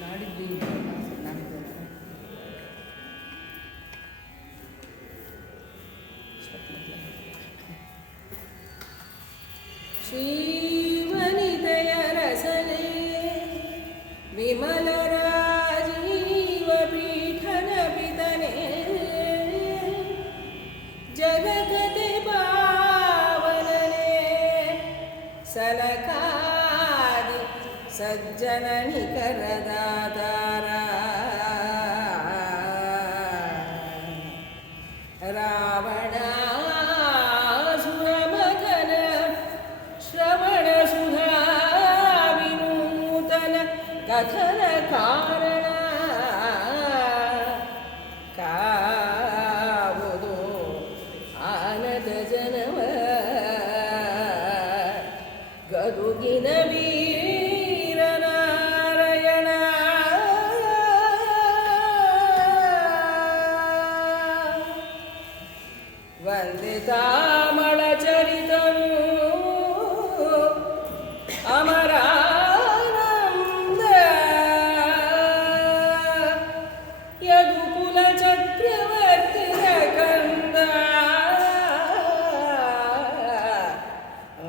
ನಾಡಿದ್ದು ನಾಡಿದ್ದು ಶ್ರೀವನಿತೆಯ ರಸನೆ ವಿಮಲ ರಾಜೀವ ಪೀಠನ ಪಿತನೆ ಜಗಕತೆ ಪಾವನನೆ ಸಲಕಾದಿ ಸಜ್ಜನ ನಿಕರದಾತಾರ ರಾವಣ ಸುರಮಗನ ಶ್ರವಣ ಸುಧಾ ವಿನೂತನ ಕಥನ ಕಾರಣ ಕಾವುದು ಆನದ ಜನವ ಗರುಗಿನ ವೀರನಾರಾಯಣ ವಂದಿತಾಮಳ ಚರಿತನು ಅಮರಾನಂದ ಯದುಕುಲ ಚಕ್ರವರ್ತಿಯ ಕಂದ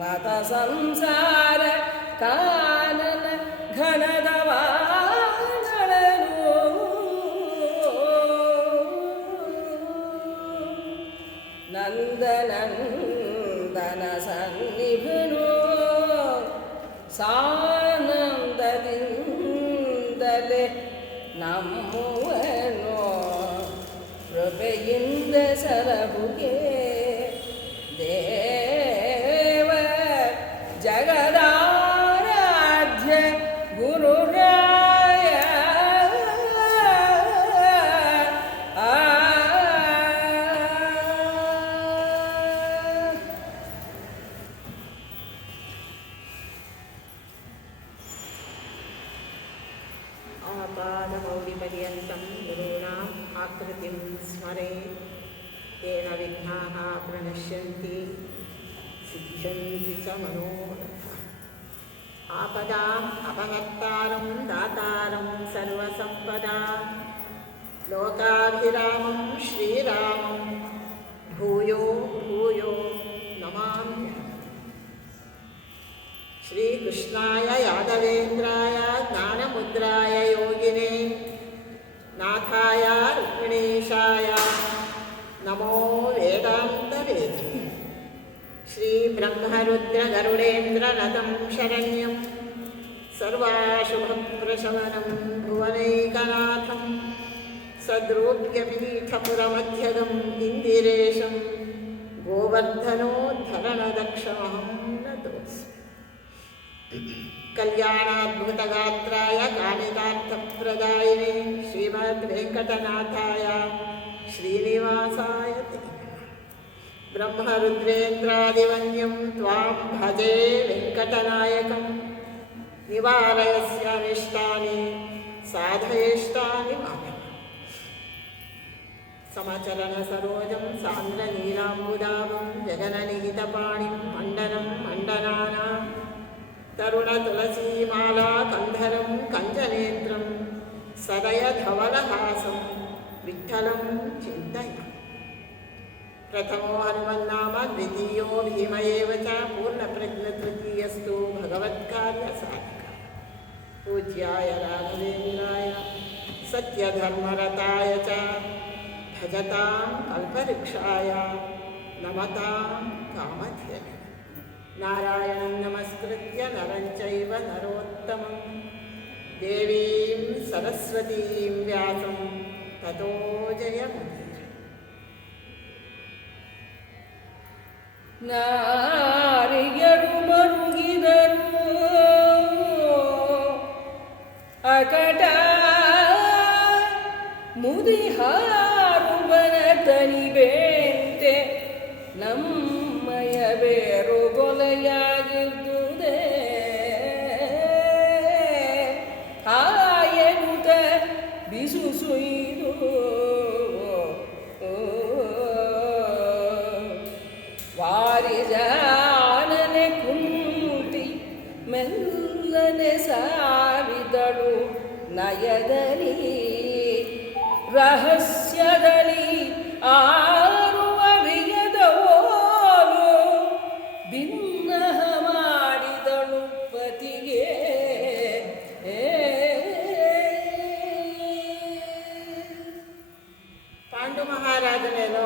ಲತ ಸಂಸಾರ ಕಾನನ ಘನದವಾನಳನು ನಂದನಂದನ ಸನ್ನಿಭನು ಸಾನಂದದಿಂದಲೇ ನಮ್ಮುವನು ಕೃಪೆಯಿಂದ ಸಲಹುಗೆ ದೇವ ಜಗದಾರಾಧ್ಯ ಗುರುರಾಯ आपादमौलिपर्यन्तं गुरूणाम् आकृतिं स्मरेत् तेन विघ्नाः प्रणश्यन्ति सिद्ध्यन्ति च मनोरथाः आपदाम् अपहर्तारं दातारं सर्वसम्पदां लोकाभिरामं श्रीरामं भूयो भूयो नमाम्यहम् श्रीकृष्णाय यादवेन्द्राय ज्ञानमुद्राय योगिने नाथाय रुक्मिणीशाय नमो वेदान्तवेदिने श्रीब्रह्मरुद्रगरुडेन्द्रनतं शरण्यं सर्वाशुभप्रशमनं भुवनैकनाथं सद्रूप्यपीठपुरमध्यगम् इन्दिरेशं गोवर्धनोद्धरणदक्षमहं नतोऽस्मि कल्याणाद्भुतगात्राय कामितार्थप्रदायिने श्रीमद्वेङ्कटनाथाय श्रीनिवासाय ते ब्रह्मरुद्रेन्द्रादिवन्द्यं त्वां भजे वेङ्कटनायकं निवारयस्यानिष्टानि साधयेष्टानि माम् समचरणसरोजं सान्द्रनीलाम्बुदाभं जगननिहितपाणिं मण्डनं मण्डनानां तरुणतुलसीमाला कन्धरं कञ्जनेत्रं सदयधवलहासं विठ्ठलं चिन्तयामि प्रथमो हनुमन्नाम द्वितीयो भीम एव च पूर्णप्रज्ञतृतीयस्तु भगवत्कार्यसाधकाय पूज्याय राघवेन्द्राय सत्यधर्मरताय च भजतां कल्पवृक्षाय नमतां कामधेनवे नारायणं नमस्कृत्य नरं चैव नरोत्तमं देवीं सरस्वतीं व्यासं ततो जयमुदीरये ನಾರಿಯರು ಮರುಗಿದರು ಅಕಟ ಮುದಿಹಾರು ಬನತನಿಬೇಂತೆ ನಮ್ಮಯ ಬೇರು ಗೊಲೆಯಾಗಿದ್ದುದೇ ಹಾಯನುತ ಬಿಸುಸುಯಿದು ವಾರಿಜಾನನೆ ಕುಂಟಿ ಮೆಲ್ಲನೆ ಸಾರಿದಳು ನಯದಲ್ಲಿ ರಹಸ್ಯದಲ್ಲಿ ಆರುವ ವಿಯದವೋನು ಭಿನ್ನಹ ಮಾಡಿದಳು ಪತಿಗೆ. ಪಾಂಡು ಮಹಾರಾಜನೇನು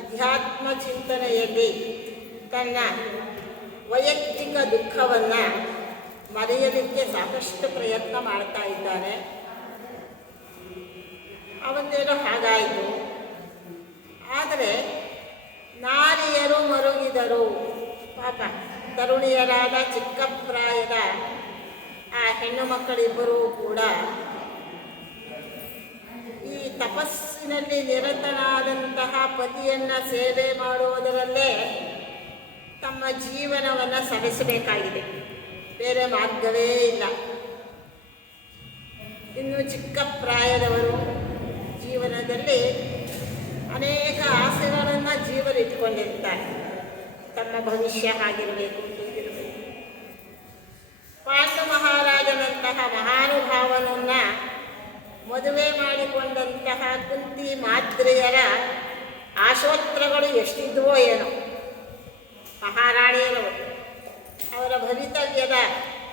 ಅಧ್ಯಾತ್ಮ ಚಿಂತನೆಯಲ್ಲಿ ತನ್ನ ವೈಯಕ್ತಿಕ ದುಃಖವನ್ನು ಮರೆಯಲಿಕ್ಕೆ ಸಾಕಷ್ಟು ಪ್ರಯತ್ನ ಮಾಡ್ತಾ ಇದ್ದಾನೆ. ಅವನ್ನೇನೋ ಹಾಗಾಯಿತು. ಆದರೆ ನಾರಿಯರು ಮರುಗಿದರು. ಪಾಪ ತರುಣಿಯರಾದ ಚಿಕ್ಕ ಪ್ರಾಯದ ಆ ಹೆಣ್ಣು ಮಕ್ಕಳಿಬ್ಬರೂ ಕೂಡ ಈ ತಪಸ್ಸಿನಲ್ಲಿ ನಿರತನಾದಂತಹ ಪತಿಯನ್ನು ಸೇವೆ ಮಾಡುವುದರಲ್ಲೇ ತಮ್ಮ ಜೀವನವನ್ನು ಸವೆಸಬೇಕಾಗಿದೆ. ಬೇರೆ ಮಾರ್ಗವೇ ಇಲ್ಲ. ಇನ್ನು ಚಿಕ್ಕ ಪ್ರಾಯದವರು ಜೀವನದಲ್ಲಿ ಅನೇಕ ಆಸೆಗಳನ್ನು ಜೀವನಿಟ್ಕೊಂಡಿರ್ತಾರೆ. ತಮ್ಮ ಭವಿಷ್ಯ ಆಗಿರಬೇಕು, ಹೀಗಿರಬೇಕು. ಪಾಂಡು ಮಹಾರಾಜನಂತಹ ಮಹಾನುಭಾವನನ್ನು ಮದುವೆ ಮಾಡಿಕೊಂಡಂತಹ ಕುಂತಿ ಮಾದ್ರಿಯರ ಆಶೋತ್ತರಗಳು ಎಷ್ಟಿದ್ವೋ ಏನೋ. ಮಹಾರಾಣಿಯರವರು ಅವರ ಭವಿತವ್ಯದ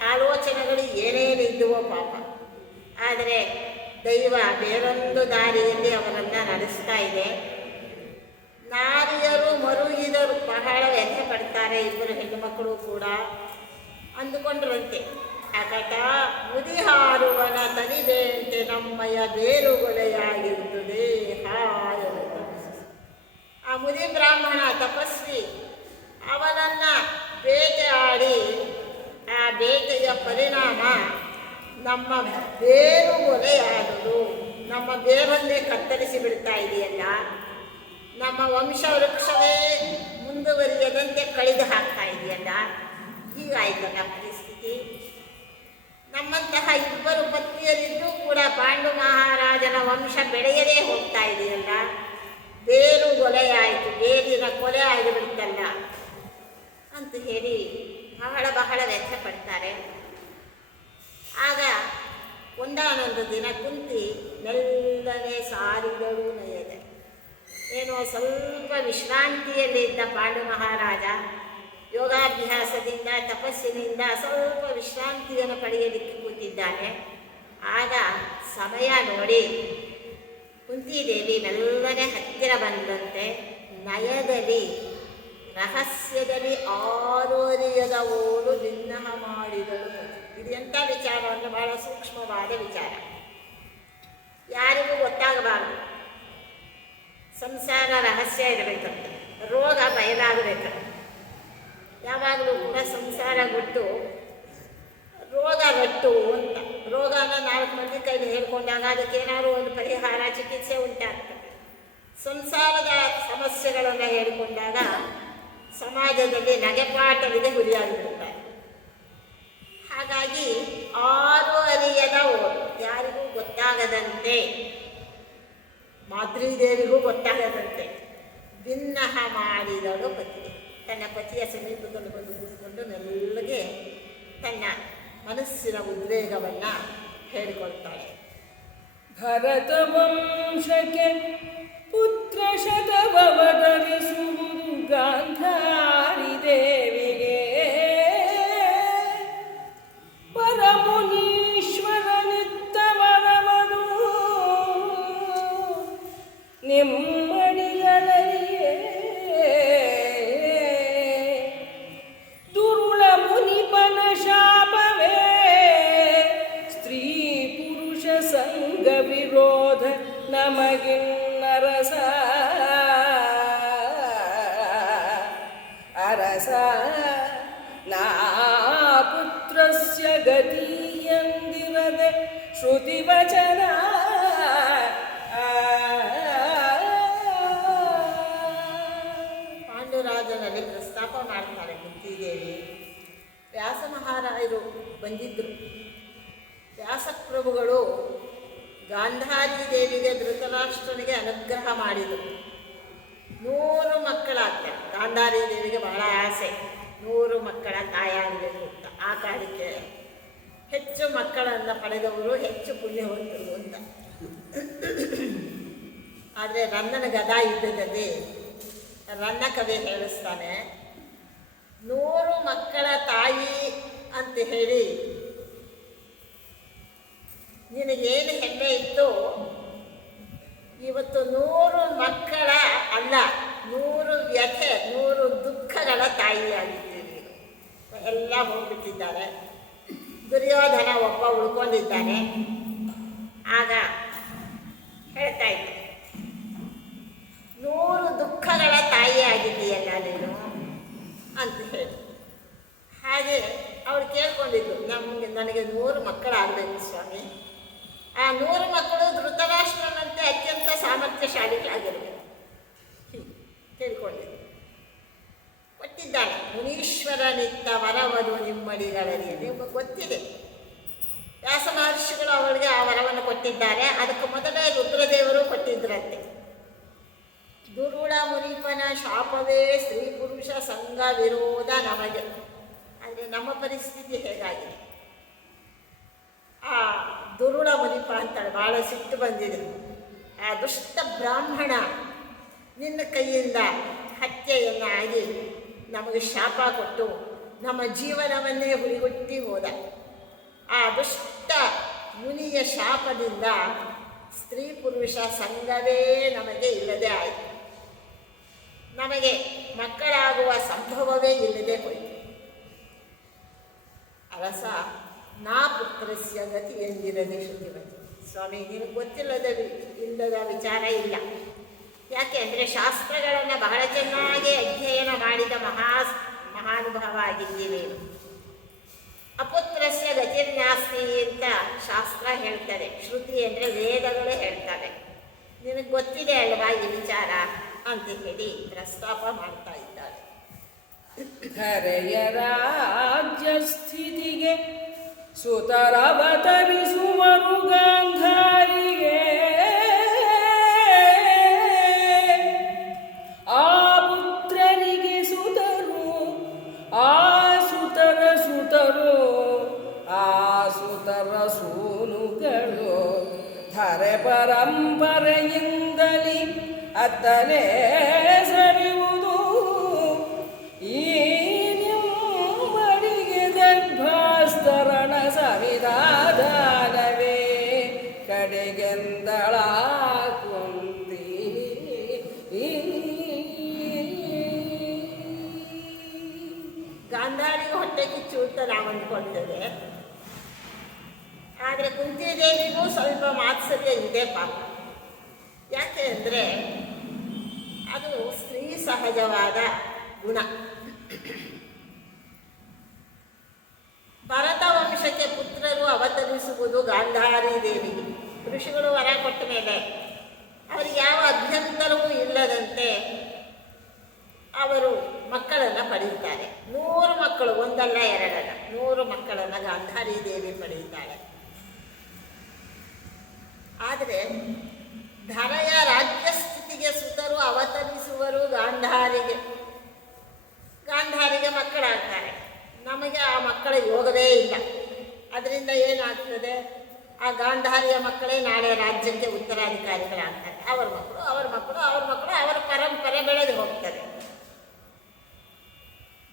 ಆಲೋಚನೆಗಳು ಏನೇನಿದ್ದುವೋ ಪಾಪ. ಆದರೆ ದೈವ ಬೇರೊಂದು ದಾರಿಯಲ್ಲಿ ಅವರನ್ನು ನಡೆಸ್ತಾ ಇದೆ. ನಾರಿಯರು ಮರುಗಿದರು, ಬಹಳ ವ್ಯಥೆ ಪಡ್ತಾರೆ ಇಬ್ಬರು ಹೆಣ್ಣು ಮಕ್ಕಳು ಕೂಡ. ಅಂದುಕೊಂಡ್ರಂತೆ, ಅಕಟ ಮುದಿಹಾರುವನ ತನಿಬೇಂತೆ ನಮ್ಮಯ ಬೇರುಗೊಲೆಯಾಗಿರುತ್ತದೆ ಹಾಯ. ಆ ಮುದಿ ಬ್ರಾಹ್ಮಣ ತಪಸ್ವಿ ಅವನನ್ನು ಬೇಟೆಯಾಡಿ ಆ ಬೇಟೆಯ ಪರಿಣಾಮ ನಮ್ಮ ಬೇರುಗೊಲೆಯಾದುದು. ನಮ್ಮ ಬೇರನ್ನೇ ಕತ್ತರಿಸಿ ಬಿಡ್ತಾ ಇದೆಯಲ್ಲ, ನಮ್ಮ ವಂಶ ವೃಕ್ಷವೇ ಮುಂದುವರಿಯದಂತೆ ಕಳೆದು ಹಾಕ್ತಾ ಇದೆಯಲ್ಲ. ಹೀಗಾಯ್ತಲ್ಲ ಪರಿಸ್ಥಿತಿ. ನಮ್ಮಂತಹ ಇಬ್ಬರು ಪತ್ನಿಯರಿದ್ದು ಕೂಡ ಪಾಂಡು ಮಹಾರಾಜನ ವಂಶ ಬೆಳೆಯದೇ ಹೋಗ್ತಾ ಇದೆಯಲ್ಲ. ಬೇರುಗೊಲೆಯಾಯಿತು, ಬೇರಿನ ಕೊಲೆ ಆಗಿಬಿಡ್ತಲ್ಲ ಅಂತ ಹೇಳಿ ಬಹಳ ವ್ಯಥೆ ಪಡ್ತಾರೆ. ಆಗ ಒಂದಾನೊಂದು ದಿನ ಕುಂತಿ ಮೆಲ್ಲನೆ ಸಾರಿದಳು ನಯದೆ. ಏನೋ ಸ್ವಲ್ಪ ವಿಶ್ರಾಂತಿಯಲ್ಲಿದ್ದ ಪಾಂಡು ಮಹಾರಾಜ ಯೋಗಾಭ್ಯಾಸದಿಂದ ತಪಸ್ಸಿನಿಂದ ಸ್ವಲ್ಪ ವಿಶ್ರಾಂತಿಯನ್ನು ಪಡೆಯಲಿಕ್ಕೆ ಕೂತಿದ್ದಾನೆ. ಆಗ ಸಮಯ ನೋಡಿ ಕುಂತಿದೇವಿ ಮೆಲ್ಲನೆ ಹತ್ತಿರ ಬಂದಂತೆ ನಯದಲ್ಲಿ ರಹಸ್ಯದಲ್ಲಿ ಆರೋರಿಯದ ಓಲು ಭಿನ್ನಹ ಮಾಡಿದಳು. ಇದು ಎಂಥ ವಿಚಾರ ಅಂದರೆ ಬಹಳ ಸೂಕ್ಷ್ಮವಾದ ವಿಚಾರ. ಯಾರಿಗೂ ಗೊತ್ತಾಗಬಾರದು. ಸಂಸಾರ ರಹಸ್ಯ ಇರಬೇಕಂತೆ. ರೋಗ ಬಯಲಾಗಬೇಕಂತೆ. ಯಾವಾಗಲೂ ಕೂಡ ಸಂಸಾರ ಬಿಟ್ಟು ರೋಗ ರಟ್ಟು ಅಂತ. ರೋಗನ 4 ಮಂದಿ ಕೈಲಿ ಹೇಳ್ಕೊಂಡಾಗ ಅದಕ್ಕೇನಾದ್ರು ಒಂದು ಪರಿಹಾರ ಚಿಕಿತ್ಸೆ ಉಂಟಾಗ್ತದೆ. ಸಂಸಾರದ ಸಮಸ್ಯೆಗಳನ್ನು ಹೇಳಿಕೊಂಡಾಗ ಸಮಾಜದಲ್ಲಿ ನಗೆಪಾಟಲಿಗೆ ಗುರಿಯಾಗಿರುತ್ತಾರೆ. ಹಾಗಾಗಿ ಆರು ಅರಿಯದ ಓರು, ಯಾರಿಗೂ ಗೊತ್ತಾಗದಂತೆ, ಮಾದ್ರಿದೇವಿಗೂ ಗೊತ್ತಾಗದಂತೆ ಭಿನ್ನಹ ಮಾಡಿದಳು ಪತಿ. ತನ್ನ ಪತಿಯ ಸಮೀಪದಲ್ಲಿ ಬಂದು ಕೂತ್ಕೊಂಡು ಮೆಲ್ಲಗೆ ತನ್ನ ಮನಸ್ಸಿನ ಉದ್ವೇಗವನ್ನು ಹೇಳಿಕೊಳ್ತಾಳೆ. ಭರತ ವಂಶಕ್ಕೆ ಪುತ್ರ ಶತವಧರಿಸುವುದು ಗಾಂಧಾರಿ ದೇವಿಗೆ. ಪರಮುನೀಶ್ವರನಿತ್ತವರವನು ನಿಮ್ಮಡಿಗಳಲ್ಲಿಯೇ ದುರುಳ ಮುನಿಪನ ಶಾಪವೇ ಸ್ತ್ರೀ ಪುರುಷ ಸಂಘ ವಿರೋಧ ನಮಗಿನ್ನರಸ ಅರಸ ನಾ ಪುತ್ರಸ್ಯ ಗತಿಯಂದಿರದೆ ಶ್ರುತಿ ವಚನ. ಪಾಂಡುರಾಜನಲ್ಲಿ ಪ್ರಸ್ತಾಪ ಮಾಡ್ತಾರೆ ಕುಂತಿದೇವಿ. ವ್ಯಾಸ ಮಹಾರಾಯರು ಬಂದಿದ್ದರು. ವ್ಯಾಸಪ್ರಭುಗಳು ಗಾಂಧಾರಿ ದೇವಿಗೆ ಧೃತರಾಷ್ಟ್ರನಿಗೆ ಅನುಗ್ರಹ ಮಾಡಿದರು. 100 ಮಕ್ಕಳಾಗ್ತಾರೆ. ಗಾಂಧಾರಿ ದೇವಿಗೆ ಬಹಳ ಆಸೆ 100 ಮಕ್ಕಳ ತಾಯಾಗಬೇಕು ಅಂತ. ಆ ಕಾಲಕ್ಕೆ ಹೆಚ್ಚು ಮಕ್ಕಳನ್ನು ಪಡೆದವರು ಹೆಚ್ಚು ಪುಣ್ಯವಂತರು ಅಂತ. ಆದರೆ ರನ್ನನ ಗದಾ ಯುದ್ಧದಲ್ಲಿ ರನ್ನ ಕವಿ ಹೇಳಿಸ್ತಾನೆ, 100 ಮಕ್ಕಳ ತಾಯಿ ಅಂತ ಹೇಳಿ ನಿನಗೇನು ಹೆಮ್ಮೆ ಇತ್ತು, ಇವತ್ತು 100 ಮಕ್ಕಳ ಅಲ್ಲ, 100 ವ್ಯಥೆ 100 ದುಃಖಗಳ ತಾಯಿಯಾಗಿದ್ದೀರಿ. ಎಲ್ಲ ಹೋಗ್ಬಿಟ್ಟಿದ್ದಾರೆ, ದುರ್ಯೋಧನ ಒಬ್ಬ ಉಳ್ಕೊಂಡಿದ್ದಾನೆ. ಆಗ ಹೇಳ್ತಾ ಇದ್ದೆ, 100 ದುಃಖಗಳ ತಾಯಿ ಆಗಿದ್ದೀಯಲ್ಲ ನೀನು ಅಂತ ಹೇಳಿ. ಹಾಗೆ ಅವ್ರು ಕೇಳ್ಕೊಂಡಿದ್ದು, ನನಗೆ 100 ಮಕ್ಕಳಾಗಬೇಕು ಸ್ವಾಮಿ. ಆ 100 ಮಕ್ಕಳು ಧೃತರಾಷ್ಟ್ರನಂತೆ ಅತ್ಯಂತ ಸಾಮರ್ಥ್ಯಶಾಲಿಗಳಾಗಿರಬೇಕು ಕೇಳ್ಕೊಂಡಿದ್ದು. ಕೊಟ್ಟಿದ್ದಾನೆ, ಮುನೀಶ್ವರನಿತ್ತ ವರವದು ನಿಮ್ಮಡಿಗಳಲ್ಲಿ. ನಿಮಗೆ ಗೊತ್ತಿದೆ, ವ್ಯಾಸ ಮಹರ್ಷಿಗಳು ಅವಳಿಗೆ ಆ ವರವನ್ನು ಕೊಟ್ಟಿದ್ದಾರೆ. ಅದಕ್ಕೆ ಮೊದಲೇ ರುದ್ರದೇವರು ಕೊಟ್ಟಿದ್ದರಂತೆ. ದುರುಳ ಮುನಿಪನ ಶಾಪವೇ ಸ್ತ್ರೀ ಪುರುಷ ಸಂಘ ವಿರೋಧ ನಮಗೆ. ಆದರೆ ನಮ್ಮ ಪರಿಸ್ಥಿತಿ ಹೇಗಾಗಿದೆ? ಆ ದುರುಳ ಮುನಿಪ ಅಂತಾಳೆ, ಭಾಳ ಸಿಟ್ಟು ಬಂದಿದೆ. ಆ ದುಷ್ಟ ಬ್ರಾಹ್ಮಣ ನಿನ್ನ ಕೈಯಿಂದ ಹತ್ಯೆಯನ್ನು ಆಗಿ ನಮಗೆ ಶಾಪ ಕೊಟ್ಟು ನಮ್ಮ ಜೀವನವನ್ನೇ ಹುರಿಗೊಟ್ಟಿ ಹೋದ. ಆ ದುಷ್ಟ ಮುನಿಯ ಶಾಪದಿಂದ ಸ್ತ್ರೀ ಪುರುಷ ಸಂಘವೇ ನಮಗೆ ಇಲ್ಲದೆ ಆಯಿತು. ನಮಗೆ ಮಕ್ಕಳಾಗುವ ಸಂಭವವೇ ಇಲ್ಲದೆ ಹೋಯಿತು. ಅರಸ ನಾ ಪುತ್ರಸ್ಯ ಗತಿ ಎಂದಿರದೆ ಶ್ರುತಿವತಿ. ಸ್ವಾಮಿ, ನಿನಗೆ ಇಲ್ಲದ ವಿಚಾರ ಇಲ್ಲ. ಯಾಕೆ ಅಂದರೆ ಶಾಸ್ತ್ರಗಳನ್ನು ಬಹಳ ಚೆನ್ನಾಗಿ ಅಧ್ಯಯನ ಮಾಡಿದ ಮಹಾನುಭಾವ ಆಗಿದ್ದೀವಿ. ಅಪುತ್ರಸ್ಯ ಗತಿರ್ನಾಸ್ತಿ ಅಂತ ಶಾಸ್ತ್ರ ಹೇಳ್ತಾರೆ, ಶ್ರುತಿ ಅಂದರೆ ವೇದಗಳು ಹೇಳ್ತಾರೆ. ನಿನಗೆ ಗೊತ್ತಿದೆ ಅಲ್ವಾ ಈ ವಿಚಾರ ಅಂತ ಹೇಳಿ ಪ್ರಸ್ತಾಪ ಮಾಡ್ತಾ ಇದ್ದಾರೆ. ಧರೆಯ ರಾಜ್ಯ ಸ್ಥಿತಿಗೆ ಸುತರವತರಿಸುವರು ಗಾಂಧಾರಿಗೆ, ಆ ಪುತ್ರರಿಗೆ ಸುತರು, ಆ ಸುತರ ಸುತರು, ಆ ಸುತರ ಸೂನುಗಳು ಧರೆ ಪರಂಪರೆಯಿಂದಲೇ ಅತ್ತಲೇ ಸರಿಯುವುದು. ಈ ನಿಮ್ಮಡಿಗೆ ಗರ್ಭಾಸ್ತರಣ ಸವಿಧಾನವೇ ಕಡೆಗೆಂದಳ ಕುಂತಿ. ಗಾಂಧಾರಿಗೆ ಹೊಟ್ಟೆ ಕಿಚ್ಚು ಅಂತ ನಾವು ಅಂದ್ಕೊಳ್ತೇವೆ. ಆದರೆ ಕುಂತಿದೇವಿಗೂ ಸ್ವಲ್ಪ ಮಾತ್ಸರ್ಯ ಇದೆ ಪಾಪ. ಯಾಕೆ ಅಂದರೆ ಅದು ಸ್ತ್ರೀ ಸಹಜವಾದ ಗುಣ. ಭರತ ವಂಶಕ್ಕೆ ಪುತ್ರರು ಅವತರಿಸುವುದು ಗಾಂಧಾರಿ ದೇವಿಗೆ. ಋಷಿಗಳು ವರ ಕೊಟ್ಟ ಮೇಲೆ ಅವರಿಗೆ ಯಾವ ಅಭ್ಯಂತರವೂ ಇಲ್ಲದಂತೆ ಅವರು ಮಕ್ಕಳನ್ನು ಪಡೆಯುತ್ತಾರೆ. 100 ಮಕ್ಕಳು, ಒಂದಲ್ಲ ಎರಡಲ್ಲ, 100 ಮಕ್ಕಳನ್ನು ಗಾಂಧಾರಿ ದೇವಿ ಪಡೆಯುತ್ತಾಳೆ. ಆದರೆ ಧರೆಯ ರಾಜ್ಯ ಸ್ಥಿತಿಗೆ ಸುತರು ಅವತರಿಸುವರು ಗಾಂಧಾರಿಗೆ ಮಕ್ಕಳಾಗ್ತಾರೆ. ನಮಗೆ ಆ ಮಕ್ಕಳ ಯೋಗವೇ ಇಲ್ಲ. ಅದರಿಂದ ಏನಾಗ್ತದೆ, ಆ ಗಾಂಧಾರಿಯ ಮಕ್ಕಳೇ ನಾಳೆ ರಾಜ್ಯಕ್ಕೆ ಉತ್ತರಾಧಿಕಾರಿಗಳಾಗ್ತಾರೆ. ಅವರ ಮಕ್ಕಳು ಅವರ ಪರಂಪರೆ ಬೆಳೆದು ಹೋಗ್ತಾರೆ.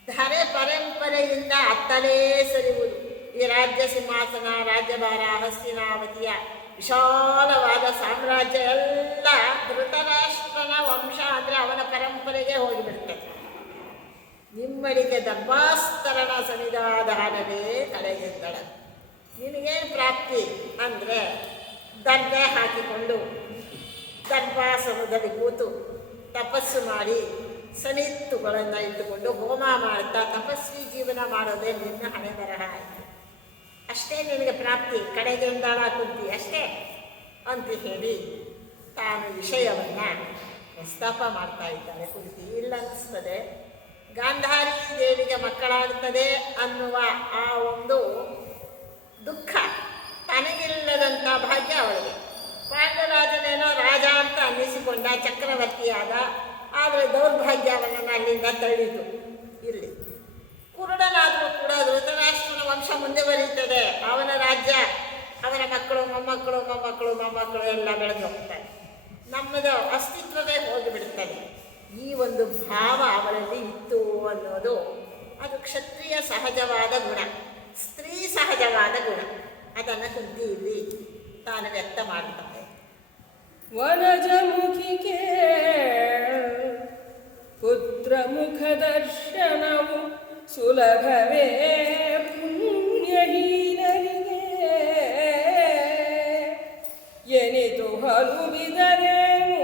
ಧರೆ ಪರಂಪರೆಯಿಂದ ಅತ್ತಲೇ ಸರಿಯುವುದು. ಈ ರಾಜ್ಯ ಸಿಂಹಾಸನ, ರಾಜ್ಯಭಾರ, ಹಸ್ತಿನಾವತಿಯ ವಿಶಾಲವಾದ ಸಾಮ್ರಾಜ್ಯ ಎಲ್ಲ ಧೃತರಾಷ್ಟ್ರನ ವಂಶ ಅಂದರೆ ಅವನ ಪರಂಪರೆಗೆ ಹೋಗಿಬಿಡ್ತದೆ. ನಿಮ್ಮಡಿಗೆ ದರ್ಭಾಸ್ತರಣ ಸನಿಧಾನವೇ ಕಳೆಗೆದ್ದಳ. ನಿನಗೇನು ಪ್ರಾಪ್ತಿ ಅಂದರೆ ದರ್ಬೆ ಹಾಕಿಕೊಂಡು ದರ್ಭಾಸನದಲ್ಲಿ ಕೂತು ತಪಸ್ಸು ಮಾಡಿ ಸನಿತ್ತುಗಳನ್ನು ಇಟ್ಟುಕೊಂಡು ಹೋಮ ಮಾಡ್ತಾ ತಪಸ್ವಿ ಜೀವನ ಮಾಡೋದೇ ನಿನ್ನ ಹಣೆ ಬರಹ ಆಯಿತು. ಅಷ್ಟೇ ನಿನಗೆ ಪ್ರಾಪ್ತಿ, ಕಡೆಗೆಂದಾಳ ಕುಂತಿ ಅಷ್ಟೇ ಅಂತ ಹೇಳಿ ತಾನು ವಿಷಯವನ್ನು ಪ್ರಸ್ತಾಪ ಮಾಡ್ತಾ ಇದ್ದಾಳೆ ಕುಂತಿ. ಇಲ್ಲ ಅನ್ನಿಸ್ತದೆ, ಗಾಂಧಾರಿ ದೇವಿಗೆ ಮಕ್ಕಳಾಗುತ್ತದೆ ಅನ್ನುವ ಆ ಒಂದು ದುಃಖ ತನಗಿಲ್ಲದಂಥ ಭಾಗ್ಯ ಅವಳಿಗೆ. ಪಾಂಡುರಾಜನೇನೋ ರಾಜ ಅಂತ ಅನ್ನಿಸಿಕೊಂಡ, ಚಕ್ರವರ್ತಿಯಾದ, ಆದರೆ ದೌರ್ಭಾಗ್ಯವನ್ನು ಅಲ್ಲಿಂದ ತಳ್ಳಿತು. ಇಲ್ಲಿ ಕುರುಡನಾದರೂ ಕೂಡ ಧೃತರಾಷ್ಟ್ರನ ವಂಶ ಮುಂದೆ ಬರೀತದೆ. ಅವನ ರಾಜ್ಯ, ಅವನ ಮಕ್ಕಳೆಲ್ಲ ಬೆಳೆದು ಹೋಗ್ತಾರೆ, ನಮ್ಮದು ಅಸ್ತಿತ್ವವೇ ಹೋಗಿಬಿಡುತ್ತದೆ. ಈ ಒಂದು ಭಾವ ಅವಳಲ್ಲಿ ಇತ್ತು ಅನ್ನೋದು ಅದು ಕ್ಷತ್ರಿಯ ಸಹಜವಾದ ಗುಣ, ಸ್ತ್ರೀ ಸಹಜವಾದ ಗುಣ. ಅದನ್ನು ಕುಂತಿ ಇಲ್ಲಿ ತಾನು ವ್ಯಕ್ತ ಮಾಡ್ತಾರೆ. ವನಜಮುಖಿಗೆ ಪುತ್ರ ಮುಖ ದರ್ಶನವು ಸುಲಭವೇ ಪುಣ್ಯಹೀನರಿಗೆ ಎನಿತು ಹಲುಬಿದರೇನು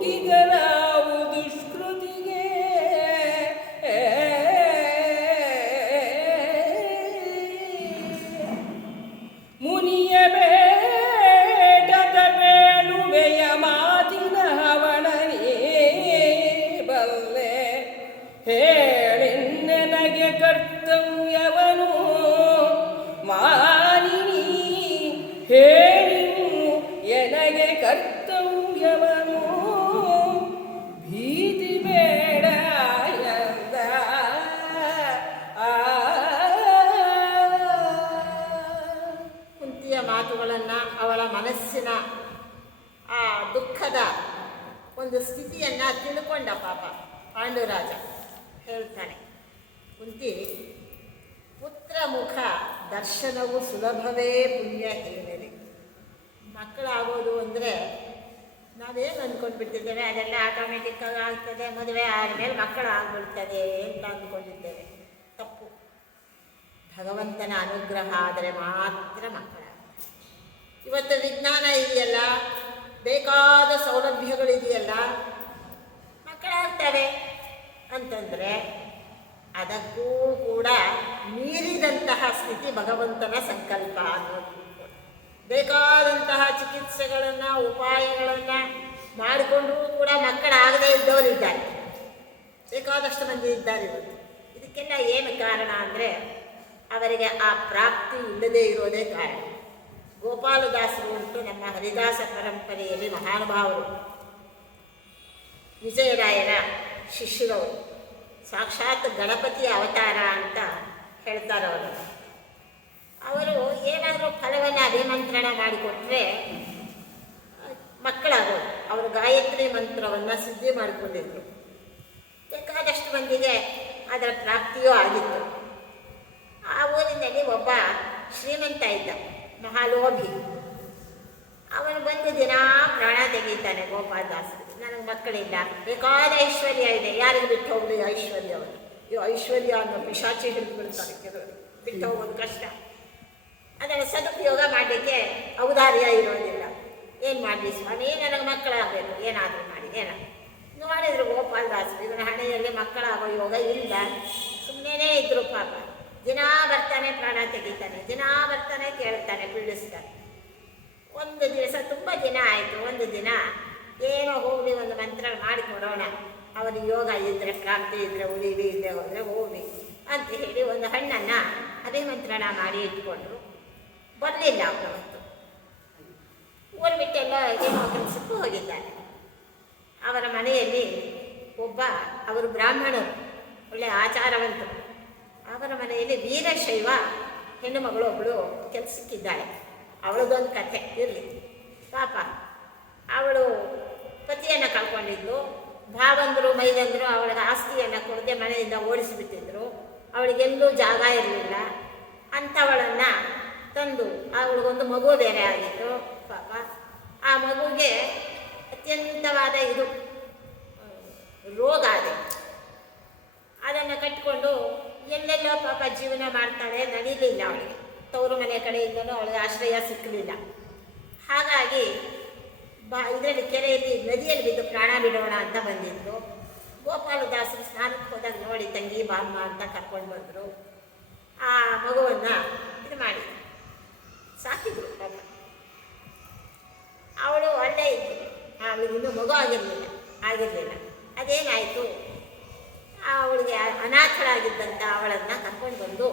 ಹಂಗಿಗರಾವು ದುಷ್ಕೃತಿಗೆ ಮುನಿಯ ಬೇಡದ ಬೇಡುವೆಯ ಮಾತಿನ ಹವಣನೇ ಬಲ್ಲೆ ಹೇಳಿನ್ನೆನಗೆ ಕರ್ತವ್ಯವನು ಮಾನಿನಿ ಹೇಳಿನು ಎನಗೆ ಕರ್ತವ್ಯವನು ಭೀತಿ ಬೇಡ ಎಂದ ಕುಂತಿಯ ಮಾತುಗಳನ್ನು, ಅವಳ ಮನಸ್ಸಿನ ಆ ದುಃಖದ ಒಂದು ಸ್ಥಿತಿಯನ್ನು ತಿಳ್ಕೊಂಡ ಪಾಪ ಪಾಂಡುರಾಜ. ಹೇಳ್ತಾನೆ, ಕುಂತಿ, ಪುತ್ರ ಮುಖ ದರ್ಶನವು ಸುಲಭವೇ ಪುಣ್ಯ ಹೀನರಿ. ಮಕ್ಕಳಾಗೋದು ಅಂದರೆ ನಾವೇನು ಅಂದ್ಕೊಂಡ್ಬಿಟ್ಟಿದ್ದೇವೆ, ಅದೆಲ್ಲ ಆಟೋಮೆಟಿಕ್ಕಾಗಿ ಆಗ್ತದೆ, ಮದುವೆ ಆದಮೇಲೆ ಮಕ್ಕಳು ಆಗ್ಬಿಡ್ತದೆ ಅಂತ ಅಂದ್ಕೊಂಡಿದ್ದೇವೆ. ತಪ್ಪು. ಭಗವಂತನ ಅನುಗ್ರಹ ಆದರೆ ಮಾತ್ರ ಮಕ್ಕಳಾಗ್ತದೆ. ಇವತ್ತು ವಿಜ್ಞಾನ ಇದೆಯಲ್ಲ, ಬೇಕಾದ ಸೌಲಭ್ಯಗಳಿದೆಯಲ್ಲ, ಮಕ್ಕಳಾಗ್ತವೆ ಅಂತಂದರೆ ಅದಕ್ಕೂ ಕೂಡ ಮೀರಿದಂತಹ ಸ್ಥಿತಿ ಭಗವಂತನ ಸಂಕಲ್ಪ ಅನ್ನೋದು. ಬೇಕಾದಂತಹ ಚಿಕಿತ್ಸೆಗಳನ್ನು, ಉಪಾಯಗಳನ್ನು ಮಾಡಿಕೊಂಡರೂ ಕೂಡ ಮಕ್ಕಳಾಗದೇ ಇದ್ದವರಿದ್ದಾರೆ, ಬೇಕಾದಷ್ಟು ಮಂದಿ ಇದ್ದಾರೆ ಇವತ್ತು. ಇದಕ್ಕೆಲ್ಲ ಏನು ಕಾರಣ ಅಂದರೆ ಅವರಿಗೆ ಆ ಪ್ರಾಪ್ತಿ ಇಲ್ಲದೇ ಇರೋದೇ ಕಾರಣ. ಗೋಪಾಲದಾಸರು ಉಂಟು, ನಮ್ಮ ಹರಿದಾಸ ಪರಂಪರೆಯಲ್ಲಿ ಮಹಾನುಭಾವರು, ವಿಜಯರಾಯರ ಶಿಷ್ಯರವರು, ಸಾಕ್ಷಾತ್ ಗಣಪತಿಯ ಅವತಾರ ಅಂತ ಹೇಳ್ತಾರೆ ಅವರು. ಅವರು ಏನಾದರೂ ಫಲವನ್ನು ಅಭಿಮಂತ್ರಣ ಮಾಡಿಕೊಟ್ರೆ ಮಕ್ಕಳಾಗೋದು. ಅವರು ಗಾಯತ್ರಿ ಮಂತ್ರವನ್ನು ಸಿದ್ಧಿ ಮಾಡಿಕೊಂಡಿದ್ರು. ಬೇಕಾದಷ್ಟು ಮಂದಿಗೆ ಅದರ ಪ್ರಾಪ್ತಿಯೂ ಆಗಿತ್ತು. ಆ ಊರಿನಲ್ಲಿ ಒಬ್ಬ ಶ್ರೀಮಂತ ಇದ್ದ, ಮಹಾಲೋಭಿ. ಅವನು ಬಂದು ದಿನ ಪ್ರಾಣ ತೆಗೀತಾನೆ ಗೋಪಾಲದಾಸರು. ನನಗೆ ಮಕ್ಕಳಿಲ್ಲ, ಬೇಕಾದ ಐಶ್ವರ್ಯ ಇದೆ, ಯಾರಿಗೆ ಬಿಟ್ಟು ಹೋಗಲಿ ಐಶ್ವರ್ಯವನ್ನು. ಈ ಐಶ್ವರ್ಯ ಅನ್ನೋ ಪಿಶಾಚಿ ಹಿಡಿದು ಬಿಡ್ತಾರೆ ಕೆಲವರು, ಬಿಟ್ಟು ಹೋಗೋದು ಕಷ್ಟ. ಅದನ್ನು ಸದುಪಯೋಗ ಮಾಡಲಿಕ್ಕೆ ಔದಾರ್ಯ ಇರೋದಿಲ್ಲ. ಏನು ಮಾಡಲಿ ಸ್ವಾಮಿ, ನನಗೆ ಮಕ್ಕಳಾಗಬೇಕು, ಏನಾದರೂ ಮಾಡಿ ಮಾಡಿದ್ರು ಗೋಪಾಲದಾಸರು. ಇವನ ಹಣೆಯಲ್ಲಿ ಮಕ್ಕಳಾಗೋ ಯೋಗ ಇಲ್ಲ, ಸುಮ್ಮನೆ ಇದ್ದರು ಪಾಪ. ದಿನ ಬರ್ತಾನೆ ಪ್ರಾಣ ತೆಗಿತಾನೆ, ದಿನ ಬರ್ತಾನೆ ಕೇಳ್ತಾನೆ, ಬೀಳಿಸ್ತಾನೆ. ಒಂದು ದಿವಸ ತುಂಬ ದಿನ ಆಯಿತು. ಒಂದು ದಿನ ಏನೋ ಹೋಗಲಿ, ಒಂದು ಮಂತ್ರ ಮಾಡಿ ಕೊಡೋಣ, ಅವನಿಗೆ ಯೋಗ ಇದ್ದರೆ, ಪ್ರಾಪ್ತಿ ಇದ್ದರೆ ಉಳಿವಿ, ಇಲ್ಲದೆ ಹೋದರೆ ಹೋಗಲಿ ಅಂತ ಹೇಳಿ ಒಂದು ಹಣ್ಣನ್ನು ಅಭಿಮಂತ್ರಣ ಮಾಡಿ ಇಟ್ಕೊಂಡ್ರು. ಬರಲಿಲ್ಲ ಅವನವತ್ತು. ಊರು ಬಿಟ್ಟೆಲ್ಲ ಏನೋ ಕೆಲಸಕ್ಕೂ ಹೋಗಿದ್ದಾನೆ. ಅವರ ಮನೆಯಲ್ಲಿ ಒಬ್ಬ, ಅವರು ಬ್ರಾಹ್ಮಣರು, ಒಳ್ಳೆಯ ಆಚಾರವಂತರು. ಅವರ ಮನೆಯಲ್ಲಿ ವೀರಶೈವ ಹೆಣ್ಣು ಮಗಳು ಒಬ್ಬಳು ಕೆಲಸಕ್ಕಿದ್ದಾಳೆ. ಅವಳದೊಂದು ಕಥೆ ಇರಲಿ ಪಾಪ. ಅವಳು ಪತಿಯನ್ನು ಕಳ್ಕೊಂಡಿದ್ಲು. ಭಾವಂದರು ಮೈದಂದರು ಅವಳಿಗೆ ಆಸ್ತಿಯನ್ನು ಕೊಡದೆ ಮನೆಯಿಂದ ಓಡಿಸಿಬಿಟ್ಟಿದ್ರು. ಅವಳಿಗೆಲ್ಲೂ ಜಾಗ ಇರಲಿಲ್ಲ. ಅಂಥವಳನ್ನು ತಂದು, ಅವಳಿಗೊಂದು ಮಗು ಬೇರೆ ಆಗಿತ್ತು ಪಾಪ. ಆ ಮಗುಗೆ ಅತ್ಯಂತವಾದ ರೋಗ ಅದೇ. ಅದನ್ನು ಕಟ್ಟಿಕೊಂಡು ಎಲ್ಲೆಲ್ಲೋ ಪಾಪ ಜೀವನ ಮಾಡ್ತಾಳೆ. ನಡೀಲಿಲ್ಲ ಅವಳಿಗೆ, ತವರು ಮನೆ ಕಡೆಯಿಂದಲೂ ಅವಳಿಗೆ ಆಶ್ರಯ ಸಿಕ್ಕಲಿಲ್ಲ. ಹಾಗಾಗಿ ಇದರಲ್ಲಿ ಕೆರೆಯಲ್ಲಿ, ನದಿಯಲ್ಲಿ ಬಿದ್ದು ಪ್ರಾಣ ಬಿಡೋಣ ಅಂತ ಬಂದಿದ್ದು. ಗೋಪಾಲದಾಸರು ಸ್ನಾನಕ್ಕೆ ಹೋದಾಗ ನೋಡಿ, ತಂಗಿ ಬಾಮ್ಮ ಅಂತ ಕರ್ಕೊಂಡು ಬಂದರು. ಆ ಮಗುವನ್ನು ಇದು ಮಾಡಿ ಸಾಕಿದ್ರು ಪಾಪ. ಅವಳು ಅಲ್ಲೇ ಇದ್ದರು. ಅವಳಿಗೆ ಇನ್ನೂ ಮಗು ಆಗಿರಲಿಲ್ಲ. ಅದೇನಾಯಿತು, ಅವಳಿಗೆ ಅನಾಥಳಾಗಿದ್ದಂಥ ಅವಳನ್ನು ಕರ್ಕೊಂಡು ಬಂದು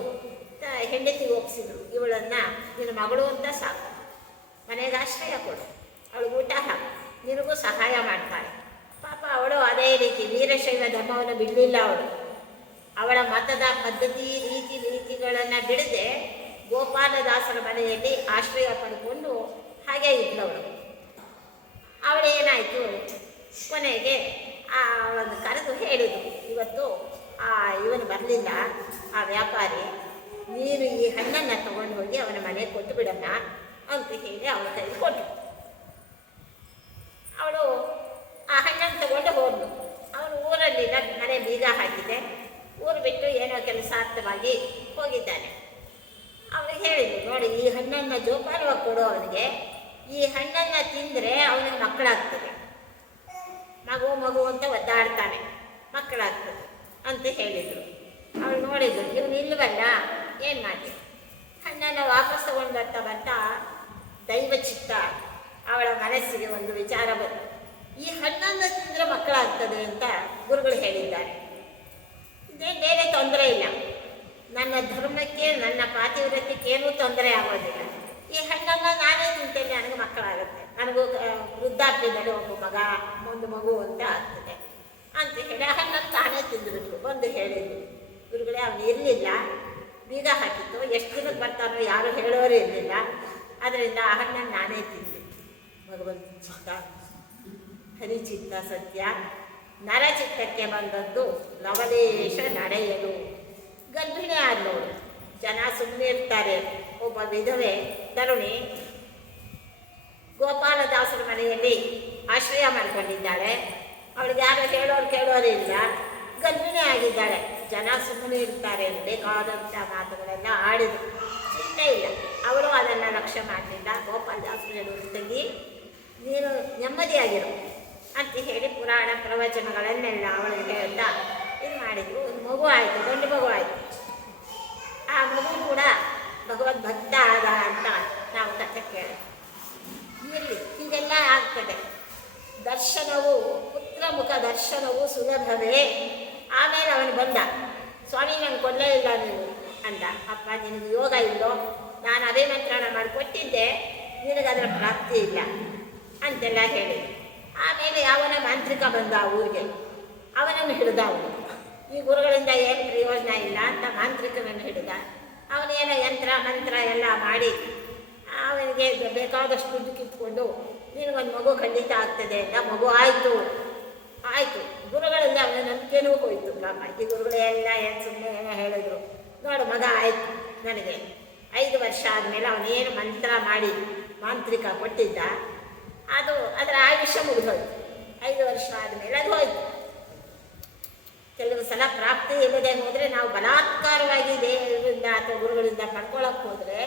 ಹೆಂಡತಿಗೆ ಒಪ್ಪಿಸಿದ್ರು. ಇವಳನ್ನು ನಿನ್ನ ಮಗಳು ಅಂತ ಸಾಕು, ಮನೆಗೆ ಆಶ್ರಯ ಕೊಡು, ಅವಳು ಊಟ ಹಾಕು, ನಿನಗೂ ಸಹಾಯ ಮಾಡ್ತಾಳೆ. ಪಾಪ ಅವಳು ಅದೇ ರೀತಿ ವೀರಶೈವ ಧರ್ಮವನ್ನು ಬಿಡಲಿಲ್ಲ. ಅವಳ ಮತದ ಪದ್ಧತಿ, ನೀತಿಗಳನ್ನು ಬಿಡದೆ ಗೋಪಾಲದಾಸರ ಮನೆಯಲ್ಲಿ ಆಶ್ರಯ ಪಡ್ಕೊಂಡು ಹಾಗೆ ಇದ್ದವಳು. ಅವಳೇನಾಯಿತು, ಕೊನೆಗೆ ಅವಳನ್ನು ಕರೆದು ಹೇಳಿದರು, ಇವತ್ತು ಇವನು ಬರಲಿಲ್ಲ ಆ ವ್ಯಾಪಾರಿ, ನೀನು ಈ ಹಣ್ಣನ್ನು ತಗೊಂಡು ಹೋಗಿ ಅವನ ಮನೆಗೆ ಕೊಟ್ಟು ಬಿಡೋಣ ಅಂತ ಹೇಳಿ ಅವಳ ಕೈಗೆ ಕೊಟ್ಟರು. ಅವಳು ಆ ಹಣ್ಣನ್ನು ತಗೊಂಡು ಹೋದ್ಲು. ಅವನು ಊರಲ್ಲಿಲ್ಲ, ಮನೆ ಬೀಗ ಹಾಕಿದೆ, ಊರು ಬಿಟ್ಟು ಏನೋ ಕೆಲಸಾರ್ಥವಾಗಿ ಹೋಗಿದ್ದಾನೆ. ಅವನಿಗೆ ಹೇಳಿದ್ರು, ನೋಡಿ ಈ ಹಣ್ಣನ್ನು ಜೋಪಾನವಾಗಿ ಕೊಡು ಅವನಿಗೆ, ಈ ಹಣ್ಣನ್ನು ತಿಂದರೆ ಅವನಿಗೆ ಮಕ್ಕಳಾಗ್ತದೆ, ಮಗು ಅಂತ ಒದ್ದಾಡ್ತಾನೆ, ಮಕ್ಕಳಾಗ್ತದೆ ಅಂತ ಹೇಳಿದರು. ಅವಳು ನೋಡಿದ್ರು, ಇವನು ಇಲ್ಲವಲ್ಲ, ಏನು ಮಾಡಿ ಹಣ್ಣನ್ನು ವಾಪಸ್ ತಗೊಂಡು ಬರ್ತಾ ದೈವ ಚಿತ್ತ ಅವಳ ಮನಸ್ಸಿಗೆ ಒಂದು ವಿಚಾರ ಬಂತು, ಈ ಹಣ್ಣನ್ನು ತಿಂದರೆ ಮಕ್ಕಳಾಗ್ತದೆ ಅಂತ ಗುರುಗಳು ಹೇಳಿದ್ದಾರೆ. ಇದೇ ಬೇರೆ ತೊಂದರೆ ಇಲ್ಲ, ನನ್ನ ಧರ್ಮಕ್ಕೆ ನನ್ನ ಪಾತಿವ್ರತ್ಯಕ್ಕೆ ಏನೂ ತೊಂದರೆ ಆಗೋದಿಲ್ಲ, ಈ ಹಣ್ಣನ್ನು ನಾನೇ ತಿಂತೇನೆ, ನನಗೆ ಮಕ್ಕಳಾಗುತ್ತೆ, ನನಗೂ ವೃದ್ಧಾಪ್ಯದಲ್ಲಿ ಒಂದು ಮಗು ಅಂತ ಆಗ್ತದೆ ಅಂತ ಹೇಳಿ ಆ ಹಣ್ಣನ್ನು ತಾನೇ ತಿಂದುಬಿಟ್ರು. ಬಂದು ಹೇಳಿದ್ರು, ಗುರುಗಳೇ ಅವನು ಇರಲಿಲ್ಲ, ಬೀಗ ಹಾಕಿತ್ತು, ಎಷ್ಟು ದಿನಕ್ಕೆ ಬರ್ತಾನೋ ಯಾರು ಹೇಳೋರು ಇರಲಿಲ್ಲ, ಅದರಿಂದ ಆ ಹಣ್ಣನ್ನು ನಾನೇ ತಿಂದೆ. ಭಗವಂತ ಚಿತ್ತ ಹರಿಚಿತ್ತ ಸತ್ಯ, ನರಚಿತ್ತಕ್ಕೆ ಬಂದದ್ದು ಲವಲೇಶ ನಡೆಯಲು. ಗರ್ಭಿಣಿ ಆದವಳು, ಜನ ಸುಮ್ಮನೆ ಇರ್ತಾರೆ. ಒಬ್ಬ ವಿಧವೆ ತರುಣಿ ಗೋಪಾಲದಾಸರ ಮನೆಯಲ್ಲಿ ಆಶ್ರಯ ಮಾಡಿಕೊಂಡಿದ್ದಾಳೆ. ಅವಳಿಗೆ ಯಾರು ಕೇಳೋರು ಇಲ್ಲ, ಗರ್ಭಿಣಿ ಆಗಿದ್ದಾಳೆ. ಜನ ಸುಮ್ಮನೆ ಇರ್ತಾರೆ, ಬೇಕಾದಂಥ ಮಾತುಗಳೆಲ್ಲ ಆಡಿದ್ರು, ಚಿಂತೆ ಇಲ್ಲ. ಅವಳು ಅದನ್ನು ಲಕ್ಷ್ಯ ಮಾಡಲಿಲ್ಲ. ಗೋಪಾಲದಾಸರು ಹೇಳುವುದು, ತಂಗಿ ನೀನು ನೆಮ್ಮದಿಯಾಗಿರು ಅಂತ ಹೇಳಿ ಪುರಾಣ ಪ್ರವಚನಗಳನ್ನೆಲ್ಲ ಅವಳಿಗೆ ಹೇಳ್ತಾ ಇದು ಮಾಡಿದ್ರು. ಒಂದು ಮಗು ಆಯಿತು, ಗಂಡು ಮಗು ಆಯಿತು. ಆ ಮಗು ಕೂಡ ಭಗವದ್ಭಕ್ತ ಆದ ಅಂತ ನಾವು ಕಥೆ ಕೇಳಿ ಇರಲಿ, ಹೀಗೆಲ್ಲ ಆಗ್ತದೆ. ದರ್ಶನವು ಪುತ್ರ ಮುಖ ದರ್ಶನವು ಸುಲಭವೇ. ಆಮೇಲೆ ಅವನು ಬಂದ, ಸ್ವಾಮಿ ನಾನು ಕೊಡಲೇ ಇಲ್ಲ ನೀನು ಅಂದ. ಅಪ್ಪ ನಿನಗೆ ಯೋಗ ಇಲ್ಲೋ, ನಾನು ಅಭಿಮಂತ್ರಣ ಮಾಡಿಕೊಟ್ಟಿದ್ದೆ, ನಿನಗದರ ಪ್ರಾಪ್ತಿ ಇಲ್ಲ ಅಂತೆಲ್ಲ ಹೇಳಿ. ಆಮೇಲೆ ಅವನ ಮಾಂತ್ರಿಕ ಬಂದ ಆ ಊರಿಗೆ, ಅವನನ್ನು ಹಿಡಿದ. ಅವನು ಈ ಗುರುಗಳಿಂದ ಏನು ಪ್ರಯೋಜನ ಇಲ್ಲ ಅಂತ ಮಾಂತ್ರಿಕನನ್ನು ಹಿಡಿದ. ಅವನೇನೋ ಯಂತ್ರ ಮಂತ್ರ ಎಲ್ಲ ಮಾಡಿ ಅವನಿಗೆ ಬೇಕಾದಷ್ಟು ದುಡ್ಡು ಕಿತ್ಕೊಂಡು ನಿನಗೊಂದು ಮಗು ಖಂಡಿತ ಆಗ್ತದೆ ಅಂತ ಮಗು ಆಯಿತು. ಗುರುಗಳಿಂದ ಅವನ ನಂಬಿಕೆನೂ ಹೋಯಿತು. ಈ ಗುರುಗಳೆಲ್ಲ ಏನು ಸುಮ್ಮನೆ ಏನೋ ಹೇಳಿದ್ರು. ನೋಡು ಮಗ ಆಯಿತು ನನಗೆ. 5 ವರ್ಷ ಆದಮೇಲೆ ಅವನೇನು ಮಂತ್ರ ಮಾಡಿ ಮಾಂತ್ರಿಕ ಕೊಟ್ಟಿದ್ದ, ಅದರ ಆಯುಷ್ಯ ಮುಗಿದೋಯ್ತು. 5 ವರ್ಷ ಆದಮೇಲೆ ಅದು ಹೋಯ್ತು. ಕೆಲವು ಸಲ ಪ್ರಾಪ್ತಿ ಇಲ್ಲದೆ ಹೋದರೆ ನಾವು ಬಲಾತ್ಕಾರವಾಗಿ ದೇವರಿಂದ ಅಥವಾ ಗುರುಗಳಿಂದ ಪಡ್ಕೊಳ್ಳೋಕೆ ಹೋದರೆ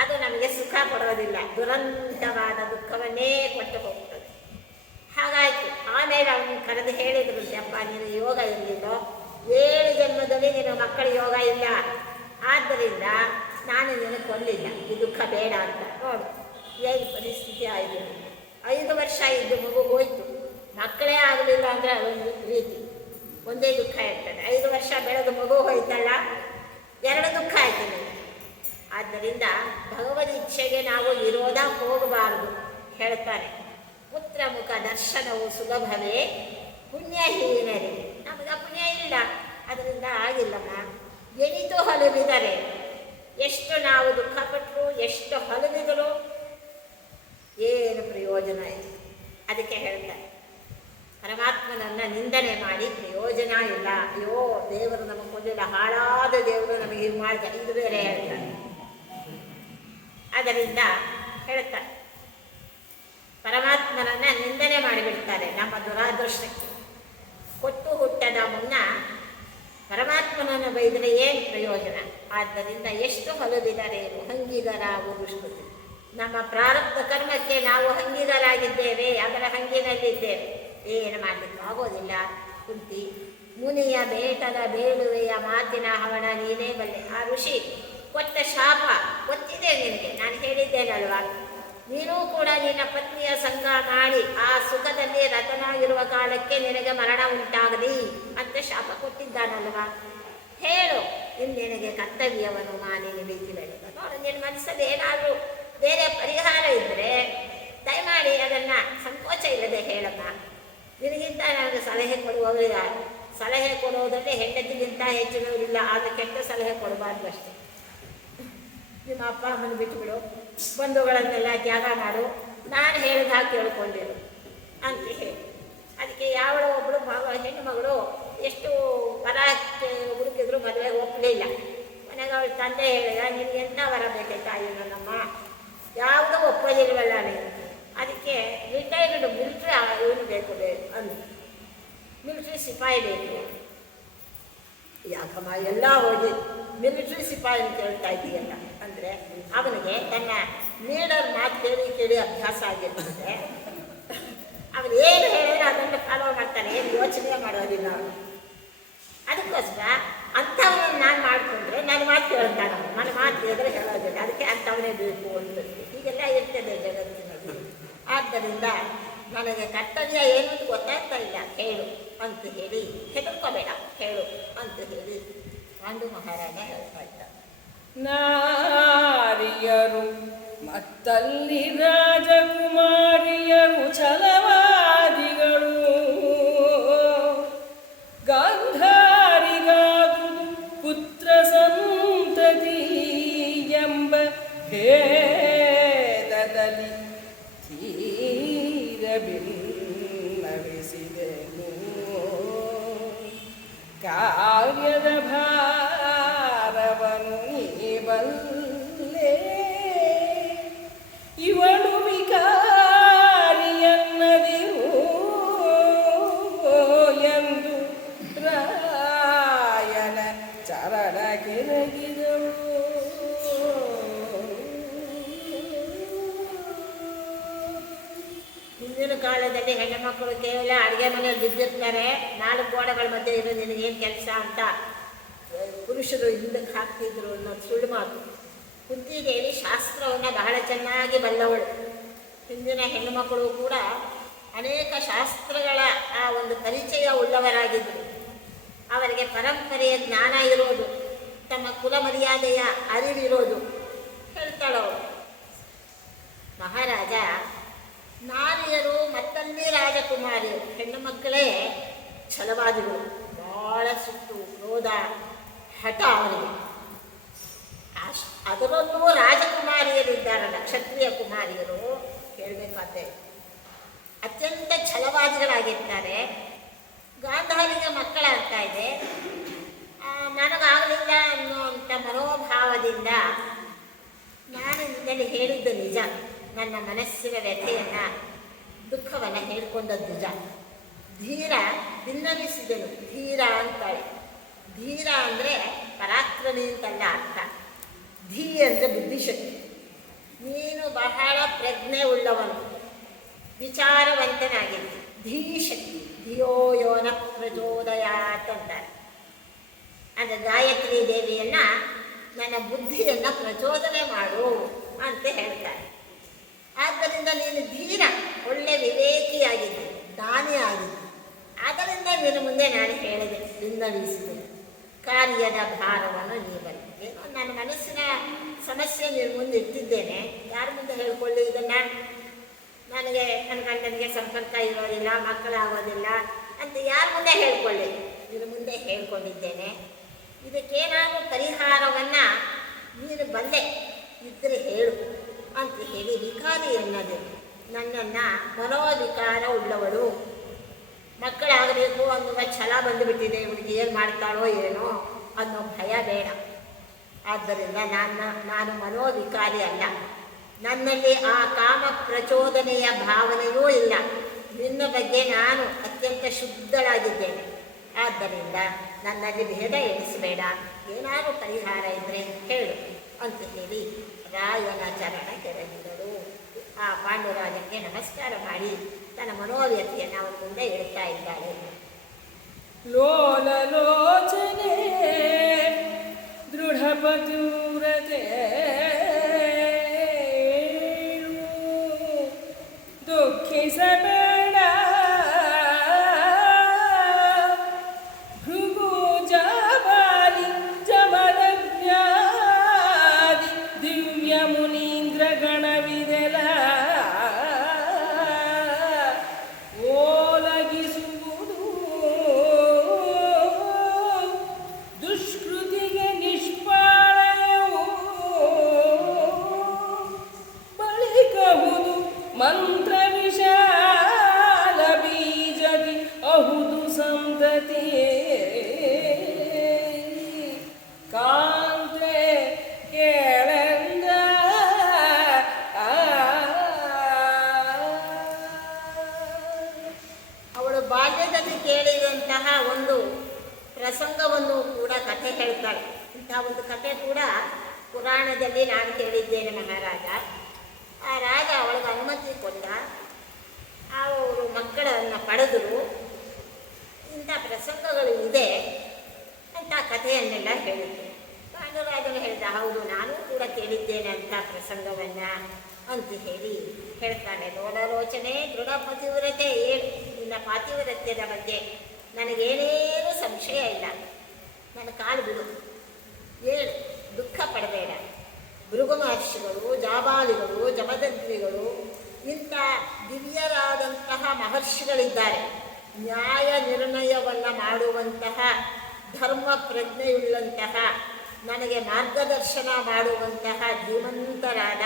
ಅದು ನಮಗೆ ಸುಖ ಕೊಡೋದಿಲ್ಲ, ದುರಂತವಾದ ದುಃಖವನ್ನೇ ಕೊಟ್ಟು ಹೋಗ್ತದೆ. ಹಾಗಾಯಿತು. ಆಮೇಲೆ ಅವನು ಕರೆದು ಹೇಳಿದ್ರು, ಅಪ್ಪ ನೀನು ಯೋಗ ಇರಲಿಲ್ಲೋ, 7 ಜನ್ಮದಲ್ಲಿ ನೀನು ಮಕ್ಕಳ ಯೋಗ ಇಲ್ಲ, ಆದ್ದರಿಂದ ನಾನು ನಿನಗೆ ಕೊಡಲಿಲ್ಲ, ಈ ದುಃಖ ಬೇಡ ಅಂತ. ನೋಡು ಏನು ಪರಿಸ್ಥಿತಿ ಆಯಿತು. 5 ವರ್ಷ ಇದ್ದು ಮಗು ಹೋಯಿತು, ಮಕ್ಕಳೇ ಆಗಲಿಲ್ಲ ಅಂದರೆ ಅದೊಂದು ರೀತಿ, ಒಂದೇ ದುಃಖ ಇರ್ತದೆ. 5 ವರ್ಷ ಬೆಳೆದು ಮಗು ಹೋಯ್ತಲ್ಲ, 2 ದುಃಖ ಆಯ್ತು ನಿಮಗೆ. ಆದ್ದರಿಂದ ಭಗವದ್ ಇಚ್ಛೆಗೆ ನಾವು ವಿರೋಧ ಹೋಗಬಾರದು ಹೇಳ್ತಾರೆ. ಪುತ್ರ ಮುಖ ದರ್ಶನವು ಸುಲಭವೇ ಪುಣ್ಯಹೀನರಿಗೆ. ನಮಗೆ ಪುಣ್ಯ ಇಲ್ಲ, ಅದರಿಂದ ಆಗಿಲ್ಲಮ್ಮ. ಎನಿತು ಹೊಲಬಿದರೆ, ಎಷ್ಟು ನಾವು ದುಃಖಪಟ್ಟರು, ಎಷ್ಟು ಹೊಲಬಿದರು ಏನು ಪ್ರಯೋಜನ ಇದೆ. ಅದಕ್ಕೆ ಹೇಳ್ತಾರೆ, ಪರಮಾತ್ಮನನ್ನು ನಿಂದನೆ ಮಾಡಿ ಪ್ರಯೋಜನ ಇಲ್ಲ. ಅಯ್ಯೋ ದೇವರು ನಮಗೆ ಕೊಡಲಿಲ್ಲ, ಹಾಳಾದ ದೇವರು ನಮಗೆ ಹೀಗೆ ಮಾಡಿದ, ಇದು ಬೇರೆ ಹೇಳ್ತಾರೆ. ಅದರಿಂದ ಹೇಳ್ತಾರೆ, ಪರಮಾತ್ಮನನ್ನು ನಿಂದನೆ ಮಾಡಿಬಿಡ್ತಾರೆ. ನಮ್ಮ ದುರಾದೃಷ್ಟಕ್ಕೆ ಕೊಟ್ಟು ಹುಟ್ಟದ ಮುನ್ನ ಪರಮಾತ್ಮನನ್ನು ಬೈದರೆ ಏನು ಪ್ರಯೋಜನ. ಆದ್ದರಿಂದ ಎಷ್ಟು ಹೊಲದಿದರೇನು ಹಂಗಿಗರಾಗುವುದು ಶ್ರುತಿ. ನಮ್ಮ ಪ್ರಾರಬ್ಧ ಕರ್ಮಕ್ಕೆ ನಾವು ಹಂಗಿಗರಾಗಿದ್ದೇವೆ, ಅದರ ಹಂಗಿನಲ್ಲಿದ್ದೇವೆ, ಏನು ಮಾಡಲಿಕ್ಕೆ ಆಗೋದಿಲ್ಲ. ಕುಂತಿ ಮುನಿಯ ಬೇಟದ ಬೇಳುವೆಯ ಮಾತಿನ ಹವಣ ನೀನೇ ಬಲ್ಲೆ. ಆ ಋಷಿ ಕೊಟ್ಟ ಶಾಪ ಗೊತ್ತಿದೆ ನಿನಗೆ, ನಾನು ಹೇಳಿದ್ದೇನಲ್ವಾ, ನೀನೂ ಕೂಡ ನಿನ್ನ ಪತ್ನಿಯ ಸಂಗ ಮಾಡಿ ಆ ಸುಖದಲ್ಲಿ ರತನಾಗಿರುವ ಕಾಲಕ್ಕೆ ನಿನಗೆ ಮರಣ ಉಂಟಾಗಲಿ ಅಂತ ಶಾಪ ಕೊಟ್ಟಿದ್ದಾನಲ್ವಾ. ಹೇಳು, ನಿನಗೆ ಕರ್ತವ್ಯವನ್ನು ಮಾನಿನ ಬೀಗಿಬೇಡ. ನೋಡು, ನಿನ್ನ ಮನಸ್ಸಲ್ಲಿ ಏನಾದರೂ ಬೇರೆ ಪರಿಹಾರ ಇದ್ದರೆ ದಯಮಾಡಿ ಅದನ್ನು ಸಂಕೋಚ ಇಲ್ಲದೆ ಹೇಳಮ್ಮ. ನಿನಗಿಂತ ನನಗೆ ಸಲಹೆ ಕೊಡುವವರಿಗ, ಸಲಹೆ ಕೊಡುವುದರಲ್ಲಿ ಹೆಂಡತಿಗಿಂತ ಹೆಚ್ಚಿನವರಿಲ್ಲ, ಆಗ ಕೆಟ್ಟ ಸಲಹೆ ಕೊಡಬಾರ್ದು ಅಷ್ಟೇ. ನಿಮ್ಮ ಅಪ್ಪ ಅಮ್ಮನ ಬಿಟ್ಟುಬಿಡು, ಬಂಧುಗಳನ್ನೆಲ್ಲ ತ್ಯಾಗ ಮಾಡು, ನಾನು ಹೇಳಿದ ಹಾಗೆ ಕೇಳ್ಕೊಂಡಿರು ಅಂತ ಹೇಳಿ. ಅದಕ್ಕೆ ಯಾವಳೋ ಒಬ್ಬಳು ಹೆಣ್ಣು ಮಗಳು ಎಷ್ಟು ವರ ಹುಡುಕಿದ್ರು ಮದುವೆಗೆ ಒಪ್ಪಲಿಲ್ಲ. ಮನೆಗೆ ಅವಳ ತಂದೆ ಹೇಳಿದ, ನಿನಗೆ ಎಂಥ ವರ ಬೇಕೆ ತಾಯಿ ನನ್ನಮ್ಮ, ಯಾವುದೂ ಒಪ್ಪಲಿಲ್ವಲ್ಲ ನೀನು, ಅದಕ್ಕೆ ರಿಟೈರ್ಡ್ ಮಿಲ್ಟ್ರಿ ಇವನು ಬೇಕು ಅಂದು, ಮಿಲ್ಟ್ರಿ ಸಿಪಾಯಿ ಬೇಕು. ಯಾಕಮ್ಮ ಎಲ್ಲ ಹೋಗಿ ಮಿಲಿಟ್ರಿ ಸಿಪಾಯಿ ಅಂತ ಹೇಳ್ತಾ ಇದ್ದೀಯಲ್ಲ ಅಂದರೆ, ಅವನಿಗೆ ತನ್ನ ಲೀಡರ್ ಮಾತು ಕೇಳಿ ಕೇಳಿ ಅಭ್ಯಾಸ ಆಗಿರ್ತದೆ. ಅವನು ಏನು ಹೇಳಿದ್ರೆ ಅದನ್ನು ಫಾಲೋ ಮಾಡ್ತಾನೆ, ಏನು ಯೋಚನೆ ಮಾಡೋದಿಲ್ಲ ಅವನು. ಅದಕ್ಕೋಸ್ಕರ ಅಂಥವನ್ನ ನಾನು ಮಾಡಿಕೊಂಡ್ರೆ ನನ್ನ ಮಾತು ಕೇಳ್ತಾನೆ, ನನ್ನ ಮಾತು ಕೇಳಿದ್ರೆ ಹೇಳೋದಿಲ್ಲ, ಅದಕ್ಕೆ ಅಂಥವನೇ ಬೇಕು ಅಂತ ಹೀಗೆಲ್ಲ ಇರ್ತದೆ ಜಗತ್ತಿನಲ್ಲಿ. ಆದ್ದರಿಂದ ನನಗೆ ಕರ್ತವ್ಯ ಏನು ಗೊತ್ತಾಗ್ತಾ ಇಲ್ಲ, ಹೇಳು ಅಂತ ಹೇಳಿ, ಹೆದರ್ಕೋಬೇಡ ಹೇಳು ಅಂತ ಹೇಳಿ ಪಾಂಡು ಮಹಾರಾಜ ಹೇಳ್ತಾ ಇದ್ದ. ನಾರಿಯರು ಮತ್ತಲ್ಲಿ ರಾಜಕುಮಾರಿಯರು ಛಲವಾದಿಗಳು, ಗಾಂಧಾರಿಗಾಗುವುದು ಪುತ್ರ ಸಂತತಿ ಎಂಬ ಭೇದದಲ್ಲಿ ತೀರ ಭಿನ್ನವಿಸಿದೆನು. ಕಾರ್ಯದ ಭಾರವನು ನೀ ಬಲ್ಲೆ, ಇವಳು ವಿಕಾರಿಯನ್ನದಿರು ಎಂದು ರಾಯನ ಚರಣ ಕೆರಗಿದಳು. ಹಿಂದಿನ ಕಾಲದಲ್ಲಿ ಹೆಣ್ಣು ಮಕ್ಕಳು ಕೇವಲ ಅಡುಗೆ ಮನೆಯಲ್ಲಿ ಬಿದ್ದಿರ್ತಾರೆ, 4 ಗೋಡೆಗಳ ಮಧ್ಯೆ ಇರೋ ನಿನಗೇನು ಕೆಲಸ ಅಂತ ಪುರುಷರು ಹಿಂದಕ್ಕೆ ಹಾಕ್ತಿದ್ರು ಅನ್ನೋದು ಸುಳ್ಳು ಮಾತು. ಕುಂತಿದೇವಿ ಶಾಸ್ತ್ರವನ್ನು ಬಹಳ ಚೆನ್ನಾಗಿ ಬಲ್ಲವಳು. ಹಿಂದಿನ ಹೆಣ್ಣು ಮಕ್ಕಳು ಕೂಡ ಅನೇಕ ಶಾಸ್ತ್ರಗಳ ಆ ಒಂದು ಪರಿಚಯ ಉಳ್ಳವರಾಗಿದ್ದರು. ಅವರಿಗೆ ಪರಂಪರೆಯ ಜ್ಞಾನ ಇರೋದು, ತಮ್ಮ ಕುಲ ಮರ್ಯಾದೆಯ ಅರಿವಿರೋದು ಹೇಳ್ತಾಳವಳು. ಮಹಾರಾಜ ನಾರಿಯರು ಮತ್ತಲ್ಲಿ ರಾಜಕುಮಾರಿಯರು, ಹೆಣ್ಣು ಮಕ್ಕಳೇ ಛಲವಾದಿಗಳು, ಭಾಳ ಸಿಟ್ಟು ಕ್ರೋಧ ಹಠ ಅವರಿಗೆ. ಅದರಲ್ಲೂ ರಾಜಕುಮಾರಿಯರು ಇದ್ದಾರಲ್ಲ, ಕ್ಷತ್ರಿಯ ಕುಮಾರಿಯರು ಹೇಳಬೇಕಾದ್ರೆ ಅತ್ಯಂತ ಛಲವಾದಿಗಳಾಗಿರ್ತಾರೆ. ಗಾಂಧಾರಿಗೆ ಮಕ್ಕಳಾಗ್ತಾ ಇದೆ, ನನಗಾಗಲಿಲ್ಲ ಅನ್ನುವಂಥ ಮನೋಭಾವದಿಂದ ನಾನು ನಿನ್ನಲ್ಲಿ ಹೇಳಿದ್ದು ನಿಜ, ನನ್ನ ಮನಸ್ಸಿನ ವ್ಯಥೆಯನ್ನು ದುಃಖವನ್ನು ಹೇಳಿಕೊಂಡದ್ದು ನಿಜ. ಧೀರ ಭಿನ್ನವಿಸಿದನು, ಧೀರ ಅಂತಾಳೆ. ಧೀರ ಅಂದರೆ ಪರಾಕ್ರಮಿ ಅಂತಲ್ಲ ಅರ್ಥ. ಧೀ ಅಂದರೆ ಬುದ್ಧಿಶಕ್ತಿ. ನೀನು ಬಹಳ ಪ್ರಜ್ಞೆ ಉಳ್ಳವನು, ವಿಚಾರವಂತನಾಗಿದ್ದಿ. ಧೀಶಕ್ತಿ, ಧಿಯೋ ಯೋನ ಪ್ರಚೋದಯಾತ್ ಅಂತಾರೆ. ಅಂದರೆ ಗಾಯತ್ರಿ ದೇವಿಯನ್ನು ನನ್ನ ಬುದ್ಧಿಯನ್ನು ಪ್ರಚೋದನೆ ಮಾಡು ಅಂತ ಹೇಳ್ತಾರೆ. ಆದ್ದರಿಂದ ನೀನು ಧೀರ, ಒಳ್ಳೆ ವಿವೇಕಿಯಾಗಿದ್ದಿ, ದಾನಿ ಆಗಿದ್ದಿ. ಆದ್ದರಿಂದ ನಿನ್ನ ಮುಂದೆ ನಾನು ಹೇಳಿದೆ, ಭಿನ್ನವಿಸಿದೆ. ಕಾರ್ಯದ ಭಾರವನ್ನು ನೀವಲ್ಲ, ಏನೋ ನನ್ನ ಮನಸ್ಸಿನ ಸಮಸ್ಯೆ ನಿನ್ನ ಮುಂದೆ ಇಟ್ಟಿದ್ದೇನೆ, ಯಾರ ಮುಂದೆ ಹೇಳ್ಕೊಳ್ಳಿ ಇದನ್ನು? ನನಗೆ ನನ್ನ ಗಂಡನಿಗೆ ಸಂಪರ್ಕ ಇರೋದಿಲ್ಲ, ಮಕ್ಕಳಾಗೋದಿಲ್ಲ ಅಂತ ಯಾರ ಮುಂದೆ ಹೇಳ್ಕೊಳ್ಳಿ? ನಿನ್ನ ಮುಂದೆ ಹೇಳ್ಕೊಂಡಿದ್ದೇನೆ. ಇದಕ್ಕೇನಾದರೂ ಪರಿಹಾರವನ್ನು ನೀನು ಬಂದೆ ಇದ್ದರೆ ಹೇಳು ಅಂತ ಹೇಳಿ ವಿಕಾರಿ ಎನ್ನದೆ ನನ್ನನ್ನು ಮನೋವಿಕಾರ ಉಳ್ಳವಳು, ಮಕ್ಕಳಾಗಬೇಕು ಅನ್ನುವ ಛಲ ಬಂದುಬಿಟ್ಟಿದೆ, ಇವಳಿಗೆ ಏನು ಮಾಡ್ತಾಳೋ ಏನೋ ಅನ್ನೋ ಭಯ ಬೇಡ. ಆದ್ದರಿಂದ ನಾನು ಮನೋವಿಕಾರಿ ಅಲ್ಲ, ನನ್ನಲ್ಲಿ ಆ ಕಾಮ ಪ್ರಚೋದನೆಯ ಭಾವನೆಯೂ ಇಲ್ಲ. ನಿನ್ನ ಬಗ್ಗೆ ನಾನು ಅತ್ಯಂತ ಶುದ್ಧಳಾಗಿದ್ದೇನೆ. ಆದ್ದರಿಂದ ನನ್ನಲ್ಲಿ ಭೇದ ಎಣಿಸಬೇಡ, ಏನಾದರೂ ಪರಿಹಾರ ಇದ್ದರೆ ಹೇಳು ಅಂತ ಹೇಳಿ ರಾಯನ ಚರಣ ಕೆರಗಿದಳು. ಆ ಪಾಂಡುರಾಜನಿಗೆ ನಮಸ್ಕಾರ ಮಾಡಿ ತನ್ನ ಮನೋವ್ಯಥೆಯನ್ನು ಅವನ ಮುಂದೆ ಹೇಳ್ತಾ ಇದ್ದಾಳೆ. ಲೋಲಲೋಚನೆ ದೃಢಪತಿವ್ರತೆ ದುಃಖಿಸಬೇಡ, ಭೃಗು ಜಾಬಾಲಿ ಜಮದಜ್ಞಾದಿ ದಿವ್ಯ ಮುನೀಂದ್ರ ಗಣವಿದೆಲ ಓಲಗಿಸುವುದು ದುಷ್ಕೃತಿಗೆ ನಿಷ್ಪಾಳಯವು ಪುರಾಣದಲ್ಲಿ ನಾನು ಕೇಳಿದ್ದೇನೆ ಮಹಾರಾಜ. ಆ ರಾಜ ಅವಳಿಗೆ ಅನುಮತಿ ಕೊಟ್ಟ, ಅವರು ಮಕ್ಕಳನ್ನು ಪಡೆದರು. ಇಂಥ ಪ್ರಸಂಗಗಳು ಇದೆ ಅಂತ ಕಥೆಯನ್ನೆಲ್ಲ ಹೇಳಿದ್ದೆ. ಪಾಂಡುರಾಜನು ಹೇಳಿದ, ಹೌದು ನಾನು ಕೂಡ ಕೇಳಿದ್ದೇನೆ ಅಂಥ ಪ್ರಸಂಗವನ್ನು ಅಂತ ಹೇಳಿ ಹೇಳ್ತಾನೆ. ಲೋಲಲೋಚನೆ ದೃಢ ಪತಿವ್ರತೆ, ಏಳು ನಿನ್ನ ಪಾತಿವ್ರತ್ಯದ ಬಗ್ಗೆ ನನಗೇನೇನೂ ಸಂಶಯ ಇಲ್ಲ. ನನ್ನ ಕಾಲು ಬಿಡು, ಏಳು, ದುಃಖ ಪಡಬೇಡ. ಭೃಗು ಮಹರ್ಷಿಗಳು, ಜಾಬಾಲಿಗಳು, ಜಮದಗ್ನಿಗಳು ಇಂಥ ದಿವ್ಯರಾದಂತಹ ಮಹರ್ಷಿಗಳಿದ್ದಾರೆ. ನ್ಯಾಯ ನಿರ್ಣಯವನ್ನು ಮಾಡುವಂತಹ, ಧರ್ಮ ಪ್ರಜ್ಞೆಯುಳ್ಳಂತಹ, ನನಗೆ ಮಾರ್ಗದರ್ಶನ ಮಾಡುವಂತಹ ಧೀಮಂತರಾದ,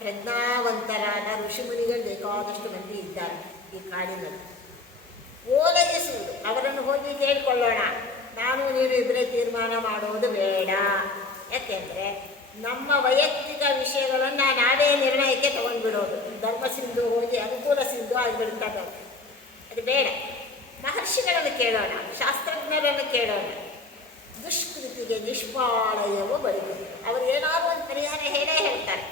ಪ್ರಜ್ಞಾವಂತರಾದ ಋಷಿಮುನಿಗಳು ಬೇಕಾದಷ್ಟು ಮಂದಿ ಇದ್ದಾರೆ ಈ ಕಾಡಿನಲ್ಲಿ. ಓಲೈಸುವುದು, ಅವರನ್ನು ಹೋಗಿ ಕೇಳಿಕೊಳ್ಳೋಣ. ನಾನು ನೀನು ಇಬ್ಬರೇ ತೀರ್ಮಾನ ಮಾಡೋದು ಬೇಡ. ಯಾಕೆಂದರೆ ನಮ್ಮ ವೈಯಕ್ತಿಕ ವಿಷಯಗಳನ್ನು ನಾವೇ ನಿರ್ಣಯಕ್ಕೆ ತಗೊಂಡ್ಬಿಡೋದು. ಧರ್ಮ ಸಿಂಧು ಹೋಗಿ ಅನುಕೂಲ ಸಿಂಧು ಆಗಿಬಿಡ್ತದೆ, ಅದು ಬೇಡ. ಮಹರ್ಷಿಗಳನ್ನು ಕೇಳೋಣ, ಶಾಸ್ತ್ರಜ್ಞರನ್ನು ಕೇಳೋಣ. ದುಷ್ಕೃತಿಗೆ ನಿಷ್ಪಾಳಯವು ಬರುವುದು. ಅವರು ಏನಾದರೂ ಒಂದು ಪರಿಹಾರ ಹೇಳೇ ಹೇಳ್ತಾರೆ.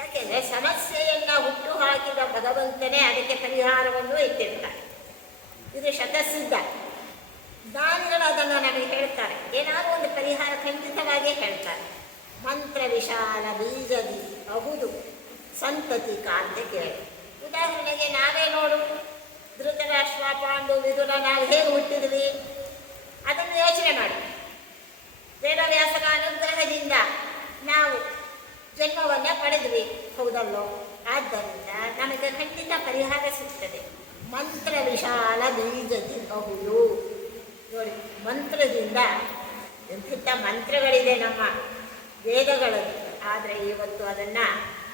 ಯಾಕೆಂದರೆ ಸಮಸ್ಯೆಯನ್ನು ಹುಟ್ಟು ಹಾಕಿದ ಭಗವಂತನೇ ಅದಕ್ಕೆ ಪರಿಹಾರವನ್ನು ಇಟ್ಟಿರ್ತಾರೆ. ಇದು ಶತಸಿದ್ಧ. ದಾನಿಗಳು ಅದನ್ನು ನಮಗೆ ಹೇಳ್ತಾರೆ, ಏನಾದರೂ ಒಂದು ಪರಿಹಾರ ಖಂಡಿತವಾಗಿ ಹೇಳ್ತಾರೆ. ಮಂತ್ರ ವಿಶಾಲ ಬೀಜದಿ ಅಹುದು ಸಂತತಿ ಕಾಂತೆ ಕೇಳಿ. ಉದಾಹರಣೆಗೆ ನಾವೇ ನೋಡು, ಧೃತರಾಷ್ಟ್ರ, ಪಾಂಡು, ವಿದುರ ನಾವು ಹೇಗೆ ಹುಟ್ಟಿದ್ವಿ ಅದನ್ನು ಯೋಚನೆ ಮಾಡಿ. ವೇದವ್ಯಾಸನ ಅನುಗ್ರಹದಿಂದ ನಾವು ಜನ್ಮವನ್ನು ಪಡೆದ್ವಿ, ಹೌದಲ್ಲೋ? ಆದ್ದರಿಂದ ನಮಗೆ ಖಂಡಿತ ಪರಿಹಾರ ಸಿಗ್ತದೆ. ಮಂತ್ರ ವಿಶಾಲ ಬೀಜದಿ ಅಹುದು. ನೋಡಿ, ಮಂತ್ರದಿಂದ ಎಂಥ ಮಂತ್ರಗಳಿದೆ ನಮ್ಮ ವೇದಗಳಲ್ಲಿ. ಆದರೆ ಇವತ್ತು ಅದನ್ನು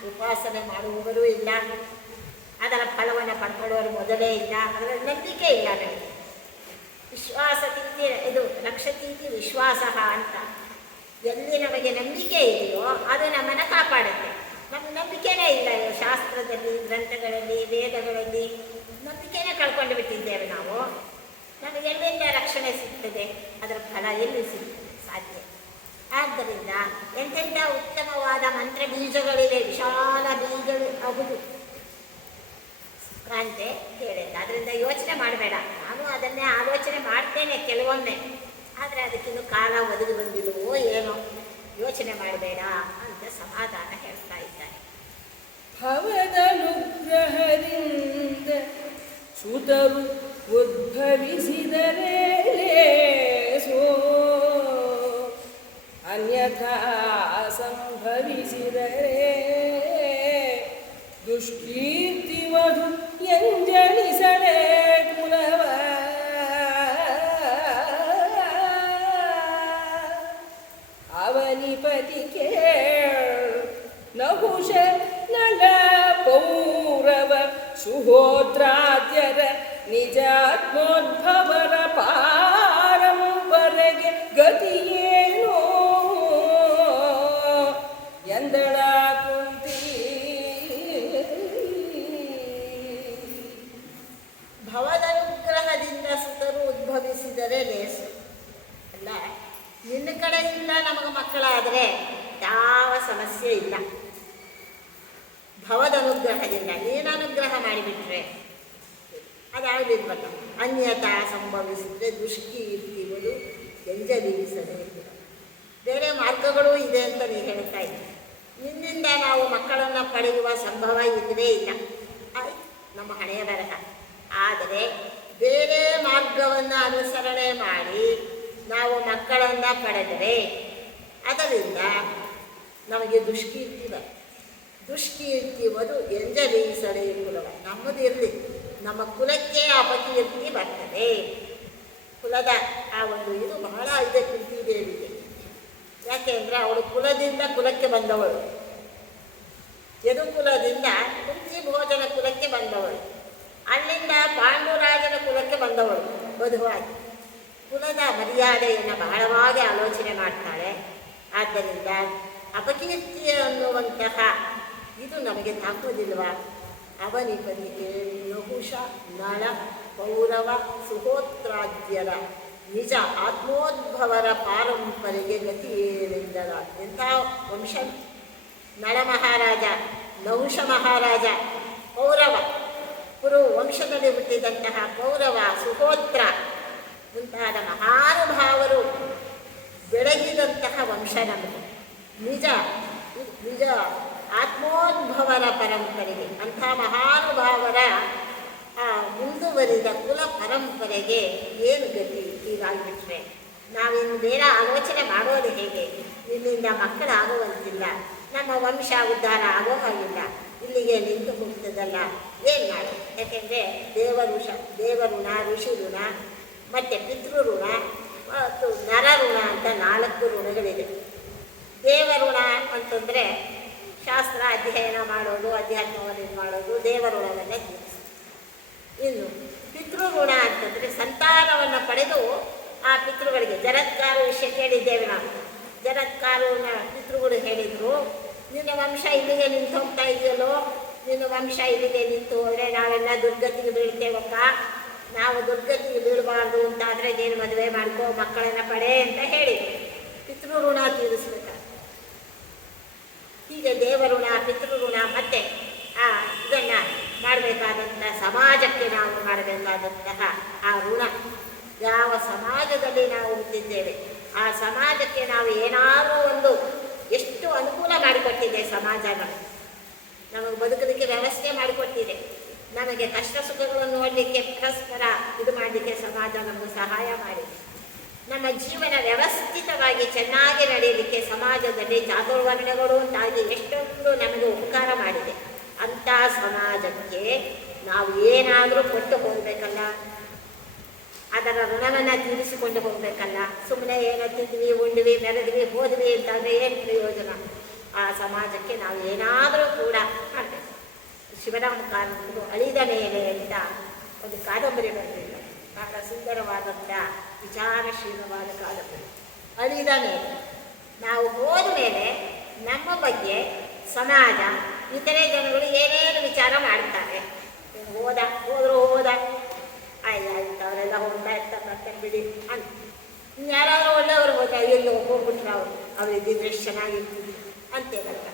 ಉಪಾಸನೆ ಮಾಡುವವರೂ ಇಲ್ಲ, ಅದರ ಫಲವನ್ನು ಪಡ್ಕೊಳ್ಳೋರು ಮೊದಲೇ ಇಲ್ಲ, ಅದರ ನಂಬಿಕೆ ಇಲ್ಲ ನಮಗೆ. ವಿಶ್ವಾಸ ತಿಥಿ, ಇದು ರಕ್ಷತೀತಿ ವಿಶ್ವಾಸ ಅಂತ. ಎಲ್ಲಿ ನಮಗೆ ನಂಬಿಕೆ ಇದೆಯೋ ಅದು ನಮ್ಮನ್ನು ಕಾಪಾಡುತ್ತೆ. ನಮಗೆ ನಂಬಿಕೆನೇ ಇಲ್ಲ, ಶಾಸ್ತ್ರದಲ್ಲಿ, ಗ್ರಂಥಗಳಲ್ಲಿ, ವೇದಗಳಲ್ಲಿ ನಂಬಿಕೆನೇ ಕಳ್ಕೊಂಡು ಬಿಟ್ಟಿದ್ದೇವೆ ನಾವು. ನಮಗೆ ಎಲ್ಲಿಂದ ರಕ್ಷಣೆ ಸಿಗ್ತದೆ? ಅದರ ಫಲ ಎಲ್ಲಿ ಸಿಗ್ತದೆ? ಸಾಧ್ಯ. ಆದ್ದರಿಂದ ಎಂತೆಂಥ ಉತ್ತಮವಾದ ಮಂತ್ರ ಬೀಜಗಳಿವೆ, ವಿಶಾಲ ಬೀಜಗಳು ಆಗುವುದು ಕ್ರಾಂತೆ ಹೇಳಿಲ್ಲ. ಅದರಿಂದ ಯೋಚನೆ ಮಾಡಬೇಡ. ನಾನು ಅದನ್ನೇ ಆಲೋಚನೆ ಮಾಡ್ತೇನೆ ಕೆಲವೊಮ್ಮೆ, ಆದರೆ ಅದಕ್ಕಿನ್ನು ಕಾಲ ಒದಗಿ ಬಂದಿಲ್ಲವೋ ಏನೋ. ಯೋಚನೆ ಮಾಡಬೇಡ ಅಂತ ಸಮಾಧಾನ ಹೇಳ್ತಾ ಇದ್ದಾರೆ. ಭವದನುಗ್ರಹದಿಂದ ಸುತರು ಉದ್ಭವಿಸಿದರೆ ಸೋ, ಅನ್ಯಥಾ ಸಂಭವಿಸಿದರೆ ದುಷ್ಕೀರ್ತಿ ವಧು ಎಂಜನಿಸಲೇ ಕುಲವ. ಅವನಿಪತಿ ಕೇಳು ನಹುಷ ನಲ ಪೌರವ ಸುಹೋತ್ರಾದ್ಯರ ನಿಜಾತ್ಮೋದ್ಭವರ ಪಾರಂಪರೆಗೆ ಗತಿಯೇನೋ ಎಂದಳ ಕುಂತಿ. ಭವದನುಗ್ರಹದಿಂದ ಸುತರು ಉದ್ಭವಿಸಿದರೆ ಲೇಸು ಅಲ್ಲ. ನಿನ್ನ ಕಡೆಯಿಂದ ನಮಗೆ ಮಕ್ಕಳಾದರೆ ಯಾವ ಸಮಸ್ಯೆ ಇಲ್ಲ. ಭವದನುಗ್ರಹದಿಂದ ನೀನು ಅನುಗ್ರಹ ಮಾಡಿಬಿಟ್ರೆ ಅದಾಗಲಿಲ್ವಲ್ಲ. ಅನ್ಯತಾ ಸಂಭವಿಸಿದರೆ ದುಷ್ಕೀರ್ತಿಗಳು ಎಂಜಲಿಸದೆ. ಬೇರೆ ಮಾರ್ಗಗಳೂ ಇದೆ ಅಂತ ನೀವು ಹೇಳ್ತಾ ಇದ್ದೀವಿ. ನಿನ್ನಿಂದ ನಾವು ಮಕ್ಕಳನ್ನು ಪಡೆಯುವ ಸಂಭವ ಇಲ್ಲವೇ ಇಲ್ಲ, ಆಯ್ತು, ನಮ್ಮ ಹಣೆಯ ಬರಹ. ಆದರೆ ಬೇರೆ ಮಾರ್ಗವನ್ನು ಅನುಸರಣೆ ಮಾಡಿ ನಾವು ಮಕ್ಕಳನ್ನು ಪಡೆದರೆ ಅದರಿಂದ ನಮಗೆ ದುಷ್ಕೀರ್ತಿ ಬರ್ತದೆ. ದುಷ್ಕೀರ್ತಿ ವಧು ಎಂಜಲೀಸಲೇ ಕುಲವ. ನಮ್ಮದು ಇರಲಿ, ನಮ್ಮ ಕುಲಕ್ಕೆ ಅಪಕೀರ್ತಿ ಬರ್ತದೆ. ಕುಲದ ಆ ಒಂದು ಇದು ಬಹಳ ಇದೆ ಕುಂತಿದೇವಿಗೆ. ಯಾಕೆಂದರೆ ಅವಳು ಕುಲದಿಂದ ಕುಲಕ್ಕೆ ಬಂದವಳು. ಯದುಕುಲದಿಂದ ಕುಂತಿ ಭೋಜನ ಕುಲಕ್ಕೆ ಬಂದವಳು, ಅಲ್ಲಿಂದ ಪಾಂಡುರಾಜನ ಕುಲಕ್ಕೆ ಬಂದವಳು ವಧುವಾಗಿ. ಕುಲದ ಮರ್ಯಾದೆಯನ್ನು ಬಹಳವಾಗಿ ಆಲೋಚನೆ ಮಾಡ್ತಾಳೆ. ಆದ್ದರಿಂದ ಅಪಕೀರ್ತಿ ಅನ್ನುವಂತಹ ಇದು ನಮಗೆ ತಾಕೋದಿಲ್ವ? ಅವನಿಪನಿಗೆ ನಹುಷ ನಳ ಪೌರವ ಸುಹೋತ್ರಾದ್ಯರ ನಿಜ ಆತ್ಮೋದ್ಭವರ ಪಾರಂಪರೆಗೆ ಗತಿ ಏನೆಂದರ ಎಂಥ ವಂಶ ನಳ ಮಹಾರಾಜ, ನಹುಷ ಮಹಾರಾಜ, ಕೌರವ ಕುರು ವಂಶದಲ್ಲಿ ಹುಟ್ಟಿದಂತಹ ಕೌರವ, ಸುಹೋತ್ರ ಮುಂತಾದ ಮಹಾನುಭಾವರು ಬೆಳಗಿದಂತಹ ವಂಶ ನಮ್ಮದು. ನಿಜ ನಿಜ ಆತ್ಮೋದ್ಭವರ ಪರಂಪರೆಗೆ ಅಂಥ ಮಹಾನುಭಾವರ ಆ ಮುಂದುವರಿದ ಕುಲ ಪರಂಪರೆಗೆ ಏನು ಗತಿ ಹೀಗಾಗಿಬಿಟ್ರೆ ನಾವಿನ್ನು ಬೇರೆ ಆಲೋಚನೆ ಮಾಡೋದು ಹೇಗೆ? ಇಲ್ಲಿಂದ ಮಕ್ಕಳಾಗುವಂತಿಲ್ಲ, ನಮ್ಮ ವಂಶ ಉದ್ಧಾರ ಆಗೋ ಹಾಗಿಲ್ಲ, ಇಲ್ಲಿಗೆ ನಿಂತು ಹೋಗ್ತದಲ್ಲ, ಏನು ಮಾಡಿ? ಯಾಕೆಂದರೆ ದೇವಋಣ, ಋಷಿ ಋಣ ಮತ್ತು ಪಿತೃಋಣ ಮತ್ತು ನರಋಣ ಅಂತ 4 ಋಣಗಳಿದೆ. ದೇವಋಣ ಅಂತಂದರೆ ಶಾಸ್ತ್ರ ಅಧ್ಯಯನ ಮಾಡೋದು, ಅಧ್ಯಾತ್ಮವನ್ನು ಮಾಡೋದು, ದೇವಋಣವನ್ನು ತೀರಿಸಿ. ಇನ್ನು ಪಿತೃಋಣ ಅಂತಂದರೆ ಸಂತಾನವನ್ನು ಪಡೆದು ಆ ಪಿತೃಗಳಿಗೆ ಜರತ್ಕಾರು ವಿಷಯ ಕೇಳಿದ್ದೇವೆ ನಾವು. ಜರತ್ಕಾರುನ ಪಿತೃಗಳು ಹೇಳಿದರು, ನಿನ್ನ ವಂಶ ಇಲ್ಲಿಗೆ ನಿಂತು ಹೋಗ್ತಾ ಇದೆಯಲ್ಲೋ, ನಿನ್ನ ವಂಶ ಇಲ್ಲಿಗೆ ನಿಂತು ಹೋದರೆ ನಾವೆಲ್ಲ ದುರ್ಗತಿಗೆ ಬೀಳ್ತೇವಕ್ಕ, ನಾವು ದುರ್ಗತಿಗೆ ಬೀಳಬಾರ್ದು ಅಂತಾದರೆ ನೀನು ಮದುವೆ ಮಾಡ್ಕೋ, ಮಕ್ಕಳನ್ನು ಪಡೆ ಅಂತ ಹೇಳಿದ್ರು. ಪಿತೃಋಣ ತೀರಿಸ್ಬೇಕು. ಹೀಗೆ ದೇವಋಣ, ಪಿತೃಋಣ ಮತ್ತು ಇದನ್ನು ಮಾಡಬೇಕಾದಂಥ ಸಮಾಜಕ್ಕೆ ನಾವು ಮಾಡಬೇಕಾದಂತಹ ಆ ಋಣ, ಯಾವ ಸಮಾಜದಲ್ಲಿ ನಾವು ಹುಟ್ಟಿದ್ದೇವೆ ಆ ಸಮಾಜಕ್ಕೆ ನಾವು ಏನಾದರೂ ಒಂದು ಎಷ್ಟು ಅನುಕೂಲ ಮಾಡಿಕೊಟ್ಟಿದೆ ಸಮಾಜ. ನಮಗೆ ಬದುಕೋದಕ್ಕೆ ವ್ಯವಸ್ಥೆ ಮಾಡಿಕೊಟ್ಟಿದೆ. ನಮಗೆ ಕಷ್ಟ ಸುಖಗಳನ್ನು ನೋಡಲಿಕ್ಕೆ ಪರಸ್ಪರ ಇದು ಮಾಡಲಿಕ್ಕೆ ಸಮಾಜ ನಮಗೆ ಸಹಾಯ ಮಾಡಿದೆ. ನಮ್ಮ ಜೀವನ ವ್ಯವಸ್ಥಿತವಾಗಿ ಚೆನ್ನಾಗಿ ನಡೆಯಲಿಕ್ಕೆ ಸಮಾಜದಲ್ಲಿ ಚಾತುರ್ವರ್ಣಗಳು ಅಂತಾಗಿ ಎಷ್ಟೊಂದು ನಮಗೆ ಉಪಕಾರ ಮಾಡಿದೆ. ಅಂಥ ಸಮಾಜಕ್ಕೆ ನಾವು ಏನಾದರೂ ಕೊಟ್ಟು ಹೋಗಬೇಕಲ್ಲ, ಅದರ ಋಣವನ್ನು ತೀರಿಸಿಕೊಂಡು ಹೋಗಬೇಕಲ್ಲ. ಸುಮ್ಮನೆ ಏನೋ ತಿಂದ್ವಿ, ಉಂಡ್ವಿ, ಮೆರೆದ್ವಿ, ಹೋದ್ವಿ ಅಂತಂದರೆ ಏನು ಪ್ರಯೋಜನ? ಆ ಸಮಾಜಕ್ಕೆ ನಾವು ಏನಾದರೂ ಕೂಡ ಮಾಡಬೇಕು. ಶಿವರಾಮ ಕಾರಂತರು ಅಳಿದ ಮೇಲೆ ಅಂತ ಒಂದು ಕಾದಂಬರಿ ಬರೆದಿದ್ದಾರೆ. ಬಹಳ ಸುಂದರವಾದಂಥ ವಿಚಾರಶೀಲವಾದ ಕಾದಂಬರಿ. ಅಳಿದ ಮೇಲೆ ನಾವು ಹೋದ ಮೇಲೆ ನಮ್ಮ ಬಗ್ಗೆ ಸಮಾಜ, ಇತರೆ ಜನಗಳು ಏನೇನು ವಿಚಾರ ಮಾಡ್ತಾರೆ. ಹೋದ್ರು ಆಯ್ತು ಅವರೆಲ್ಲ ಹೋಗ್ತಾ ಇರ್ತಾರೆ ಬಿಡಿ ಅಂತ. ಯಾರಾದರೂ ಒಳ್ಳೆಯವರು ಹೋದ ಎಲ್ಲೋ ಹೋಗ್ಬಿಟ್ರೆ ಅವ್ರು ಇದ್ದಿದ್ರೆ ಎಷ್ಟು ಚೆನ್ನಾಗಿರ್ತಿದ್ರು ಅಂತೇಳಲ್ಲ.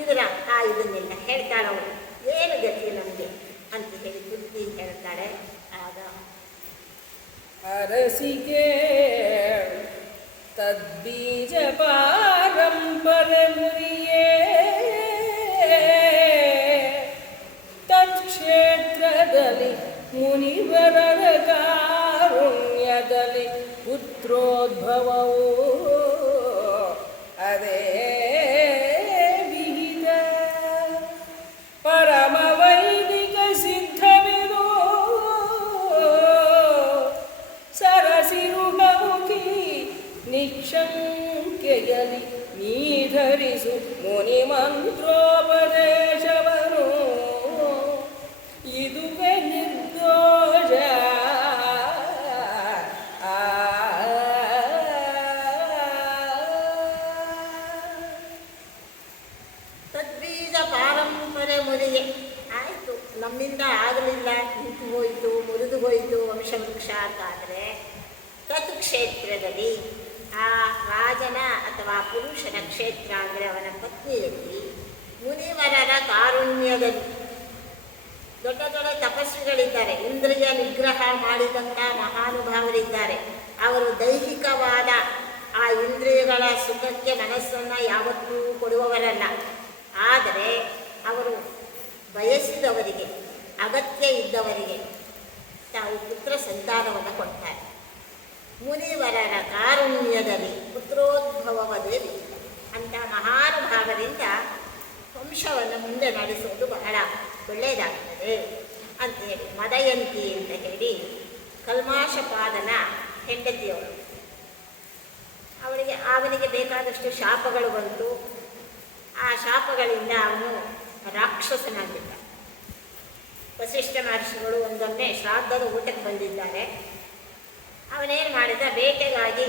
ಇದನ್ನೆಲ್ಲ ಹೇಳ್ತಾಳೆ ಅವರು. ಏನು ಗತಿ ನಮಗೆ ಅಂತ ಹೇಳಿ ಬುದ್ಧಿ ಹೇಳ್ತಾಳೆ. ಆಗ ಅರಸಿಗೆ ತದ್ಬೀಜ ಪಾರಂಪರೆ ಮುರಿಯೇ ತತ್ಕ್ಷೇತ್ರದಲ್ಲಿ ಮುನಿವರರ ಕಾರುಣ್ಯದಲ್ಲಿ ಪುತ್ರೋದ್ಭವವು ಅದೇ ವಿಹಿತ ಪರಮ ವೈದಿಕ ಸಿದ್ಧವಿದು ಸರಸಿರುಗಮುಖಿ ನಿಕ್ಷಂಕೆಯಲಿ ನೀಧರಿಸು ಮುನಿ ಮಂತ್ರೋಪದೇಶವನು ಇದುವೇ ನಿರ್ದೋಷ. ತದ್ಬೀಜ ಪಾರಂಪರೆ ಮುರಿಯೇ ಆಯಿತು, ನಮ್ಮಿಂದ ಆಗಲಿಲ್ಲ, ನಿಂತು ಹೋಯಿತು, ಮುರಿದು ಹೋಯಿತು ವಂಶವೃಕ್ಷ ಅಂತಾದರೆ ತತ್ ಕ್ಷೇತ್ರದಲ್ಲಿ ಆ ರಾಜನ ಅಥವಾ ಪುರುಷನ ಕ್ಷೇತ್ರ ಅಂದರೆ ಅವನ ಪತ್ನಿಯಲ್ಲಿ ಮುನಿವರರ ಕಾರುಣ್ಯದಲ್ಲಿ ದೊಡ್ಡ ದೊಡ್ಡ ತಪಸ್ವಿಗಳಿದ್ದಾರೆ, ಇಂದ್ರಿಯ ನಿಗ್ರಹ ಮಾಡಿದಂಥ ಮಹಾನುಭಾವರಿದ್ದಾರೆ. ಅವರು ದೈಹಿಕವಾದ ಆ ಇಂದ್ರಿಯಗಳ ಸುಖಕ್ಕೆ ಮನಸ್ಸನ್ನು ಯಾವತ್ತೂ ಕೊಡುವವರಲ್ಲ. ಆದರೆ ಅವರು ಬಯಸಿದವರಿಗೆ, ಅಗತ್ಯ ಇದ್ದವರಿಗೆ ತಾವು ಪುತ್ರ ಸಂತಾನವನ್ನು ಕೊಡ್ತಾರೆ. ಮುನಿವರರ ಕಾರುಣ್ಯದಲ್ಲಿ ಪುತ್ರೋದ್ಭವದಲ್ಲಿ ಅಂಥ ಮಹಾನುಭಾವರಿಂದ ವಂಶವನ್ನು ಮುಂದೆ ನಡೆಸೋದು ಬಹಳ ಒಳ್ಳೆಯದಾಗ್ತದೆ ಅಂತೇಳಿ ಮದಯಂತಿ ಅಂತ ಹೇಳಿ ಕಲ್ಮಾಶಪಾದನ ಹೆಂಡತಿಯವರು. ಅವನಿಗೆ ಬೇಕಾದಷ್ಟು ಶಾಪಗಳು ಬಂತು. ಆ ಶಾಪಗಳಿಂದ ಅವನು ರಾಕ್ಷಸನಾಗಿದ್ದ. ವಸಿಷ್ಠ ಮಹರ್ಷಿಗಳು ಒಂದೊಮ್ಮೆ ಶ್ರಾದ್ದದ ಊಟಕ್ಕೆ ಬಂದಿದ್ದಾರೆ. ಅವನೇನು ಮಾಡಿದ, ಬೇಟೆಗಾಗಿ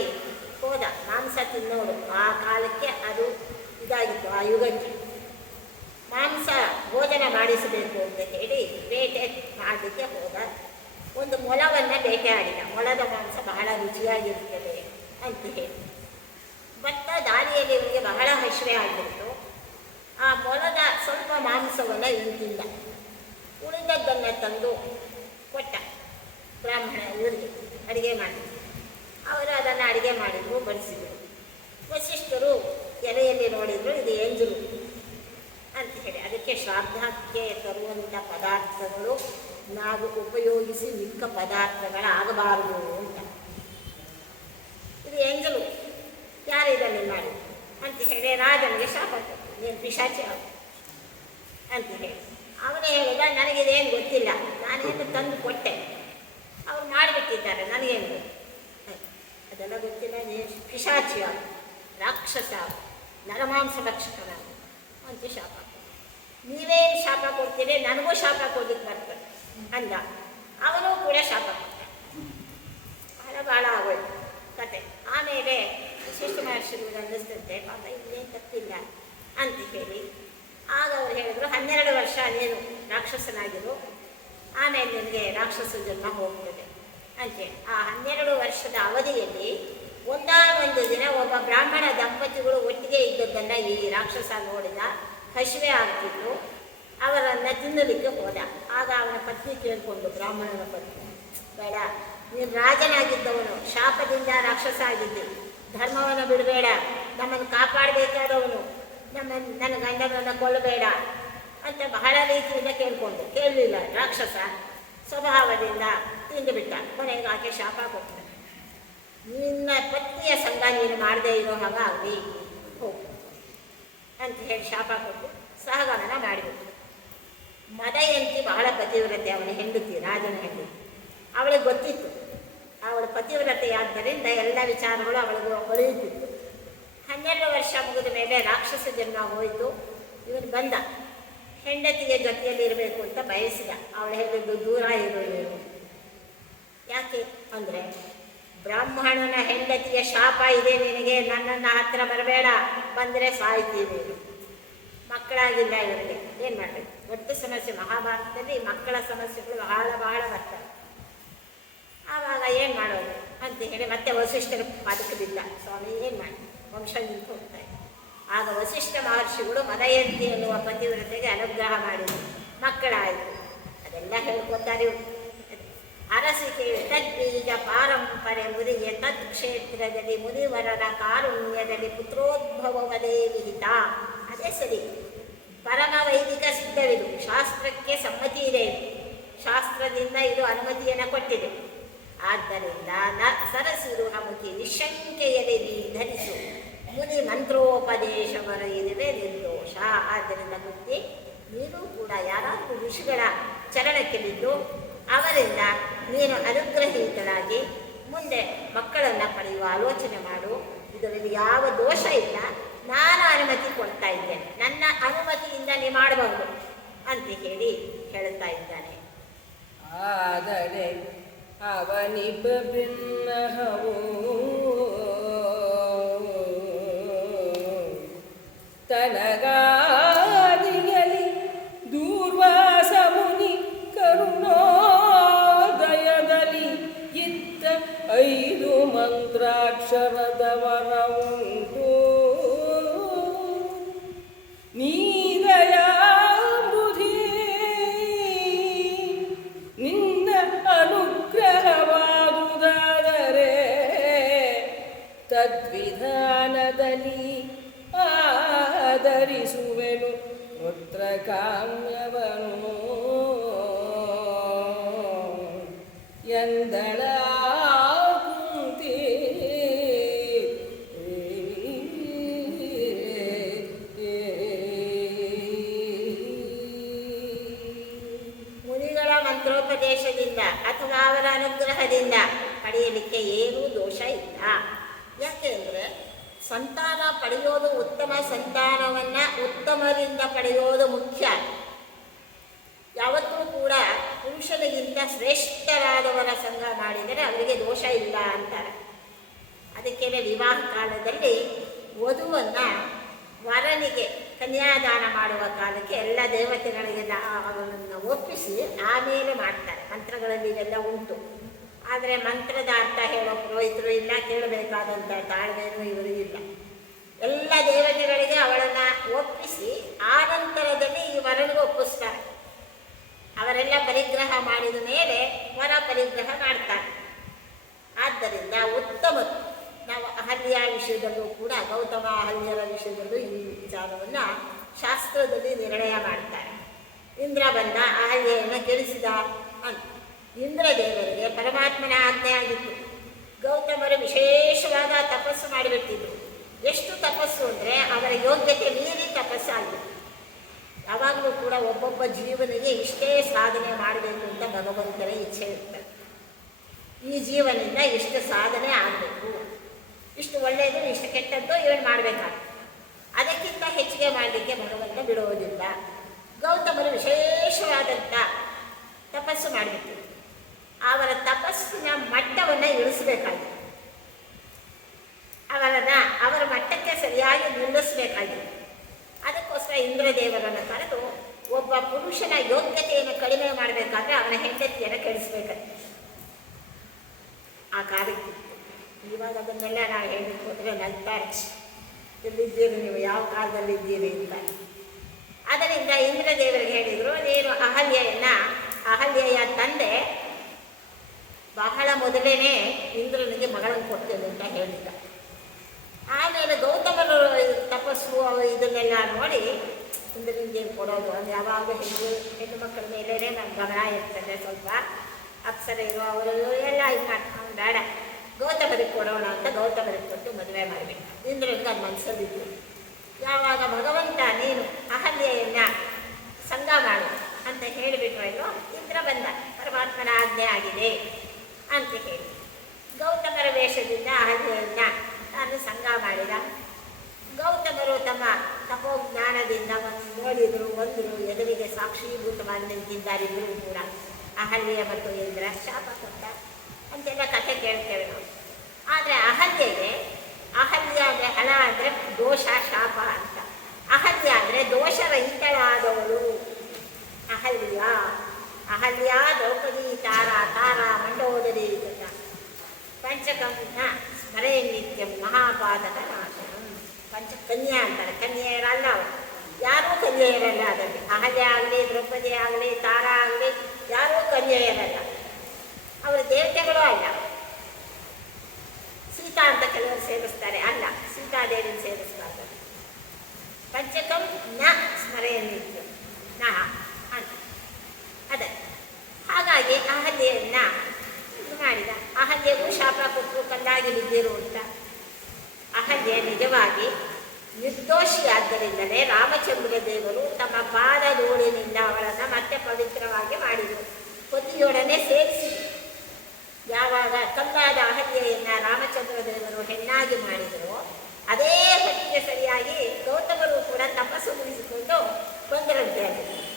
ಹೋದ. ಮಾಂಸ ತಿನ್ನೋರು ಆ ಕಾಲಕ್ಕೆ ಅದು ಇದಾಗಿತ್ತು, ಆ ಯುಗಕ್ಕೆ ಮಾಂಸ ಭೋಜನ ಮಾಡಿಸಬೇಕು ಅಂತ ಹೇಳಿ ಬೇಟೆ ಮಾಡಲಿಕ್ಕೆ ಹೋದ. ಒಂದು ಮೊಲವನ್ನು ಬೇಟೆಯಾಡಿದ. ಮೊಲದ ಮಾಂಸ ಬಹಳ ರುಚಿಯಾಗಿರ್ತದೆ ಅಂತ ಹೇಳಿ ಬರ್ತಾ ದಾರಿಯಲ್ಲಿ ಇವನಿಗೆ ಬಹಳ ಹಸಿವೆ ಆಗಿತ್ತು. ಆ ಮೊಲದ ಸ್ವಲ್ಪ ಮಾಂಸವನ್ನು ಇವನು ತಿಂದ. ಉಳಿದದ್ದನ್ನು ತಂದು ಕೊಟ್ಟ ಬ್ರಾಹ್ಮಣ ಇವರಿಗೆ ಅಡುಗೆ ಮಾಡಿ. ಅವರು ಅದನ್ನು ಅಡುಗೆ ಮಾಡಿದರು, ಬಡಿಸಿದರು. ವಸಿಷ್ಠರು ಎಲೆಯಲ್ಲಿ ನೋಡಿದರು, ಇದು ಎಂಜಲು ಅಂತ ಹೇಳಿ. ಅದಕ್ಕೆ ಶ್ರಾದ್ದಕ್ಕೆ ತರುವಂಥ ಪದಾರ್ಥಗಳು ನಾವು ಉಪಯೋಗಿಸಿ ಮಿಕ್ಕ ಪದಾರ್ಥಗಳಾಗಬಾರದು ಅಂತ. ಇದು ಎಂಜಲು, ಯಾರು ಇದನ್ನು ಮಾಡಿ ಅಂತ ಹೇಳಿ ರಾಜನಿಗೆ ಶಾಪ ಕೊಟ್ಟು, ನೀನು ಪಿಶಾಚಿ ಅಂತ ಹೇಳಿ. ಅವನೇ ಹೇಳಿದ, ನನಗಿದೇನು ಗೊತ್ತಿಲ್ಲ, ನಾನೇನು ತಂದು ಕೊಟ್ಟೆ, ಅವ್ರು ಮಾಡಿಬಿಟ್ಟಿದ್ದಾರೆ, ನನಗೇನು ಗೊತ್ತು, ಅದೆಲ್ಲ ಗೊತ್ತಿಲ್ಲ, ನೀನು ಪಿಶಾಚಿ, ರಾಕ್ಷಸ, ನರಮಾಂಸ ಭಕ್ಷಕನ ಅಂತ ಶಾಪ. ನೀವೇನು ಶಾಪ ಕೊಡ್ತೀರಿ, ನನಗೂ ಶಾಪ ಕೊಡ್ಲಿಕ್ಕೆ ಬರ್ತದೆ ಅಂದ. ಅವನು ಕೂಡ ಶಾಪ ಕೊಟ್ಟ. ಭಾಳ ಆಗೋಯ್ತು ಕತೆ. ಆಮೇಲೆ ವಿಶಿಷ್ಟ ಮಹರ್ಷಿಗಳು ಅನ್ನಿಸ್ತಂತೆ, ಪಾಪ ಇಲ್ಲೇನು ತಪ್ಪಿಲ್ಲ ಅಂತ ಹೇಳಿ. ಆಗ ಅವ್ರು ಹೇಳಿದ್ರು, 12 ವರ್ಷ ನೀನು ರಾಕ್ಷಸನಾಗಿರು, ಆಮೇಲೆ ನಿನಗೆ ರಾಕ್ಷಸ ಜನ್ಮ ಹೋಗ್ತದೆ ಅಂತೇಳಿ. ಆ 12 ವರ್ಷದ ಅವಧಿಯಲ್ಲಿ ಒಂದಾನೊಂದು ದಿನ ಒಬ್ಬ ಬ್ರಾಹ್ಮಣ ದಂಪತಿಗಳು ಒಟ್ಟಿಗೆ ಇದ್ದದ್ದನ್ನು ಈ ರಾಕ್ಷಸ ನೋಡಿದ. ಹಸಿವೆ ಆಗ್ತಿತ್ತು, ಅವರನ್ನು ತಿನ್ನಲಿಕ್ಕೆ ಹೋದ. ಆಗ ಅವನ ಪತ್ನಿ ಕೇಳಿಕೊಂಡು, ಬ್ರಾಹ್ಮಣನ ಪತ್ನಿ, ಬೇಡ, ನೀನು ರಾಜನಾಗಿದ್ದವನು, ಶಾಪದಿಂದ ರಾಕ್ಷಸ ಆಗಿದ್ದಿ, ಧರ್ಮವನ್ನು ಬಿಡಬೇಡ, ನಮ್ಮನ್ನು ಕಾಪಾಡಬೇಕಾದವನು, ನನ್ನ ಗಂಡನನ್ನು ಕೊಲ್ಲಬೇಡ ಅಂತ ಬಹಳ ರೀತಿಯಿಂದ ಕೇಳಿಕೊಂಡು. ಕೇಳಲಿಲ್ಲ ರಾಕ್ಷಸ, ಸ್ವಭಾವದಿಂದ ತಿಂದುಬಿಟ್ಟ. ಕೊನೆಗೆ ಆಕೆ ಶಾಪ ಕೊಡ್ತಾನೆ, ನಿನ್ನ ಪತ್ನಿಯ ಸಂಘ ನೀನು ಮಾಡದೇ ಇರೋ ಹಾಗಾಗಿ ಹೋಗು ಅಂತ ಹೇಳಿ ಶಾಪ ಕೊಟ್ಟು ಸಹಗಮನ ಮಾಡಿಬಿಟ್ಟು. ಮದಯಂತಿ ಬಹಳ ಪತಿವ್ರತೆ, ಅವನ ಹೆಂಡತಿ, ರಾಜನ ಹೆಂಡತಿ. ಅವಳಿಗೆ ಗೊತ್ತಿತ್ತು ಅವಳ ಪತಿವ್ರತೆಯಾದ್ದರಿಂದ ಎಲ್ಲ ವಿಚಾರಗಳು ಅವಳಿಗೆ ಹೊಳೆಯುತ್ತಿತ್ತು. 12 ವರ್ಷ ಮುಗಿದ ಮೇಲೆ ರಾಕ್ಷಸ ಜನ್ಮ ಹೋಯಿತು. ಇವನು ಬಂದ, ಹೆಂಡತಿಗೆ ಜೊತೆಯಲ್ಲಿ ಇರಬೇಕು ಅಂತ ಬಯಸಿದ. ಅವಳು ಹೇಳಿದ್ದು, ದೂರ ಇರೋದು. ಯಾಕೆ ಅಂದರೆ, ಬ್ರಾಹ್ಮಣನ ಹೆಂಡತಿಯ ಶಾಪ ಇದೆ ನಿನಗೆ, ನನ್ನನ್ನು ಹತ್ತಿರ ಬರಬೇಡ, ಬಂದರೆ ಸಾಯ್ತೀವಿ. ಮಕ್ಕಳಾಗಿಲ್ಲ ಇವರಿಗೆ, ಏನು ಮಾಡಬೇಕು? ದೊಡ್ಡ ಸಮಸ್ಯೆ. ಮಹಾಭಾರತದಲ್ಲಿ ಮಕ್ಕಳ ಸಮಸ್ಯೆಗಳು ಬಹಳ ಬರ್ತವೆ. ಆವಾಗ ಏನು ಮಾಡೋದು ಅಂತ ಹೇಳಿ ಮತ್ತೆ ವಸಿಷ್ಠರ ಪಾದಕ್ಕೆ ಬಿದ್ದ. ಸ್ವಾಮಿ, ಏನು ಮಾಡಿ, ವಂಶ ನಿಂತು ಹೋಗ್ತಾರೆ. ಆಗ ವಸಿಷ್ಠ ಮಹರ್ಷಿಗಳು ಮದಯಂತಿ ಎನ್ನುವ ಪತಿವ್ರತೆಗೆ ಅನುಗ್ರಹ ಮಾಡಿದರು, ಮಕ್ಕಳಾಯಿತು. ಅದೆಲ್ಲ ಹೇಳ್ಕೊತಾರೆ. ಅರಸಿಕೆ ತದ್ಬೀಜ ಪಾರಂಪರೆ ಮುರಿಗೆ ತತ್ ಕ್ಷೇತ್ರದಲ್ಲಿ ಮುನಿವರರ ಕಾರುಣ್ಯದಲ್ಲಿ ಪುತ್ರೋದ್ಭವವದೇ ವಿಹಿತ. ಅದೇ ಸರಿ, ಪರಮ ವೈದಿಕ ಸಿದ್ಧವಿದು, ಶಾಸ್ತ್ರಕ್ಕೆ ಸಮ್ಮತಿ ಇದೆ, ಶಾಸ್ತ್ರದಿಂದ ಇದು ಅನುಮತಿಯನ್ನು ಕೊಟ್ಟಿದೆ. ಆದ್ದರಿಂದ ಸರಸಿರುವ ಮುಖಿ ನಿಶಂಕೆಯಲ್ಲಿ ಧರಿಸು, ಮುನಿ ಮಂತ್ರೋಪದೇಶವನ್ನು ಇದುವೇ ನಿರ್ದೋಷ. ಆದ್ದರಿಂದ ಮುಕ್ತಿ, ನೀನು ಕೂಡ ಯಾರಾದರೂ ಋಷಿಗಳ ಚರಣಕ್ಕೆ ಬಿದ್ದು ಅವರಿಂದ ನೀನು ಅನುಗ್ರಹೀತಳಾಗಿ ಮುಂದೆ ಮಕ್ಕಳನ್ನು ಪಡೆಯುವ ಆಲೋಚನೆ ಮಾಡು. ಇದರಲ್ಲಿ ಯಾವ ದೋಷ ಇಲ್ಲ, ನಾನು ಅನುಮತಿ ಕೊಡ್ತಾ ಇದ್ದೇನೆ, ನನ್ನ ಅನುಮತಿಯಿಂದ ನೀ ಮಾಡಬಹುದು ಅಂತ ಹೇಳಿ ಹೇಳ್ತಾ ಇದ್ದಾನೆ. ಆದರೆ ಅವನಿಬ್ಬ ಭಿನ್ನಹವೋ ತನಗಾದಿಯಲಿ ದೂರ್ವಾಸ ಮುನಿ ಕರುಣೋದಯದಲ್ಲಿ ಇತ್ತ 5 ಮಂತ್ರಾಕ್ಷರದ ವರವುಂಟು. ನೀದಯಾಂಬುಧಿ ನಿನ್ನ ಅನುಗ್ರಹವಾದುದಾದರೆ ತದ್ವಿಧಾನದಲ್ಲಿ ಆದರಿಸುವೆನು ಪುತ್ರ ಕಾಮ್ಯವನು ಎಂದಳ ಕುಂತಿ. ಮುನಿಗಳ ಮಂತ್ರೋಪದೇಶದಿಂದ ಅಥವಾ ಅವರ ಅನುಗ್ರಹದಿಂದ ಪಡೆಯಲಿಕ್ಕೆ ಏನೂ ದೋಷ ಇಲ್ಲ. ಯಾಕೆಂದರೆ ಸಂತಾನ ಪಡೆಯೋದು ಉತ್ತಮ, ಸಂತಾನವನ್ನು ಉತ್ತಮರಿಂದ ಪಡೆಯೋದು ಮುಖ್ಯ. ಯಾವತ್ತೂ ಕೂಡ ಪುರುಷನಿಗಿಂತ ಶ್ರೇಷ್ಠರಾದವರ ಸಂಘ ಮಾಡಿದರೆ ಅವರಿಗೆ ದೋಷ ಇಲ್ಲ ಅಂತಾರೆ. ಅದಕ್ಕೇನೆ ವಿವಾಹ ಕಾಲದಲ್ಲಿ ವಧುವನ್ನು ವರನಿಗೆ ಕನ್ಯಾದಾನ ಮಾಡುವ ಕಾಲಕ್ಕೆ ಎಲ್ಲ ದೇವತೆಗಳಿಗೆ ಅವನನ್ನು ಒಪ್ಪಿಸಿ ಆಮೇಲೆ ಮಾಡ್ತಾರೆ. ಮಂತ್ರಗಳಲ್ಲಿ ಇವೆಲ್ಲ ಉಂಟು. ಆದರೆ ಮಂತ್ರದ ಅರ್ಥ ಹೇಳೋ ಪುರೋಹಿತರು ಇಲ್ಲ, ಕೇಳಬೇಕಾದಂಥ ತಾಳ್ಮೆಯೂ ಇವರಿಗಿಲ್ಲ. ಎಲ್ಲ ದೇವತೆಗಳಿಗೆ ಅವಳನ್ನು ಒಪ್ಪಿಸಿ ಆನಂತರದಲ್ಲಿ ಈ ವರನಿಗೆ ಒಪ್ಪಿಸ್ತಾರೆ. ಅವರೆಲ್ಲ ಪರಿಗ್ರಹ ಮಾಡಿದ ಮೇಲೆ ವರ ಪರಿಗ್ರಹ ಮಾಡ್ತಾರೆ. ಆದ್ದರಿಂದ ಉತ್ತಮ ನಾವು ಅಹಲ್ಯ ವಿಷಯದಲ್ಲೂ ಕೂಡ ಗೌತಮ ಅಹಲ್ಯರ ವಿಷಯದಲ್ಲೂ ಈ ವಿಚಾರವನ್ನು ಶಾಸ್ತ್ರದಲ್ಲಿ ನಿರ್ಣಯ ಮಾಡ್ತಾರೆ. ಇಂದ್ರ ಬಂದ ಅಹಲ್ಯೆಯನ್ನು ಕೆಡಿಸಿದ ಅಂತ. ಇಂದ್ರ ದೇವರಿಗೆ ಪರಮಾತ್ಮನ ಆಜ್ಞೆ ಆಗಿತ್ತು. ಗೌತಮರು ವಿಶೇಷವಾದ ತಪಸ್ಸು ಮಾಡಿಬಿಟ್ಟಿದ್ರು. ಎಷ್ಟು ತಪಸ್ಸು ಅಂದರೆ ಅವರ ಯೋಗ್ಯತೆ ಮೀರಿ ತಪಸ್ಸಾಗಿತ್ತು. ಯಾವಾಗಲೂ ಕೂಡ ಒಬ್ಬೊಬ್ಬ ಜೀವನಿಗೆ ಇಷ್ಟೇ ಸಾಧನೆ ಮಾಡಬೇಕು ಅಂತ ಭಗವಂತನ ಇಚ್ಛೆ ಇರ್ತದೆ. ಈ ಜೀವನದಿಂದ ಇಷ್ಟು ಸಾಧನೆ ಆಗಬೇಕು, ಇಷ್ಟು ಒಳ್ಳೆಯದು ಇಷ್ಟು ಕೆಟ್ಟದ್ದು ಇವನು ಮಾಡಬೇಕಾಗ್ತದೆ. ಅದಕ್ಕಿಂತ ಹೆಚ್ಚಿಗೆ ಮಾಡಲಿಕ್ಕೆ ಭಗವಂತ ಬಿಡುವುದಿಲ್ಲ. ಗೌತಮರು ವಿಶೇಷವಾದಂಥ ತಪಸ್ಸು ಮಾಡಿಬಿಟ್ಟು ಅವರ ತಪಸ್ಸಿನ ಮಟ್ಟವನ್ನು ಇಳಿಸಬೇಕಾಗಿದೆ. ಅವರ ಮಟ್ಟಕ್ಕೆ ಸರಿಯಾಗಿ ನಿಲ್ಲಿಸಬೇಕಾಗಿದೆ. ಅದಕ್ಕೋಸ್ಕರ ಇಂದ್ರದೇವರನ್ನು ಕರೆದು ಒಬ್ಬ ಪುರುಷನ ಯೋಗ್ಯತೆಯನ್ನು ಕಡಿಮೆ ಮಾಡಬೇಕಾದ್ರೆ ಅವನ ಹೆಂಡತಿಯನ್ನು ಕೆಡಿಸ್ಬೇಕಾಗಿದೆ. ಆ ಕಾರ್ಯಕ್ಕೆ ಇವಾಗ ಅದನ್ನೆಲ್ಲ ನಾವು ಹೇಳಬೇಕು ಅಂದರೆ ನಗ್ತಾರೆ, ಎಲ್ಲಿದ್ದೀರಿ ನೀವು, ಯಾವ ಕಾಲದಲ್ಲಿದ್ದೀರಿ ಅಂತ. ಅದರಿಂದ ಇಂದ್ರದೇವರಿಗೆ ಹೇಳಿದರು, ನೀನು ಅಹಲ್ಯೆಯ ತಂದೆ ಬಹಳ ಮೊದಲೇ ಇಂದ್ರನಿಗೆ ಮಗಳನ್ನು ಕೊಡ್ತೇನೆ ಅಂತ ಹೇಳಿದ್ದ. ಆಮೇಲೆ ಗೌತಮರು ತಪಸ್ಸು ಇದನ್ನೆಲ್ಲ ನೋಡಿ ಇಂದ್ರನಿಗೆ ಕೊಡೋದು ಅಂದರೆ ಯಾವಾಗ ಹೆಣ್ಣು ಮಕ್ಕಳ ಮೇಲೇ ನನ್ನ ಗಮನ ಇರ್ತದೆ. ಸ್ವಲ್ಪ ಅಪ್ಸರೆಯರು ಅವರು ಎಲ್ಲ ಇದು ಮಾಡ್ಕೊಂಡು ಬೇಡ, ಗೌತಮರಿಗೆ ಕೊಡೋಣ ಅಂತ ಗೌತಮರಿಗೆ ಕೊಟ್ಟು ಮದುವೆ ಮಾಡಬೇಕು. ಇಂದ್ರನಿಗೆ ಅದು ಮನಸ್ಸಲ್ಲಿತ್ತು. ಯಾವಾಗ ಭಗವಂತ ನೀನು ಅಹಲ್ಯೆಯನ್ನು ಸಂಗ ಮಾಡು ಅಂತ ಹೇಳಿಬಿಟ್ರು ಇಲ್ಲೋ, ಇಂದ್ರ ಬಂದ, ಪರಮಾತ್ಮನ ಆಜ್ಞೆ ಆಗಿದೆ ಅಂತ ಹೇಳಿ ಗೌತಮರ ವೇಷದಿಂದ ಅಹಲ್ಯೆಯನ್ನು ನಾನು ಸಂಗ ಮಾಡಿದ. ಗೌತಮರು ತಮ್ಮ ತಪೋಜ್ಞಾನದಿಂದ ನೋಡಿದರು, ಬಂದರು, ಎದುರಿಗೆ ಸಾಕ್ಷೀಭೂತವಾಗಿ ನಿಂತಿದ್ದಾರೆ. ಇಬ್ಬರು ಕೂಡ ಅಹಲ್ಯ ಮತ್ತು ಇಂದ್ರ ಶಾಪ ಕೊಟ್ಟ ಅಂತೆಲ್ಲ ಕಥೆ ಕೇಳ್ತೇವೆ ನಾವು. ಆದರೆ ಅಹಲ್ಯೆಗೆ ಅಹಲ್ಯ ಅಂದರೆ ಹಣ ಅಂದರೆ ದೋಷ, ಶಾಪ ಅಂತ. ಅಹಲ್ಯ ಅಂದರೆ ದೋಷರಹಿತಳಾದವಳು ಅಹಲ್ಯ ದ್ರೌಪದಿ ತಾರ ಮಂಡೋದರಿ ಪಂಚಕಂನ ಸ್ಮರೇ ನಿತ್ಯಂ ಮಹಾಪಾದಕ ನಾಶನಂ. ಪಂಚಕನ್ಯಾ ಅಂತಾರೆ. ಕನ್ಯೆಯರಲ್ಲ ಅವರು, ಯಾರೂ ಕನ್ಯೆಯರಲ್ಲ. ಅದರಲ್ಲಿ ಅಹಲ್ಯ ಆಗಲಿ, ದ್ರೌಪದಿ ಆಗಲಿ, ತಾರ ಆಗಲಿ ಯಾರೂ ಕನ್ಯೆಯರಲ್ಲ. ಅವರು ದೇವತೆಗಳು ಅಲ್ಲ. ಸೀತಾ ಅಂತ ಕೆಲವರು ಸೇರಿಸ್ತಾರೆ, ಅಲ್ಲ, ಸೀತಾದೇವಿನ ಸೇರಿಸ್ಬಾರ್ದು. ಪಂಚಕಂ ನ ಸ್ಮರೇ ನಿತ್ಯಂ ನಹ ಅಂತ ಅದೇ. ಹಾಗಾಗಿ ಅಹಲ್ಯೆಯನ್ನು ಇದು ಮಾಡಿದ. ಅಹಲ್ಯೆಗೂ ಶಾಪ ಕೊಟ್ಟರು, ಕಲ್ಲಾಗಿ ಬಿದ್ದಿರು ಅಂತ. ಅಹಲ್ಯೆ ನಿಜವಾಗಿ ನಿರ್ದೋಷಿಯಾದ್ದರಿಂದಲೇ ರಾಮಚಂದ್ರ ದೇವರು ತಮ್ಮ ಪಾದಧೂಳಿನಿಂದ ಅವಳನ್ನು ಮತ್ತೆ ಪವಿತ್ರವಾಗಿ ಮಾಡಿದರು, ಪತಿಯೊಡನೆ ಸೇರಿಸಿದರು. ಯಾವಾಗ ಕಲ್ಲಾದ ಅಹಲ್ಯೆಯನ್ನು ರಾಮಚಂದ್ರ ದೇವರು ಹೆಣ್ಣಾಗಿ ಮಾಡಿದರು, ಅದೇ ಹೊತ್ತಿಗೆ ಸರಿಯಾಗಿ ಗೌತಮರು ಕೂಡ ತಪಸ್ಸು ಮುಗಿಸಿಕೊಂಡು ಬಂದರಂತೆ.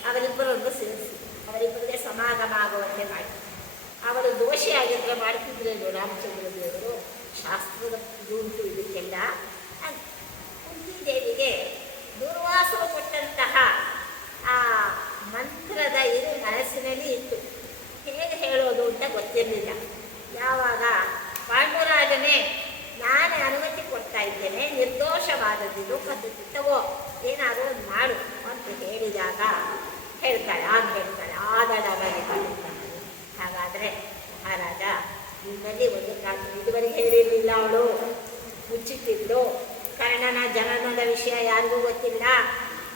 ಅವರಿಬ್ಬರನ್ನು ಸೇರಿಸಿ ಅವರಿಬ್ಬರಿಗೆ ಸಮಾಗಮ ಆಗುವಂತೆ ಮಾಡಿ. ಅವರು ದೋಷಿಯಾಗಿದ್ದರೆ ಮಾಡ್ತಿದ್ರೇನು ರಾಮಚಂದ್ರ ದೇವರು? ಶಾಸ್ತ್ರದ ಉಂಟು ಇದಕ್ಕೆಲ್ಲ. ಕುಂತಿದೇವಿಗೆ ದೂರ್ವಾಸರು ಕೊಟ್ಟಂತಹ ಆ ಮಂತ್ರದ ಇದು ಮನಸ್ಸಿನಲ್ಲಿ ಇತ್ತು. ಹೇಗೆ ಹೇಳೋದು ಅಂತ ಗೊತ್ತಿರಲಿಲ್ಲ. ಯಾವಾಗ ಪಾಂಡುರಾಜನೇ ನಾನೇ ಅನುಮತಿ ಕೊಡ್ತಾ ಇದ್ದೇನೆ, ನಿರ್ದೋಷವಾದದ್ದು ಪದ್ಧತಿ ತಗೋ, ಏನಾದರೂ ಒಂದು ಮಾಡು ಅಂತ ಹೇಳಿದಾಗ ಹೇಳ್ತಾಳೆ ಆದಳವಾಗಿ ಕಲಿತಾಳೆ. ಹಾಗಾದರೆ ಮಹಾರಾಜ ನಿನ್ನಲ್ಲಿ ಒಂದು ಕಾಲು ಇದುವರೆಗೆ ಹೇಳಿರಲಿಲ್ಲ, ಅವಳು ಮುಚ್ಚಿಟ್ಟಿದ್ದು. ಕರ್ಣನ ಜನನದ ವಿಷಯ ಯಾರಿಗೂ ಗೊತ್ತಿಲ್ಲ,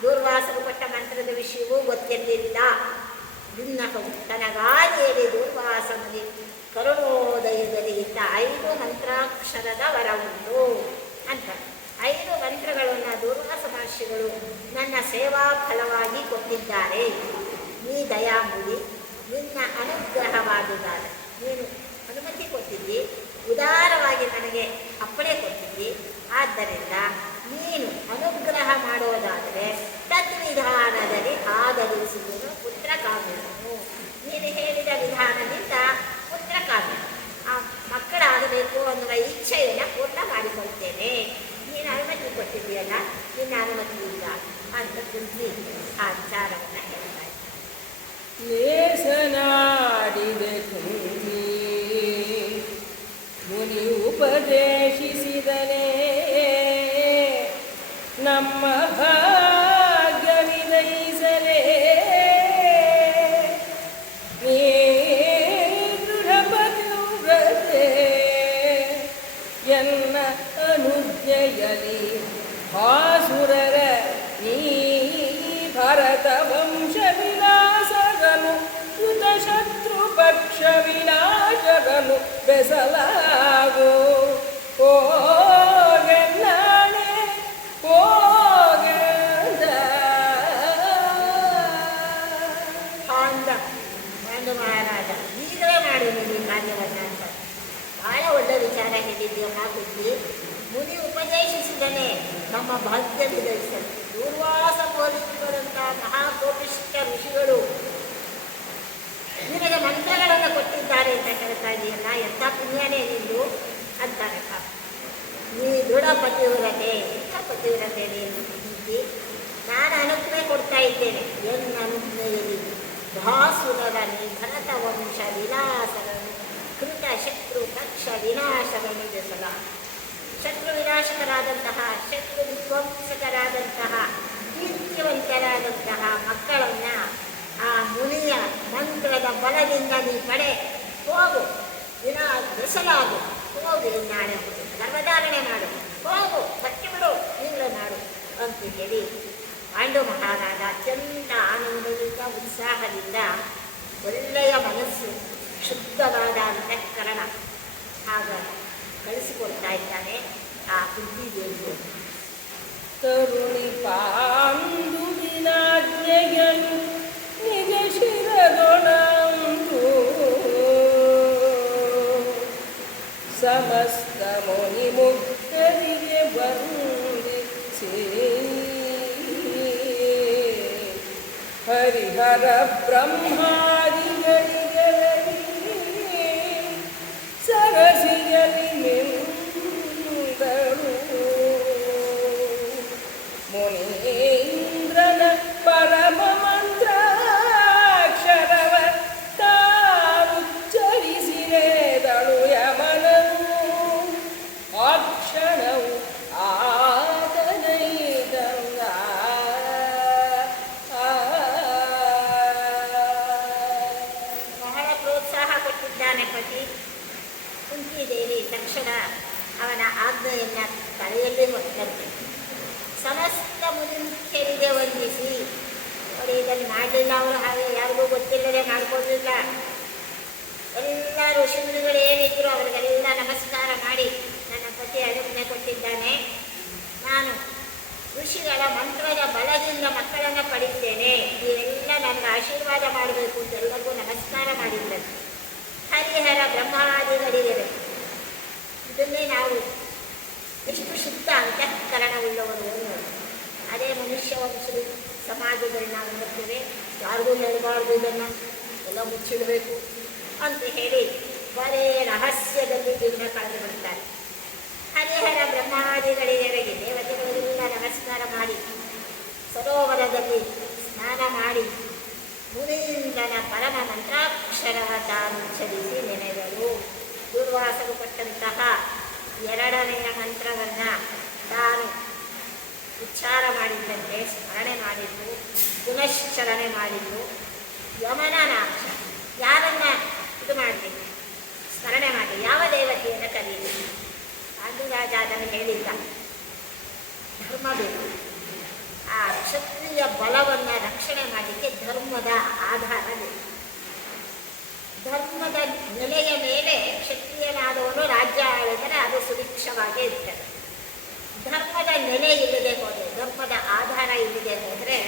ದೂರ್ವಾಸರು ಕೊಟ್ಟ ಮಂತ್ರದ ವಿಷಯವೂ ಗೊತ್ತಿರಲಿಲ್ಲ. ತನಗಾಗಿ ಹೇಳಿ ದೂರ್ವಾಸನಿಗೆ ಕರುಣೋದಯದಲ್ಲಿ ಇದ್ದ 5 ಮಂತ್ರಾಕ್ಷರದ ವರ ಉಂಟು ಅಂತ. 5 ಮಂತ್ರಗಳನ್ನು ದೂರ್ವಾಸ ಮಹರ್ಷಿಗಳು ನನ್ನ ಸೇವಾ ಫಲವಾಗಿ ಕೊಟ್ಟಿದ್ದಾರೆ. ನೀ ದಯಾಮೂಲಿ, ನಿನ್ನ ಅನುಗ್ರಹವಾದುದಾದ ನೀನು ಅನುಮತಿ ಕೊಟ್ಟಿದ್ದಿ, ಉದಾರವಾಗಿ ನನಗೆ ಅಪ್ಪಣೆ ಕೊಟ್ಟಿದ್ದಿ. ಆದ್ದರಿಂದ ನೀನು ಅನುಗ್ರಹ ಮಾಡೋದಾದರೆ ತದ್ವಿಧಾನದಲ್ಲಿ ಆಧರಿಸುವುದು ಪುತ್ರ ಕಾವ್ಯನು. ನೀನು ಹೇಳಿದ ವಿಧಾನದಿಂದ ಪುತ್ರ ಕಾವ್ಯ ಮಕ್ಕಳಾಗಬೇಕು ಅನ್ನುವ ಇಚ್ಛೆಯನ್ನು ಪೂರ್ಣ ಮಾಡಿಕೊಳ್ತೇನೆ. ನೀನು ಅನುಮತಿ ಕೊಟ್ಟಿದ್ದೀಯಲ್ಲ, ನಿನ್ನ ಅನುಮತಿ ಇಲ್ಲ. ಅಂತ ಕುಂತಿ ಆ ವಿಚಾರವನ್ನು ಹೇಳ್ತಾ ಇದ್ದಾರೆ. ಲೇಸನಾಡಿದೆ ಕುಂತಿ ಮುನಿ ಉಪದೇಶಿಸಿದನೇ ನಮ್ಮ ಭಾಗ್ಯವಿದಯಿಸಲೇ ನೀ ದೃಢಪತಿವ್ರತೆ ಎನ್ನ ಅನುಜ್ಞೆಯಲಿ ಭಾಸುರರ ನೀ ಭರತ ವಂಶ ವಿಲಾಸಗನು ಯುತ ಶತ್ರು ಪಕ್ಷ ವಿನಾಶಗನು ಬೆಸಲಾಗೋ ಹೋಗಣ್ಣಾಣೆ ಹೋಗಂದ ಪಾಂಡು ಮಹಾರಾಜ ಈಗಲೇ ಮಾಡು ನೀನು ಈ ಕಾರ್ಯವನ್ನು ಅಂತ ಬಹಳ ಒಳ್ಳೆ ವಿಚಾರ ಹೇಳಿದ್ದೀಯಮ್ಮ ಬುದ್ಧಿ. ಮುನಿ ಉಪದೇಶಿಸಿದನೇ ನಮ್ಮ ಭಾಗ್ಯ ವಿಧರಿಸಲು. ದೂರ್ವಾಸ ಮಹರ್ಷಿಗಳಂಥ ಮಹಾಕೋಪಿಷ್ಟ ಋಷಿಗಳು ನಿನಗೆ ಮಂತ್ರಗಳನ್ನು ಕೊಟ್ಟಿದ್ದಾರೆ ಅಂತ ಹೇಳ್ತಾ ಇದೆಯಲ್ಲ, ಎಂಥ ಪುಣ್ಯನೇ ನಿಂದು ಅಂತಾರಪ್ಪ. ನೀ ದೃಢ ಪತಿವ್ರತೆ, ಎಂಥ ಪತಿವ್ರತೆ ನೀನು. ನಾನು ಅನುಜ್ಞೆ ಕೊಡ್ತಾ ಇದ್ದೇನೆ. ಎನ್ನ ಅನುಜ್ಞೆಯಲ್ಲಿ ಭಾಸುರರ ನೀ ಭರತ ವಂಶ ವಿಲಾಸಗಳನ್ನು ಕೃತ ಶತ್ರು ಪಕ್ಷ ವಿನಾಶವೆನಿಸಲ. ಶತ್ರು ವಿನಾಶಕರಾದಂತಹ, ಶತ್ರು ವಿಧ್ವಂಸಕರಾದಂತಹ, ಕೀರ್ತಿವಂತರಾದಂತಹ ಮಕ್ಕಳನ್ನು ಆ ಮುನಿಯ ಮಂತ್ರದ ಬಲದಿಂದ ನೀ ಪಡೆ ಹೋಗು, ಬೆಸಲಾಗು, ಹೋಗು, ನಾಳೆ ಗರ್ಭಧಾರಣೆ ಮಾಡು, ಹೋಗು, ಭಕ್ತಿ ಬಿಡು, ಈಗಲೇ ಮಾಡು ಅಂತ ಹೇಳಿ ಪಾಂಡು ಮಹಾರಾಜ ಅತ್ಯಂತ ಆನಂದದಿಂದ ಉತ್ಸಾಹದಿಂದ ಒಳ್ಳೆಯ ಮನಸ್ಸು, ಶುದ್ಧವಾದ ಅಂತಃಕರಣ ಆಗ ಕಳಿಸಿಕೊಡ್ತಾ ಇದ್ದಾನೆ ಆ ಕುಂತಿದೇವಿಯು. ತರುಣಿ ಪಾಂಡುವಿನಾಜ್ಞೆಯನು ನಿಜ ಶಿರದೊಡಂದು ಸಮಸ್ತ ಮುನಿ ಮುಕ್ತರಿಗೆ ವಂದಿಸಿ ಹರಿಹರ ಬ್ರಹ್ಮಾದಿಗಳಿಗೆ ಸರಸಿಯಲಿ ಮಿಂದರು ಮುನೀಂದ್ರನ ಪರಮ ಮಂತ್ರಾಕ್ಷರವ ತಾರುಚ್ಚರಿಸಿರೆದಳು ಯಮನನು ಆ ಕ್ಷಣವು ಆತನೈದಂಗ ಬಹಳ ಪ್ರೋತ್ಸಾಹ ಕೊಟ್ಟಿದ್ದಾನೆ ಪತಿ. ಕುಂತಿದೇವಿ ತಕ್ಷಣ ಅವನ ಆಜ್ಞೆಯನ್ನು ತಲೆಯಲ್ಲಿ ಹೊತ್ತಂತೆ ಸಮಸ್ತ ಮುನಿಮುಖ್ಯರಿಗೆ ವಂದಿಸಿ. ನೋಡಿ, ಇದನ್ನು ಮಾಡಲಿಲ್ಲ ಅವರು, ಹಾಗೆ ಯಾರಿಗೂ ಗೊತ್ತಿಲ್ಲದೆ ಮಾಡ್ಕೊಳ್ಳಿಲ್ಲ. ಎಲ್ಲ ಋಷಿಮುನಿಗಳು ಏನಿದ್ರು ಅವರಿಗೆಲ್ಲ ನಮಸ್ಕಾರ ಮಾಡಿ, ನನ್ನ ಪತಿ ಅನುಜ್ಞೆ ಕೊಟ್ಟಿದ್ದಾನೆ, ನಾನು ಋಷಿಗಳ ಮಂತ್ರದ ಬಲದಿಂದ ಮಕ್ಕಳನ್ನು ಪಡೆಯುತ್ತೇನೆ, ನೀವೆಲ್ಲ ನನಗೆ ಆಶೀರ್ವಾದ ಮಾಡಬೇಕು ಅಂತ ಎಲ್ಲರಿಗೂ ನಮಸ್ಕಾರ ಮಾಡಿದ್ದಾರೆ. ಹರಿಹರ ಬ್ರಹ್ಮಾದಿಗಳಿವೆ. ಇದನ್ನೇ ನಾವು ಎಷ್ಟು ಶುದ್ಧ ಅಂತಃಕರಣವುಳ್ಳವರು. ಅದೇ ಮನುಷ್ಯ ವಂಶದ ಸಮಾಜದಲ್ಲಿ ನಾವು ನೋಡ್ತೇವೆ, ಯಾರಿಗೂ ಹೇಳಬಾರ್ದು, ಇದನ್ನು ಎಲ್ಲ ಮುಚ್ಚಿಡಬೇಕು ಅಂತ ಹೇಳಿ ಬರೇ ರಹಸ್ಯದಲ್ಲಿ ಜೀವನ ಕಳೆದು ಬಿಡ್ತಾರೆ. ಹರಿಹರ ಬ್ರಹ್ಮಾದಿಗಳಿಗೆರೆಗೆ ದೇವತೆಗಳಿಗೆಲ್ಲ ನಮಸ್ಕಾರ ಮಾಡಿ ಸರೋವರದಲ್ಲಿ ಸ್ನಾನ ಮಾಡಿ ಮುನೀಂದ್ರನ ಪರಮ ಮಂತ್ರಾಕ್ಷರ ತಾನುಚ್ಚರಿಸಿ ನೆನೆದರು. ದುರ್ವಾಸರು ಕೊಟ್ಟಂತಹ ಎರಡನೆಯ ಮಂತ್ರವನ್ನು ತಾನು ಉಚ್ಚಾರ ಮಾಡಿದ್ದಂತೆ ಸ್ಮರಣೆ ಮಾಡಿದ್ದು, ಪುನಶ್ಚರಣೆ ಮಾಡಿದ್ದು. ಯಮನ ನಾಕ್ಷ, ಯಾರನ್ನ ಇದು ಮಾಡಬೇಕು, ಸ್ಮರಣೆ ಮಾಡಿ, ಯಾವ ದೇವತೆಯನ್ನು ಕರೆಯಬೇಕು. ಪಾಂಡುರಾಜ ಅದನ್ನು ಹೇಳಿದ್ದ, ಧರ್ಮ ಬೇಕು. ಆ ಕ್ಷತ್ರಿಯ ಬಲವನ್ನು ರಕ್ಷಣೆ ಮಾಡಲಿಕ್ಕೆ ಧರ್ಮದ ಆಧಾರ ಬೇಕು. ಧರ್ಮದ ನೆಲೆಯ ಮೇಲೆ ಕ್ಷತ್ರಿಯನಾದವನು ರಾಜ್ಯ ಆಳಿದರೆ ಅದು ಸುಭಿಕ್ಷವಾಗೇ ಇರ್ತದೆ. ಧರ್ಮದ ನೆಲೆ ಇಲ್ಲದೆ ಹೋದರೆ, ಧರ್ಮದ ಆಧಾರ ಇಲ್ಲದೆ ಹೋದರೆ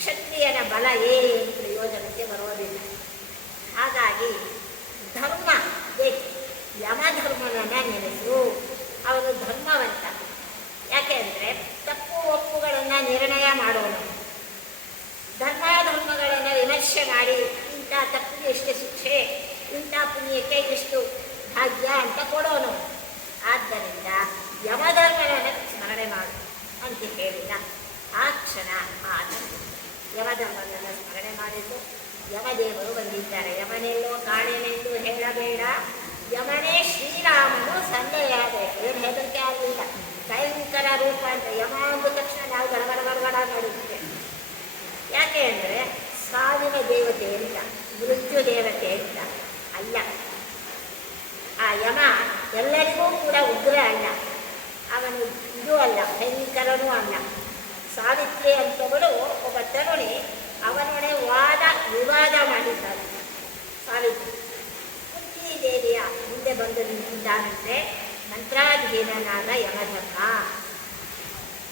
ಕ್ಷತ್ರಿಯನ ಬಲ ಏನು ಪ್ರಯೋಜನಕ್ಕೆ ಬರೋದಿಲ್ಲ. ಹಾಗಾಗಿ ಧರ್ಮ ಬೇಕು. ಯಮಧರ್ಮವನ್ನು ನೆನೆಸು, ಅವನು ಧರ್ಮವಂತ. ಯಾಕೆ ಅಂದರೆ ತಪ್ಪು ಒಪ್ಪುಗಳನ್ನು ನಿರ್ಣಯ ಮಾಡೋನು, ಧರ್ಮಗಳನ್ನು ವಿಮರ್ಶೆ ಮಾಡಿ ಇಂಥ ತಪ್ಪಿಗೆ ಎಷ್ಟು ಶಿಕ್ಷೆ, ಇಂಥ ಪುಣ್ಯಕ್ಕೆ ಎಷ್ಟು ಭಾಗ್ಯ ಅಂತ ಕೊಡೋನು. ಆದ್ದರಿಂದ ಯಮಧರ್ಮಗಳನ್ನು ಸ್ಮರಣೆ ಮಾಡು ಅಂತ ಹೇಳಿದ. ಆ ಕ್ಷಣ ಆ ಧರ್ಮವನ್ನು ಸ್ಮರಣೆ ಮಾಡಿದ್ದು ಯಮದೇವರು ಬಂದಿದ್ದಾರೆ. ಯಮನೆಲ್ಲೋ ಕಾಣೆನೆಂದು ಹೇಳಬೇಡ, ಯಮನೇ ಶ್ರೀರಾಮನು ಸಂದೆಯಾಗಬೇಕು. ಏನು ಹೆದರಿಕೆ ಆಗಲಿಲ್ಲ. ಭಯಂಕರ ರೂಪ ಅಂತ ಯಮ ಅಂದ ತಕ್ಷಣ ನಾವು ಗಡಗಡ ನೋಡುತ್ತೇವೆ. ಯಾಕೆ ಅಂದರೆ ಸಾವಿನ ದೇವತೆ ಅಂತ, ಮೃತ್ಯು ದೇವತೆ ಅಂತ ಅಲ್ಲ. ಆ ಯಮ ಎಲ್ಲರಿಗೂ ಕೂಡ ಉಗ್ರ ಅಲ್ಲ, ಅವನು ಇದು ಅಲ್ಲ, ಭಯಂಕರನೂ ಅಲ್ಲ. ಸಾವಿತ್ರಿ ಅಂತವಳು ಒಬ್ಬ ತರುಣಿ, ಅವನೊಡೆ ವಿವಾದ ಮಾಡಿದ್ದಾಳೆ. ಸಾವಿತ್ರಿ ಕುಂತಿ ದೇವಿಯ ಮುಂದೆ ಬಂದು ನಿಂತಿದ್ದಾನಂತೆ ಮಂತ್ರಾಧೀನನಾದ ಯಮಧರ್ಮ.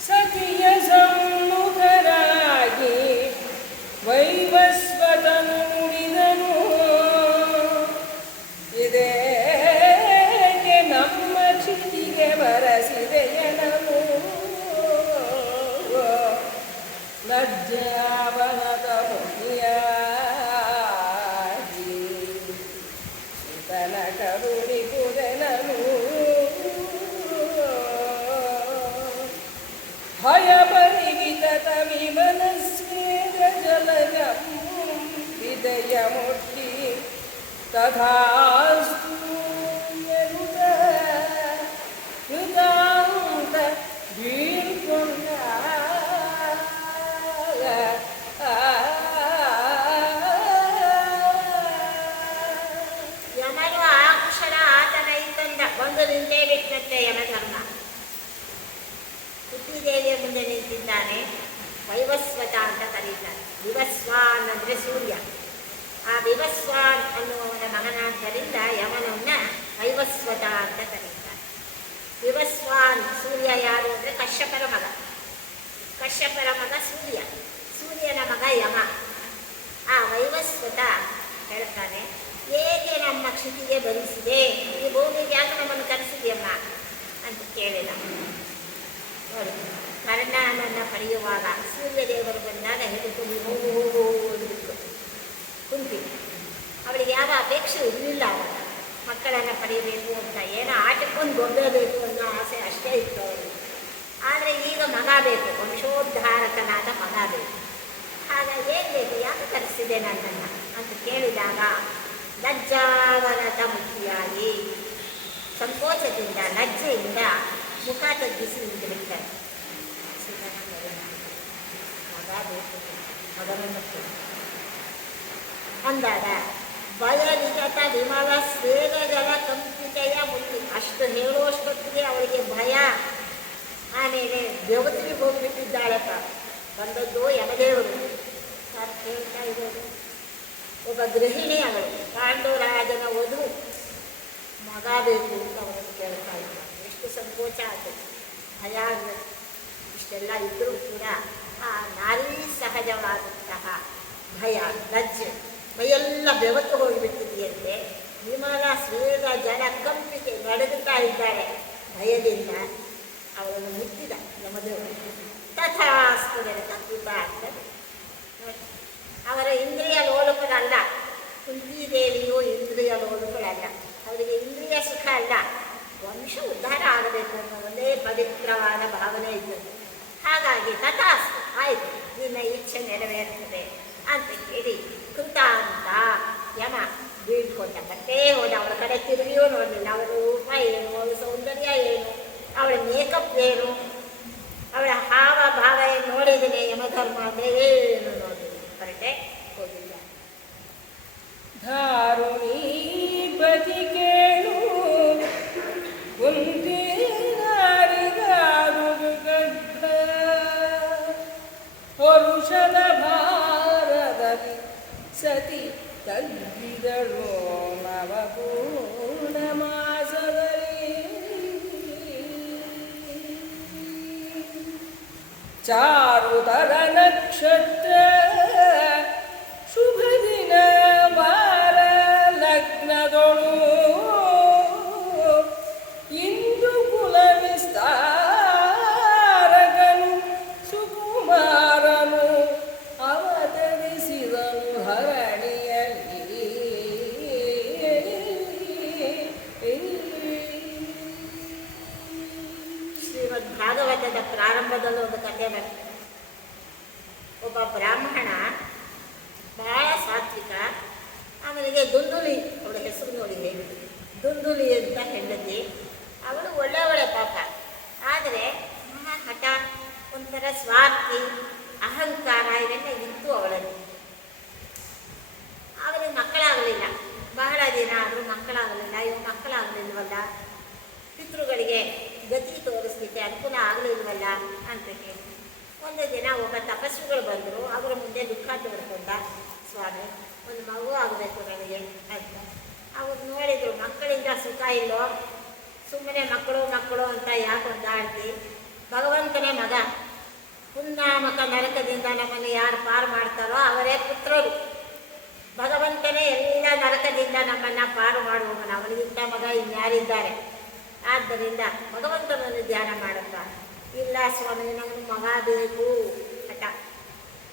ಸಖಿಯ ಸಮ್ಮುಖರಾಗಿ ವೈವಸ್ವತನು ನುಡಿದನು, ಇದೇಗೆ ನಮ್ಮ ಕ್ಷಿತಿಗೆ ಬರಸಿದೆಯನವು ಲಜ್ಜಾವನದ ಮುಖಿಯಾಗಿ ಸುತನ ಕರುಣಿ ಕುದನನು ಭಯ ಪರಿಗಿತ ವಿಮನಸ್ಸೇದ ಜಲಜಂ ವಿದಯ ಮುಟ್ಟಿ ತಥಾಸ್ತು ಎನ್ನುತ್ತ ಹೃದಾಂತ ಬೀಳ್ಕೊಂಡ ಯಮನು ಆ ಕ್ಷಣ ಆತನ ಇತ್ತಂದ ಬಂದು ನಿಂತೇ ಬಿಟ್ಟಂತೆ ಯಮಧರ್ಮ. ಕುಂತಿದೇವಿಯ ಮುಂದೆ ನಿಂತಿದ್ದಾನೆ. ವೈವಸ್ವತ ಅಂತ ಕರೀತಾರೆ. ವಿವಸ್ವಾನ್ ಅಂದರೆ ಸೂರ್ಯ. ಆ ವಿವಸ್ವಾನ್ ಅನ್ನುವವನ ಮಗನಾದ್ದರಿಂದ ಯಮನನ್ನ ವೈವಸ್ವತ ಅಂತ ಕರೀತಾರೆ. ವಿವಸ್ವಾನ್ ಸೂರ್ಯ ಯಾರು ಅಂದರೆ ಕಶ್ಯಪರ ಮಗ. ಕಶ್ಯಪರ ಮಗ ಸೂರ್ಯ, ಸೂರ್ಯನ ಮಗ ಯಮ. ಆ ವೈವಸ್ವತ ಹೇಳ್ತಾನೆ, ಏಕೆ ನಮ್ಮ ಕ್ಷಿತಿಗೆ ಬರಿಸಿದೆ, ಈ ಭೂಮಿಗೆ ಯಾಕೆ ನಮ್ಮನ್ನು ಕರೆಸಿದೆಯಮ್ಮ ಅಂತ ಕೇಳಿದ. ನೋಡಿ, ಕರ್ಣನನ್ನು ಪಡೆಯುವಾಗ ಸೂರ್ಯದೇವರು ಬಂದಾಗ ಹಿಡಿದು ಹೋಗು ಅಂದ್ಬಿಟ್ಟು ಕುಂತಿ. ಅವಳಿಗೆ ಯಾವ ಅಪೇಕ್ಷೆ ಇರಲಿಲ್ಲ. ಅವಾಗ ಮಕ್ಕಳನ್ನು ಪಡೆಯಬೇಕು ಅಂತ, ಏನೋ ಆಟಕ್ಕೊಂದು ಗೊಂಬೆ ಬೇಕು ಅನ್ನೋ ಆಸೆ ಅಷ್ಟೇ ಇತ್ತು ಅವಳಿಗೆ. ಆದರೆ ಈಗ ಮಗ ಬೇಕು, ವಂಶೋದ್ಧಾರಕನಾದ ಮಗ ಬೇಕು. ಹಾಗಾಗಿ ಏನು ಬೇಕು, ಯಾಕೆ ಕರೆಸಿದೆ ನನ್ನನ್ನು ಅಂತ ಕೇಳಿದಾಗ ಲಜ್ಜಾವನದ ಮುಖಿಯಾಗಿ ಸಂಕೋಚದಿಂದ ಲಜ್ಜೆಯಿಂದ ಮುಖ ತಗ್ಗಿಸಿ ನಿಂತುಬಿಡ್ತಾರೆ. ಮಗ ಬೇಕು, ಮಗನನ್ನು ಅಂದಾಗ ಭಯ ನಿಜತ ವಿಮಲ ಸ್ವೇಗಗಳ ಕಂಪಿತೆಯ ಮುಟ್ಟಿ ಅಷ್ಟು ಹೇಳುವಷ್ಟೊತ್ತಿಗೆ ಅವಳಿಗೆ ಭಯ. ಆಮೇಲೆ ಬೆವತಿಗೆ ಹೋಗ್ಬಿಟ್ಟಿದ್ದಾಳಪ್ಪ. ಬಂದದ್ದು ಯಮದೇವರು. ನಾನು ಹೇಳ್ತಾ ಇರೋದು ಒಬ್ಬ ಗೃಹಿಣಿ, ಅವಳು ಪಾಂಡವರಾಜನ ವಧು, ಮಗ ಬೇಕು ಅಂತ ಅವರನ್ನು ಕೇಳ್ತಾ ಇದ್ದಾರೆ. ಎಷ್ಟು ಸಂಕೋಚ ಆಗ್ತದೆ, ಭಯ ಆಗ್ತದೆ. ಇಷ್ಟೆಲ್ಲ ಇದ್ದರೂ ಕೂಡ ಆ ನಾರೀ ಸಹಜವಾದಂತಹ ಭಯ, ಲಜ್ಜೆ, ಮೈಯೆಲ್ಲ ಬೆವತ್ತು ಹೋಗಿಬಿಟ್ಟಿದೆಯಂತೆ. ವಿಮಲ ಸ್ವೇದ ಜನ ಕಂಪಿಗೆ ನಡೆದುತ್ತಾ ಇದ್ದಾರೆ ಭಯದಿಂದ. ಅವರನ್ನು ಮುಟ್ಟಿದ ಯಮದೇವರು. ತಥಾಸ್ತುದರೆ ತಪ್ಪಿತ ಆಗ್ತದೆ. ಅವರ ಇಂದ್ರಿಯ ಲೋಲುಗಳಲ್ಲ, ಕುಂತಿದೇವಿಯು ಇಂದ್ರಿಯ ಲೋಲುಗಳಲ್ಲ. ಅವರಿಗೆ ಇಂದ್ರಿಯ ಸುಖ ಅಲ್ಲ, ವಂಶ ಉದ್ಧಾರ ಆಗಬೇಕು ಅನ್ನೋ ಒಂದೇ ಪವಿತ್ರವಾದ ಭಾವನೆ ಇದ್ದದ್ದು. ಹಾಗಾಗಿ ತಥಾಸ್ತು, ಆಯಿತು, ನಿನ್ನ ಇಚ್ಛೆ ನೆರವೇರ್ತದೆ ಅಂತ ಹೇಳಿ ಕೃತ ಅಂತ ಯಮ ಬೀಳ್ಕೊಂಡ. ಮತ್ತೆ ಹೋದ. ಅವಳ ಕಡೆ ತಿರುಗಿಯೂ ನೋಡಲಿಲ್ಲ. ಅವಳ ರೂಪ ಏನು, ಅವಳ ಸೌಂದರ್ಯ ಏನು, ಅವಳ ಮೇಕಪ್ ಏನು, ಅವಳ ಹಾವ ಭಾವ ಏನು ನೋಡಿದ್ದೇನೆ. ಯಮಧರ್ಮ ಅಂದರೆ ಏನು ನೋಡಿದೆ, ಹೊರಟೆ ಹೋಗಿಲ್ಲ. ಧಾರುಣಿ ಪತಿ ಕೇಳು ಕುಂತಿಗಾರಿಗಾರು ಗಡ್ಡ ಪರುಷದ ಭಾರದಲ್ಲಿ ಸತಿ ತಗ್ಗಿದಳು ನವಪೂರ್ಣ ಮಾಸದಲ್ಲಿ. ಚಾರುತರ ನಕ್ಷತ್ರ ಶುಭ ದಿನ ವಾರ ಲಗ್ನದೊಳು ಇಂದು ಕುಲ ವಿಸ್ತಾರಕನು ಸುಕುಮಾರನು ಅವತರಿಸಿದನು ಹರಣಿಯಲ್ಲಿ. ಶ್ರೀಮದ್ ಭಾಗವತದ ಪ್ರಾರಂಭದಲ್ಲೂ ಒಂದು ಕಥೆ ಬರ್ತದೆ. ಒಬ್ಬ ಬ್ರಾಹ್ಮಣ ನನಗೆ ದುಂದುಲಿ, ಅವಳ ಹೆಸರು ನೋಡಿ ಹೇಳಿ, ದುಂದುಲಿ ಅಂತ ಹೆಂಡತಿ. ಅವಳು ಒಳ್ಳೆಯವಳೆ ಪಾಪ. ಆದರೆ ಮಹಾ ಹಠ, ಒಂಥರ ಸ್ವಾರ್ಥಿ, ಅಹಂಕಾರ ಇವೆಲ್ಲ ಇತ್ತು ಅವಳಲ್ಲಿ. ಅವನಿಗೆ ಮಕ್ಕಳಾಗಲಿಲ್ಲ, ಬಹಳ ದಿನ ಆದರೂ ಮಕ್ಕಳಾಗಲಿಲ್ಲ. ಇವು ಮಕ್ಕಳಾಗಲಿಲ್ವಲ್ಲ, ಪಿತೃಗಳಿಗೆ ಗತಿ ತೋರಿಸ್ಲಿಕ್ಕೆ ಅನುಕೂಲ ಆಗಲಿಲ್ವಲ್ಲ ಅಂತ ಹೇಳಿ ಒಂದು ದಿನ ಒಬ್ಬ ತಪಸ್ವಿಗಳು ಬಂದರು. ಅವರ ಮುಂದೆ ದುಃಖ ತೋಡ್ಕೊಂಡ, ಸ್ವಾಮಿ ಒಂದು ಮಗು ಆಗಬೇಕು ನನಗೆ ಅಂತ. ಅವ್ರು ನೋಡಿದರು, ಮಕ್ಕಳಿಂದ ಸುಖ ಇಲ್ಲೋ, ಸುಮ್ಮನೆ ಮಕ್ಕಳು ಮಕ್ಕಳು ಅಂತ ಯಾಕೆ ಒಂದಾಡ್ತಿ, ಭಗವಂತನೇ ಮಗ, ಪುನ್ನಾಮಕ ನರಕದಿಂದ ನಮ್ಮನ್ನು ಯಾರು ಪಾರು ಮಾಡ್ತಾರೋ ಅವರೇ ಪುತ್ರರು. ಭಗವಂತನೇ ಎಲ್ಲ ನರಕದಿಂದ ನಮ್ಮನ್ನು ಪಾರು ಮಾಡುವವನು, ಅವನಿಗಿಂತ ಮಗ ಇನ್ಯಾರಿದ್ದಾರೆ? ಆದ್ದರಿಂದ ಭಗವಂತನನ್ನು ಧ್ಯಾನ ಮಾಡಪ್ಪ. ಇಲ್ಲ ಸ್ವಾಮಿ, ನಮಗೆ ಮಗ ಬೇಕು ಹಠ.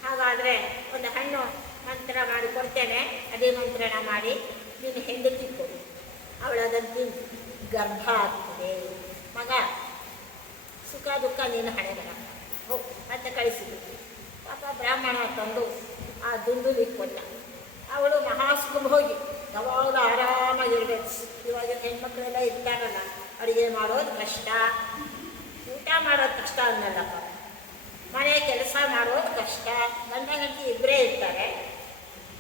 ಹಾಗಾದರೆ ಒಂದು ಹಣ್ಣು ಮಂತ್ರ ಮಾಡಿ ಕೊಡ್ತೇನೆ, ಅದೇ ಮಂತ್ರಣ ಮಾಡಿ ನೀನು ಹೆಂಡತಿ ಕೊಡು, ಅವಳು ಅದನ್ನು ತಿಂದು ಗರ್ಭ ಆಗ್ತದೆ, ಮಗ ಸುಖ ದುಃಖ ನೀನು ಹಣೆ ಬರ ಅಂತ ಕಳಿಸಿದ್ರು. ಪಾಪ ಬ್ರಾಹ್ಮಣ ತಂದು ಆ ದುಂದುಲಿ ಕೊಟ್ಟ. ಅವಳು ಮಹಾಸುಖಭೋಗಿ, ಯಾವಾಗಲೂ ಆರಾಮಾಗಿರ್ಬೇಕು. ಇವಾಗ ಹೆಣ್ಮಕ್ಳೆಲ್ಲ ಇರ್ತಾರಲ್ಲ, ಅಡುಗೆ ಮಾಡೋದು ಕಷ್ಟ, ಊಟ ಮಾಡೋದು ಕಷ್ಟ ಅನ್ನಲ್ಲಪ್ಪ, ಮನೆ ಕೆಲಸ ಮಾಡೋದು ಕಷ್ಟ, ಗಂಡ ಹೆಂಡತಿ ಇಬ್ಬರೇ ಇರ್ತಾರೆ.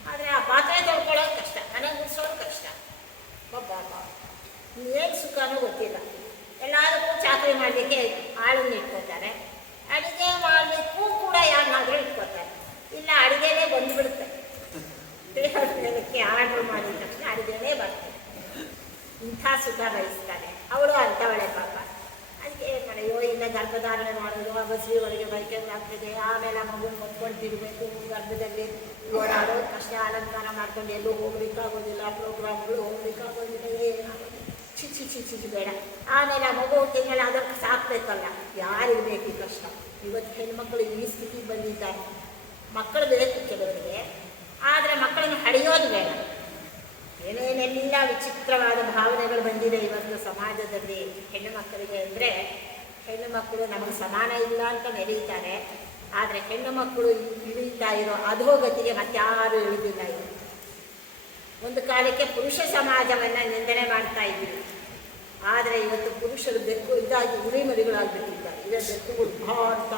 ಆದರೆ ಆ ಪಾತ್ರೆ ತೊಳ್ಕೊಳ್ಳೋದು ಕಷ್ಟ, ಮನೆ ಮುಗಿಸೋದು ಕಷ್ಟ. ಒಬ್ಬ ಏನು ಸುಖನೂ ಗೊತ್ತಿಲ್ಲ. ಎಲ್ಲದಕ್ಕೂ ಚಾಕರಿ ಮಾಡಲಿಕ್ಕೆ ಆಳನ್ನು ಇಟ್ಕೋತಾರೆ, ಅಡುಗೆ ಮಾಡಲಿಕ್ಕೂ ಕೂಡ ಯಾರನ್ನಾದರೂ ಇಟ್ಕೋತಾರೆ. ಇಲ್ಲ ಅಡುಗೆನೇ ಬಂದುಬಿಡುತ್ತೆ, ದೇಹಕ್ಕೆ ಆರ್ಡ್ರ್ ಮಾಡಿದ ತಕ್ಷಣ ಅಡುಗೆನೇ ಬರ್ತದೆ. ಇಂಥ ಸುಖ ಬಯಸ್ತಾರೆ. ಅವಳು ಅಂಥವಳೆ ಪಾಪ. ಅದಕ್ಕೆ ಏನು ಮಾಡೋದು, ಇನ್ನು ಗರ್ಭಧಾರಣೆ ಮಾಡೋದು, ಬಸ್ರಿವರೆಗೆ ಬೈಕೆಗಳಾಗ್ತದೆ, ಆಮೇಲೆ ಮಗು ಹೊತ್ಕೊಂಡು ತಿರಬೇಕು, ಗರ್ಭದಲ್ಲಿ ಓಡಾಡೋದು ಕಷ್ಟ, ಅಲಂಕಾರ ಮಾಡ್ಕೊಂಡು ಎಲ್ಲೂ ಹೋಗ್ಲಿಕ್ಕಾಗೋದಿಲ್ಲ, ಪ್ರೋಗ್ರಾಮ್ಗಳು ಹೋಗ್ಲಿಕ್ಕಾಗೋದಿಲ್ಲ, ಏನಾಗೋದು ಚಿಚ್ಚಿ ಚಿಚ್ಚಿ ಬೇಡ. ಆಮೇಲೆ ಆ ಮಗು ತಿಂಗಳ ಅದಕ್ಕೆ ಸಾಕಬೇಕಲ್ಲ, ಯಾರಿಗೆ ಬೇಕು ಕಷ್ಟ. ಇವತ್ತು ಹೆಣ್ಮಕ್ಳು ಈ ಸ್ಥಿತಿ ಬಂದಿದ್ದಾರೆ. ಮಕ್ಕಳು ಬೇಕು ಕೆಲವರಿಗೆ, ಆದರೆ ಮಕ್ಕಳನ್ನು ಹಡೆಯೋದು ಬೇಡ. ಏನೇನೆಲ್ಲ ವಿಚಿತ್ರವಾದ ಭಾವನೆಗಳು ಬಂದಿದೆ ಇವತ್ತು ಸಮಾಜದಲ್ಲಿ ಹೆಣ್ಣು ಮಕ್ಕಳಿಗೆ. ಅಂದರೆ ಹೆಣ್ಣು ಮಕ್ಕಳು ನಮಗೆ ಸಮಾನ ಇಲ್ಲ ಅಂತ ಮೆರೀತಾರೆ, ಆದರೆ ಹೆಣ್ಣು ಮಕ್ಕಳು ಇಳಿತಾ ಇರೋ ಅಧೋಗತಿಗೆ ಮತ್ತಾರೂ ಇಳಿದಿಲ್ಲ. ಇದು ಒಂದು ಕಾಲಕ್ಕೆ ಪುರುಷ ಸಮಾಜವನ್ನು ನಿಂದನೆ ಮಾಡ್ತಾ ಇದ್ವಿ, ಆದರೆ ಇವತ್ತು ಪುರುಷರು ಬೆಕ್ಕು ಇದಾಗಿ ಉರಿಮರಿಗಳಾಗ್ಬಿಟ್ಟಿದ್ದಾರೆ. ಇದೇ ಬೆಕ್ಕುಗಳು ಭಾ ಅಂತ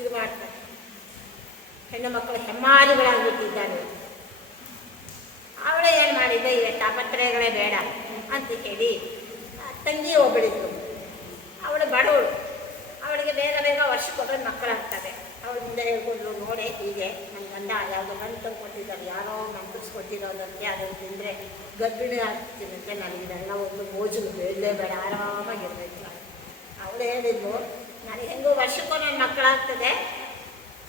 ಇದು ಮಾಡ್ತಾರೆ, ಹೆಣ್ಣು ಮಕ್ಕಳು ಹೆಮ್ಮಾರಿಗಳಾಗ್ಬಿಟ್ಟಿದ್ದಾರೆ. ಅವಳು ಏನು ಮಾಡಿದ್ದೆ, ಈಗ ತಾಪತ್ರಯಗಳೇ ಬೇಡ ಅಂತ ಹೇಳಿ ತಂಗಿ ಒಬ್ಬಳಿದ್ರು. ಅವಳು ಬಡವಳು, ಅವಳಿಗೆ ಬೇಗ ಬೇಗ ವರ್ಷಕ್ಕೊಬ್ಬರು ಮಕ್ಕಳಾಗ್ತವೆ. ಅವಳು ಮುಂದೆ ಹೇಳ್ಕೊಂಡ್ರು, ನೋಡಿ ಹೀಗೆ ನನ್ನ ಗಂಡ ಯಾವುದೋ ಗಂಡು ತಂದು ಕೊಟ್ಟಿದ್ದಾರೆ, ಯಾರೋ ನಂಬಿಸ್ಕೊಟ್ಟಿರೋದಂತೆ, ಅದನ್ನು ತಿಂದರೆ ಗರ್ಭಿಣಿ ಆಗ್ತೀನಂತೆ, ನನಗಿದೆಲ್ಲ ಒಂದು ಮೋಜು ಬೇಡಲೇ ಬೇಡ, ಆರಾಮಾಗಿರ್ಬೇಕು. ಅವಳು ಹೇಳಿದ್ಲು, ನನಗೆ ಹೆಂಗೋ ವರ್ಷಕ್ಕೂ ನನ್ನ ಮಕ್ಕಳಾಗ್ತದೆ,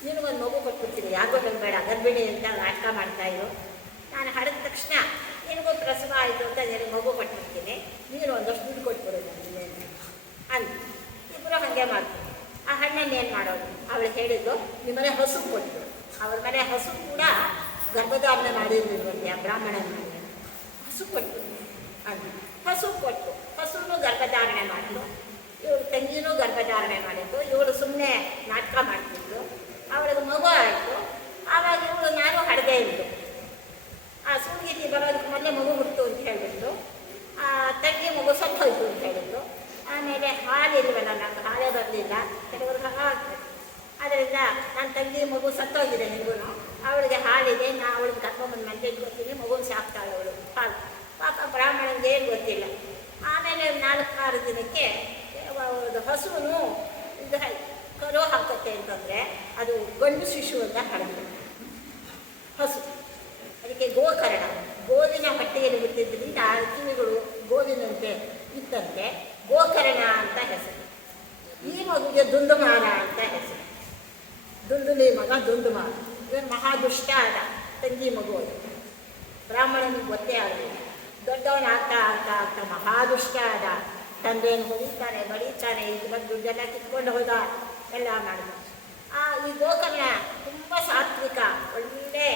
ನಿನಗೊಂದು ಮಗು ಕೊಟ್ಬಿಡ್ತೀನಿ, ಯಾರಿಗೂ ಬೇಡ, ಗರ್ಭಿಣಿ ಅಂತ ನಾಟಕ ಮಾಡ್ತಾಯಿರು, ನಾನು ಹಡಿದ ತಕ್ಷಣ ನಿನಗೂ ಪ್ರಸವ ಆಯಿತು ಅಂತ ನನಗೆ ಮಗು ಕೊಟ್ಬಿಡ್ತೀನಿ, ನೀನು ಒಂದಷ್ಟು ದುಡ್ಡು ಕೊಟ್ಬಿಡು ನನಗೆ ಅಂತ. ಇಬ್ಬರು ಹಾಗೆ ಮಾಡ್ತೀನಿ. ಆ ಹಣ್ಣನ್ನು ಏನು ಮಾಡೋದು, ಅವಳು ಹೇಳಿದ್ದು, ನಿಮ್ಮನೆ ಹಸು ಕೊಟ್ಟು, ಅವ್ರ ಮನೆ ಹಸು ಕೂಡ ಗರ್ಭಧಾರಣೆ ಮಾಡಿರ್ಲಿಲ್ವಂತೆ, ಆ ಬ್ರಾಹ್ಮಣನ ಮನೆ ಹಸು ಕೊಟ್ಟು ಅಂತ. ಹಸು ಕೊಟ್ಟು, ಹಸುನು ಗರ್ಭಧಾರಣೆ ಮಾಡಿದ್ದು, ಇವಳು ತಂಗಿನೂ ಗರ್ಭಧಾರಣೆ ಮಾಡಿದ್ದು. ಇವಳು ಸುಮ್ಮನೆ ನಾಟಕ ಮಾಡ್ತಿದ್ದು, ಅವಳಿಗೆ ಮಗು ಆಯಿತು. ಆವಾಗ ಇವಳು ನಾನು ಹಡದೆ ಇದ್ದು, ಆ ಸುಳ್ಗಿತಿ ಬರೋದಕ್ಕೆ ಮೊನ್ನೆ ಮಗು ಹುಟ್ಟು ಅಂತ ಹೇಳಿದ್ದು, ಆ ತಂಗಿ ಮಗು ಸತ್ತೋಯ್ತು ಅಂತ ಹೇಳಿದ್ದು. ಆಮೇಲೆ ಹಾಲಿಲ್ವಲ್ಲ, ನನಗೆ ಹಾಲೇ ಬರಲಿಲ್ಲ, ಕೆಲವ್ರಿಗೆ ಹಾಲು. ಅದರಿಂದ ನನ್ನ ತಂಗಿ ಮಗು ಸತ್ತೋಗಿದೆ, ಹೆಂಗೂ ಅವಳಿಗೆ ಹಾಲಿದೆ, ನಾನು ಅವಳಿಗೆ ಕರ್ಕೊಂಬಂದು ಮನೆಗೆ ಇಟ್ಕೊತೀನಿ, ಮಗುನ ಸಾಕ್ತಾಳೆ ಅವಳು ಹಾಲು. ಪಾಪ ಬ್ರಾಹ್ಮಣನಿಗೆ ಏನು ಗೊತ್ತಿಲ್ಲ. ಆಮೇಲೆ 4-6 ದಿನಕ್ಕೆ ಹಸುನು ಇದು ಕರು ಹಾಕುತ್ತೆ ಅಂತಂದರೆ ಅದು ಗಂಡು ಶಿಶು ಅಂತ ಹೇಳಿದ್ರು ಹಸು. ಅದಕ್ಕೆ ಗೋಕರ್ಣ, ಗೋವಿನ ಹೊಟ್ಟೆಯಲ್ಲಿ ಹುಟ್ಟಿದ್ದರಿಂದ ಕಿವಿಗಳು ಗೋವಿನಂತೆ ಇದ್ದಂತೆ ಗೋಕರ್ಣ ಅಂತ ಹೆಸರು. ಈ ಮಗುಗೆ ದುಂದುಮಾನ ಅಂತ ಹೆಸರು. ದುಂದುಲಿ ಮಗ ದುಂದುಮಾನ. ಇವನು ಮಹಾದುಷ್ಟ ಆದ ತಂಗಿ ಮಗು. ಅದು ಬ್ರಾಹ್ಮಣನಿಗೆ ಗೊತ್ತೇ ಆಗಲಿಲ್ಲ. ದೊಡ್ಡವನಾಗ್ತಾ ಆಗ್ತಾ ಆಗ್ತಾ ಮಹಾದುಷ್ಟ ಆದ. ತಂದೆಯನ್ನು ಹೊಡಿತಾನೆ, ಬಡೀತಾನೆ, ಇದು ಬಂದು ದುಡ್ಡೆಲ್ಲ ಕಿತ್ಕೊಂಡು ಹೋದ, ಎಲ್ಲ ಮಾಡಿದ. ಈ ಗೋಕರ್ಣ ತುಂಬ ಸಾತ್ವಿಕ, ಒಳ್ಳೆ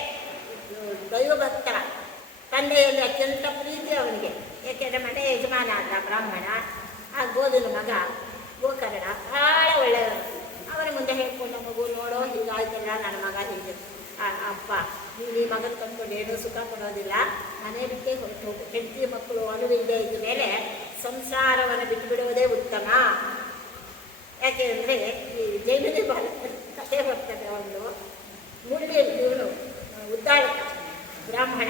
ದೈವಭಕ್ತ. ತಂದೆಯಲ್ಲಿ ಅತ್ಯಂತ ಪ್ರೀತಿ ಅವನಿಗೆ, ಏಕೆಂದರೆ ಮನೆ ಯಜಮಾನ ಅಲ್ಲ ಬ್ರಾಹ್ಮಣ. ಆ ಗೋಧನ ಮಗ ಗೋಕರ್ಣ ಭಾಳ ಒಳ್ಳೆಯವರು. ಅವರ ಮುಂದೆ ಹೇಳ್ಕೊಂಡ, ಮಗು ನೋಡೋ ಹೀಗಾಯ್ತಲ್ಲ ನನ್ನ ಮಗ ಹೀಗೆ. ಅಪ್ಪ ನೀನು ಈ ಮಗನ ತಂದ್ಕೊಂಡು ಏನೂ ಸುಖ ಕೊಡೋದಿಲ್ಲ, ಮನೆ ಬಿಟ್ಟೇ ಹೊರಟು ಹೋಗು, ಹೆಂಡತಿ ಮಕ್ಕಳು ಅನುವಿಲ್ಲದೆ ಇದ್ದ ಮೇಲೆ ಸಂಸಾರವನ್ನು ಬಿಟ್ಟುಬಿಡುವುದೇ ಉತ್ತಮ. ಯಾಕೆಂದರೆ ಈ ಜೈಮಿನಿ ಬಾಲ ಕಥೆ ಬರ್ತದೆ. ಒಂದು ಮುಳ್ಳಿ ಇವನು ಉದ್ದಾಳ ಬ್ರಾಹ್ಮಣ,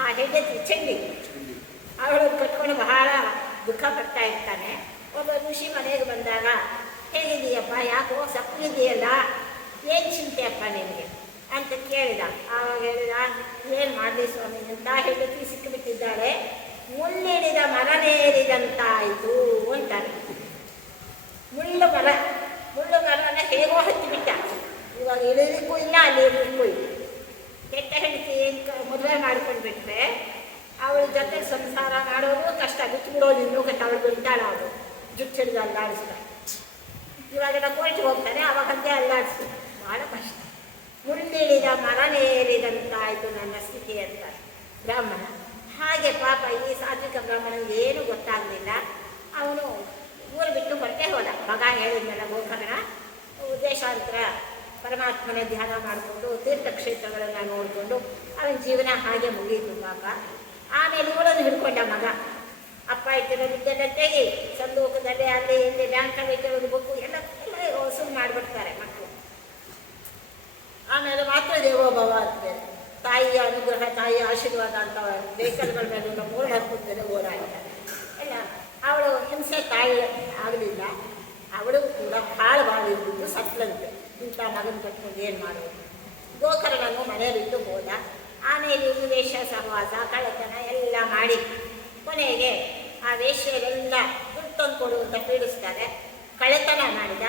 ಆ ಹೆಂಡತಿ ಚಂಡಿ, ಅವಳು ಕಟ್ಕೊಂಡು ಬಹಳ ದುಃಖ ಪಡ್ತಾ ಇರ್ತಾನೆ. ಒಬ್ಬ ಋಷಿ ಮನೆಗೆ ಬಂದಾಗ, ಹೇಗಿದೆಯಪ್ಪ, ಯಾಕೋ ಸಪ್ಪಗಿದೆಯಲ್ಲ, ಏನು ಚಿಂತೆಯಪ್ಪ ನಿನಗೆ ಅಂತ ಕೇಳಿದ. ಆವಾಗ ಹೇಳಿದ, ಏನು ಮಾಡಲಿ ಸ್ವಾಮಿ ಅಂತ ಹೆಂಡತಿ ಸಿಕ್ಕಿಬಿಟ್ಟಿದ್ದಾಳೆ, ಮುಳ್ಳಿಡಿದ ಮರನೇರಿದಂತಾಯಿತು ಅಂತಾನೆ. ಮುಳ್ಳು ಮರನ ಹೇಗೋ ಹತ್ತಿಬಿಟ್ಟ. ಇವಾಗ ಇಳಿಲಿಕ್ಕೂ ಇಲ್ಲ, ಅಲ್ಲಿ ಇರಲಿಕ್ಕೂ ಇಲ್ಲ. ಕೆಟ್ಟ ಹೆಂಡತಿ ಮದುವೆ ಮಾಡ್ಕೊಂಡ್ಬಿಟ್ರೆ ಅವಳ ಜೊತೆ ಸಂಸಾರ ಮಾಡೋದು ಕಷ್ಟ, ಬಿಟ್ಬಿಡೋದು ಇನ್ನೂ ಕಷ್ಟ. ಅವಳು ಬಿಡ್ತಾಳೆ, ಅವಳು ಜುಟ್ಟು ಹಿಡಿದು ಅಲ್ಲಾಡಿಸ್ದ. ಇವಾಗೆಲ್ಲ ಕೋರ್ಟ್ಗೆ ಹೋಗ್ತಾನೆ, ಅವಾಗಂತೆ ಅಲ್ಲಾಡಿಸ್ತು, ಭಾಳ ಕಷ್ಟ. ಮುಳ್ಳಿಳಿದ ಮರನೇರಿದಂತಾಯಿತು ನನ್ನ ಸ್ಥಿತಿ ಅಂತ ಬ್ರಾಹ್ಮಣ. ಹಾಗೆ ಪಾಪ ಈ ಸಾತ್ವಿಕ ಬ್ರಾಹ್ಮಣನಿಗೆ ಏನೂ ಗೊತ್ತಾಗಲಿಲ್ಲ. ಅವನು ಊರು ಬಿಟ್ಟು ಹೊರಟೆ ಹೋದ. ಮಗ ಹೇಳಿದ್ನಲ್ಲ ಗೋಕರ್ಣ, ದೇಶಾಂತರ ಪರಮಾತ್ಮನ ಧ್ಯಾನ ಮಾಡಿಕೊಂಡು ತೀರ್ಥಕ್ಷೇತ್ರಗಳನ್ನು ನೋಡಿಕೊಂಡು ಅವನ ಜೀವನ ಹಾಗೆ ಮುಗಿಯಿತು ಪಾಪ. ಆಮೇಲೆ ಇವಳನ್ನು ಹಿಡ್ಕೊಂಡ ಮಗ. ಅಪ್ಪ ಇಟ್ಟಿರೋದಿದ್ದೆಲ್ಲ ತೆಗಿ, ಸಂದೂಕದಲ್ಲಿ ಅಲ್ಲಿ ಇಲ್ಲಿ ಬ್ಯಾಂಕಲ್ಲಿ ಇಟ್ಟಿರೋದು ಬುಕ್ಕು ಎಲ್ಲ ವಸೂಲು ಮಾಡಿಬಿಡ್ತಾರೆ ಮಕ್ಕಳು. ಆಮೇಲೆ ಮಾತ್ರ ದೇವೋಭವ ಅಂತೇಳಿ ತಾಯಿಯ ಅನುಗ್ರಹ, ತಾಯಿಯ ಆಶೀರ್ವಾದ ಅಂತ ವೆಹಿಕಲ್ಗಳ ಮೇಲೆ ಮೂರು ಹಾಕುತ್ತದೆ ಓಡಾಡ್ತಾರೆ ಎಲ್ಲ. ಅವಳು ಹಿಂಸೆ ತಾಯಿ ಆಗಲಿಲ್ಲ, ಅವಳು ಕೂಡ ಭಾಳ ಇದ್ದಿದ್ದು ಸತ್ಲಂತೆ. ಇಂಥ ಮಗನ ಕಟ್ಕೊಂಡು ಏನು ಮಾಡೋದು. ಗೋಕರ್ಣನು ಮನೆ ಬಿಟ್ಟು ಹೋದ. ಆಮೇಲೆ ಇನ್ನು ವೇಷ ಸಹವಾಸ, ಕಳ್ಳತನ ಎಲ್ಲ ಮಾಡಿ ಕೊನೆಗೆ ಆ ವೇಶ್ಯರೆಲ್ಲ ದುಡ್ಡು ತಂದು ಕೊಡು ಅಂತ ಪೀಡಿಸ್ತಾರೆ. ಕಳ್ಳತನ ಮಾಡಿದ,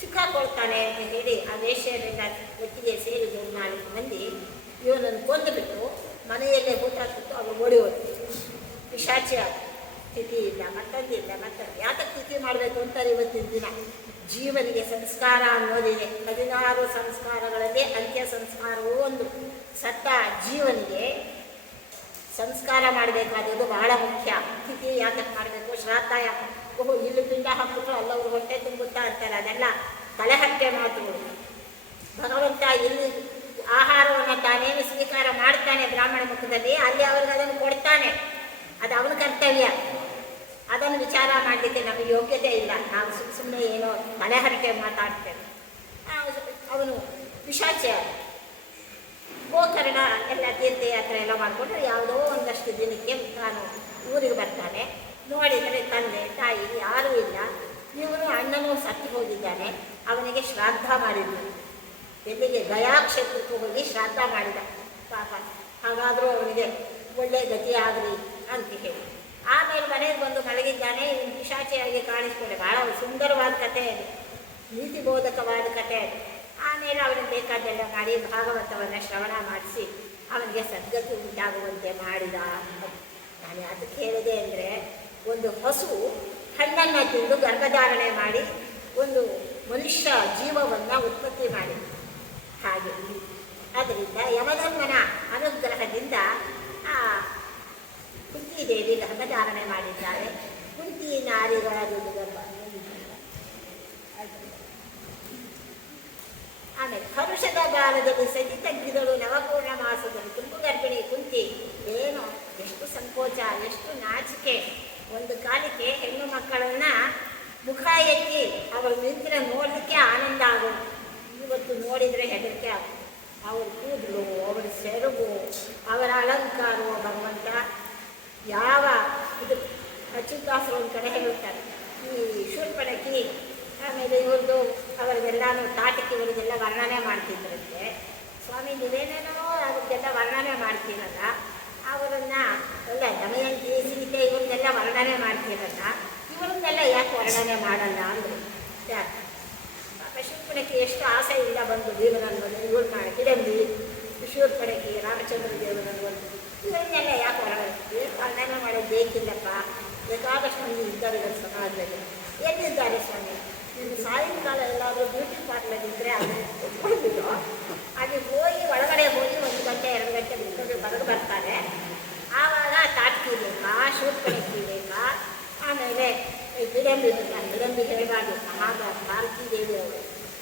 ಸಿಕ್ಕಾಕೊಳ್ತಾನೆ ಅಂತ ಹೇಳಿ ಆ ವೇಶ್ಯರೆಲ್ಲ ಒಟ್ಟಿಗೆ ಸೇರಿ 4 ಮಂದಿ ಇವನನ್ನು ಕೊಂದುಬಿಟ್ಟು ಮನೆಯಲ್ಲೇ ಊಟ ಹಾಕಿಬಿಟ್ಟು ಅವಳು ಓಡಿ ಹೋಗ್ತೀವಿ. ಪಿಶಾಚಿ ತಿಥಿ ಇಲ್ಲ, ಮತ್ತೊಂದಿಲ್ಲ, ಮತ್ತೊಂದು ಯಾತಕ್ಕೆ ತಿಥಿ ಮಾಡಬೇಕು ಅಂತಾರೆ ಇವತ್ತಿನ ದಿನ. ಜೀವನಿಗೆ ಸಂಸ್ಕಾರ ಅನ್ನೋದಿದೆ. 16 ಸಂಸ್ಕಾರಗಳಲ್ಲಿ ಅಂತ್ಯ ಸಂಸ್ಕಾರವೂ ಒಂದು. ಸತ್ತ ಜೀವನಿಗೆ ಸಂಸ್ಕಾರ ಮಾಡಬೇಕಾದದ್ದು ಬಹಳ ಮುಖ್ಯ. ತಿಥಿ ಯಾತಕ್ಕೆ ಮಾಡಬೇಕು, ಶ್ರಾದ್ದ ಯಾಕೆ, ಇಲ್ಲಿ ಪಿಂಡ ಹಾಕ್ಬಿಟ್ರು ಅಲ್ಲವ್ರು ಹೊಟ್ಟೆ ತುಂಬುತ್ತಾ ಅಂತಾರೆ, ಅದೆಲ್ಲ ತಲೆಹಟ್ಟೆ ಮಾತುಗಳು. ಭಗವಂತ ಇಲ್ಲಿ ಆಹಾರವನ್ನು ತಾನೇನು ಸ್ವೀಕಾರ ಮಾಡ್ತಾನೆ ಬ್ರಾಹ್ಮಣ ಮುಖದಲ್ಲಿ, ಅಲ್ಲಿ ಅವ್ರಿಗೆ ಅದನ್ನು ಕೊಡ್ತಾನೆ, ಅದು ಅವನ ಕರ್ತವ್ಯ. ಅದನ್ನು ವಿಚಾರ ಮಾಡಲಿಕ್ಕೆ ನಮಗೆ ಯೋಗ್ಯತೆ ಇಲ್ಲ. ನಾವು ಸುಮ್ಮನೆ ಏನೋ ತಲೆಹರಟೆ ಮಾತಾಡ್ತೇವೆ. ಅವನು ಪಿಶಾಚಿ. ಗೋಕರ್ಣ ಎಲ್ಲ ತೀರ್ಥಯಾತ್ರೆ ಎಲ್ಲ ಮಾಡಿಕೊಂಡು ಯಾವುದೋ ಒಂದಷ್ಟು ದಿನಕ್ಕೆ ನಾನು ಊರಿಗೆ ಬರ್ತಾನೆ. ನೋಡಿದರೆ ತಂದೆ ತಾಯಿ ಯಾರೂ ಇಲ್ಲ. ಇವನು ಅಣ್ಣನೂ ಸತ್ತು ಹೋಗಿದ್ದಾನೆ. ಅವನಿಗೆ ಶ್ರಾದ್ದ ಮಾಡಿದ್ದರು. ಎಲ್ಲಿಗೆ ಗಯಾ ಕ್ಷೇತ್ರಕ್ಕೆ ಹೋಗಿ ಶ್ರಾದ್ದ ಮಾಡಿದ ಪಾಪ. ಹಾಗಾದರೂ ಅವನಿಗೆ ಒಳ್ಳೆಯ ಗತಿ ಆಗಲಿ ಅಂತ ಹೇಳಿ ಆಮೇಲೆ ಮನೆಗೆ ಬಂದು ಮಲಗಿದ್ದಾನೆ. ಇವನು ಪಿಶಾಚಿಯಾಗಿ ಕಾಣಿಸ್ಕೊಂಡೆ. ಭಾಳ ಸುಂದರವಾದ ಕಥೆ ಅದು, ನೀತಿಬೋಧಕವಾದ ಕಥೆ ಅದು. ಆಮೇಲೆ ಅವನಿಗೆ ಬೇಕಾದ್ದೆಲ್ಲ ಮಾಡಿ ಭಾಗವತವನ್ನು ಶ್ರವಣ ಮಾಡಿಸಿ ಅವನಿಗೆ ಸದ್ಗತಿ ಉಂಟಾಗುವಂತೆ ಮಾಡಿದ. ನಾನು ಅದಕ್ಕೆ ಹೇಳಿದೆ ಅಂದರೆ, ಒಂದು ಹಸು ಹಣ್ಣನ್ನು ತಿಂದು ಗರ್ಭಧಾರಣೆ ಮಾಡಿ ಒಂದು ಮನುಷ್ಯ ಜೀವವನ್ನು ಉತ್ಪತ್ತಿ ಮಾಡಿ ಹಾಗೆ. ಅದರಿಂದ ಯಮಧರ್ಮನ ಅನುಗ್ರಹದಿಂದ ಆ ಕುಂತಿದೇವಿ ಗರ್ಭಧಾರಣೆ ಮಾಡಿದ್ದಾರೆ. ಕುಂತಿ ನಾರಿಗಳ ಗರ್ಭ. ಆಮೇಲೆ ಹರುಷದ ಬಾಲದಲ್ಲಿ ಸತಿ ತಗ್ಗಿದಳು ನವಪೂರ್ಣ ಮಾಸದಲ್ಲಿ ತುಂಬು ಗರ್ಭಿಣಿ ಕುಂತಿ. ಏನು ಎಷ್ಟು ಸಂಕೋಚ, ಎಷ್ಟು ನಾಚಿಕೆ. ಒಂದು ಕಾಲಕ್ಕೆ ಹೆಣ್ಣು ಮಕ್ಕಳನ್ನ ಮುಖ ಎತ್ತಿ ಅವಳು ನಿಂತರೆ ನೋಡಲಿಕ್ಕೆ ಆನಂದ ಆಗೋದು. ಇವತ್ತು ನೋಡಿದರೆ ಹೆದರಿಕೆ ಆಗೋದು. ಅವರ ಕೂದಲು, ಅವರ ಸೆರಗು, ಅವರ ಅಲಂಕಾರವು ಭಗವಂತ ಯಾವ ಇದು ಅಚ್ಯುತಾಸರು ಒಂದು ಕಡೆ ಹೇಳುತ್ತಾರೆ. ಈ ಶೂರ್ಪಣಕಿ ಆಮೇಲೆ ಇವ್ರದ್ದು ಅವರಿಗೆಲ್ಲಾನು ತಾಟಕಿ ಇವರಿಗೆಲ್ಲ ವರ್ಣನೆ ಮಾಡ್ತಿದ್ರಂತೆ. ಸ್ವಾಮಿ ನೀವೇನೇನೋ ಅವ್ರಿಗೆಲ್ಲ ವರ್ಣನೆ ಮಾಡ್ತೀರಲ್ಲ, ಅವರನ್ನು ಒಳ್ಳೆ ದಮಯಂತಿ ಸೀತೆ ಇವ್ರನ್ನೆಲ್ಲ ವರ್ಣನೆ ಮಾಡ್ತೀರಲ್ಲ, ಇವರನ್ನೆಲ್ಲ ಯಾಕೆ ವರ್ಣನೆ ಮಾಡಲ್ಲ ಅಂದರು. ಯಾಕೆ ಶೂರ್ಪಣಕಿ ಎಷ್ಟು ಆಸೆಯಿಂದ ಬಂದು ದೇವರನ್ನು ಇವ್ರು ಮಾಡಿ ಕಿಡಂಬಿ ಶೂರ್ಪಣಕಿ ರಾಮಚಂದ್ರ ದೇವರನ್ನು ಒಂದು ಇವರನ್ನೆಲ್ಲ ಯಾಕೆ ವರ್ಣನೆ ಮಾಡೋದು ಬೇಕಿಲ್ಲಪ್ಪ. ಬೇಕಾದಷ್ಟು ಮಂದಿ ಇದ್ದಾರೆ ಸಮಾಜದಲ್ಲಿ. ಎಲ್ಲಿದ್ದಾರೆ ಸ್ವಾಮಿ? ಇನ್ನು ಸಾಯಂಕಾಲ ಎಲ್ಲಾದರೂ ಬ್ಯೂಟಿ ಪಾರ್ಲರ್ ಇದ್ದರೆ ಅದನ್ನು ಕೊಟ್ಬಿಟ್ಟು ಅಲ್ಲಿ ಹೋಗಿ ಒಳಗಡೆ ಹೋಗಿ 1 ಗಂಟೆ 2 ಗಂಟೆ ಬಿಟ್ಟು ಬರೆದು ಬರ್ತಾರೆ. ಆವಾಗ ತಾಟಕಿ ಬೇಕಾ, ಶೂರ್ಪಣಕಿ ಬೇಕಾ, ಆಮೇಲೆ ವಿಡಂಬಿ ಬೇಕಾ. ವಿಡಂಬಿ ಹೇಳಬಾರ್ದು, ಭಾರತೀ ದೇವಿ ಅವರು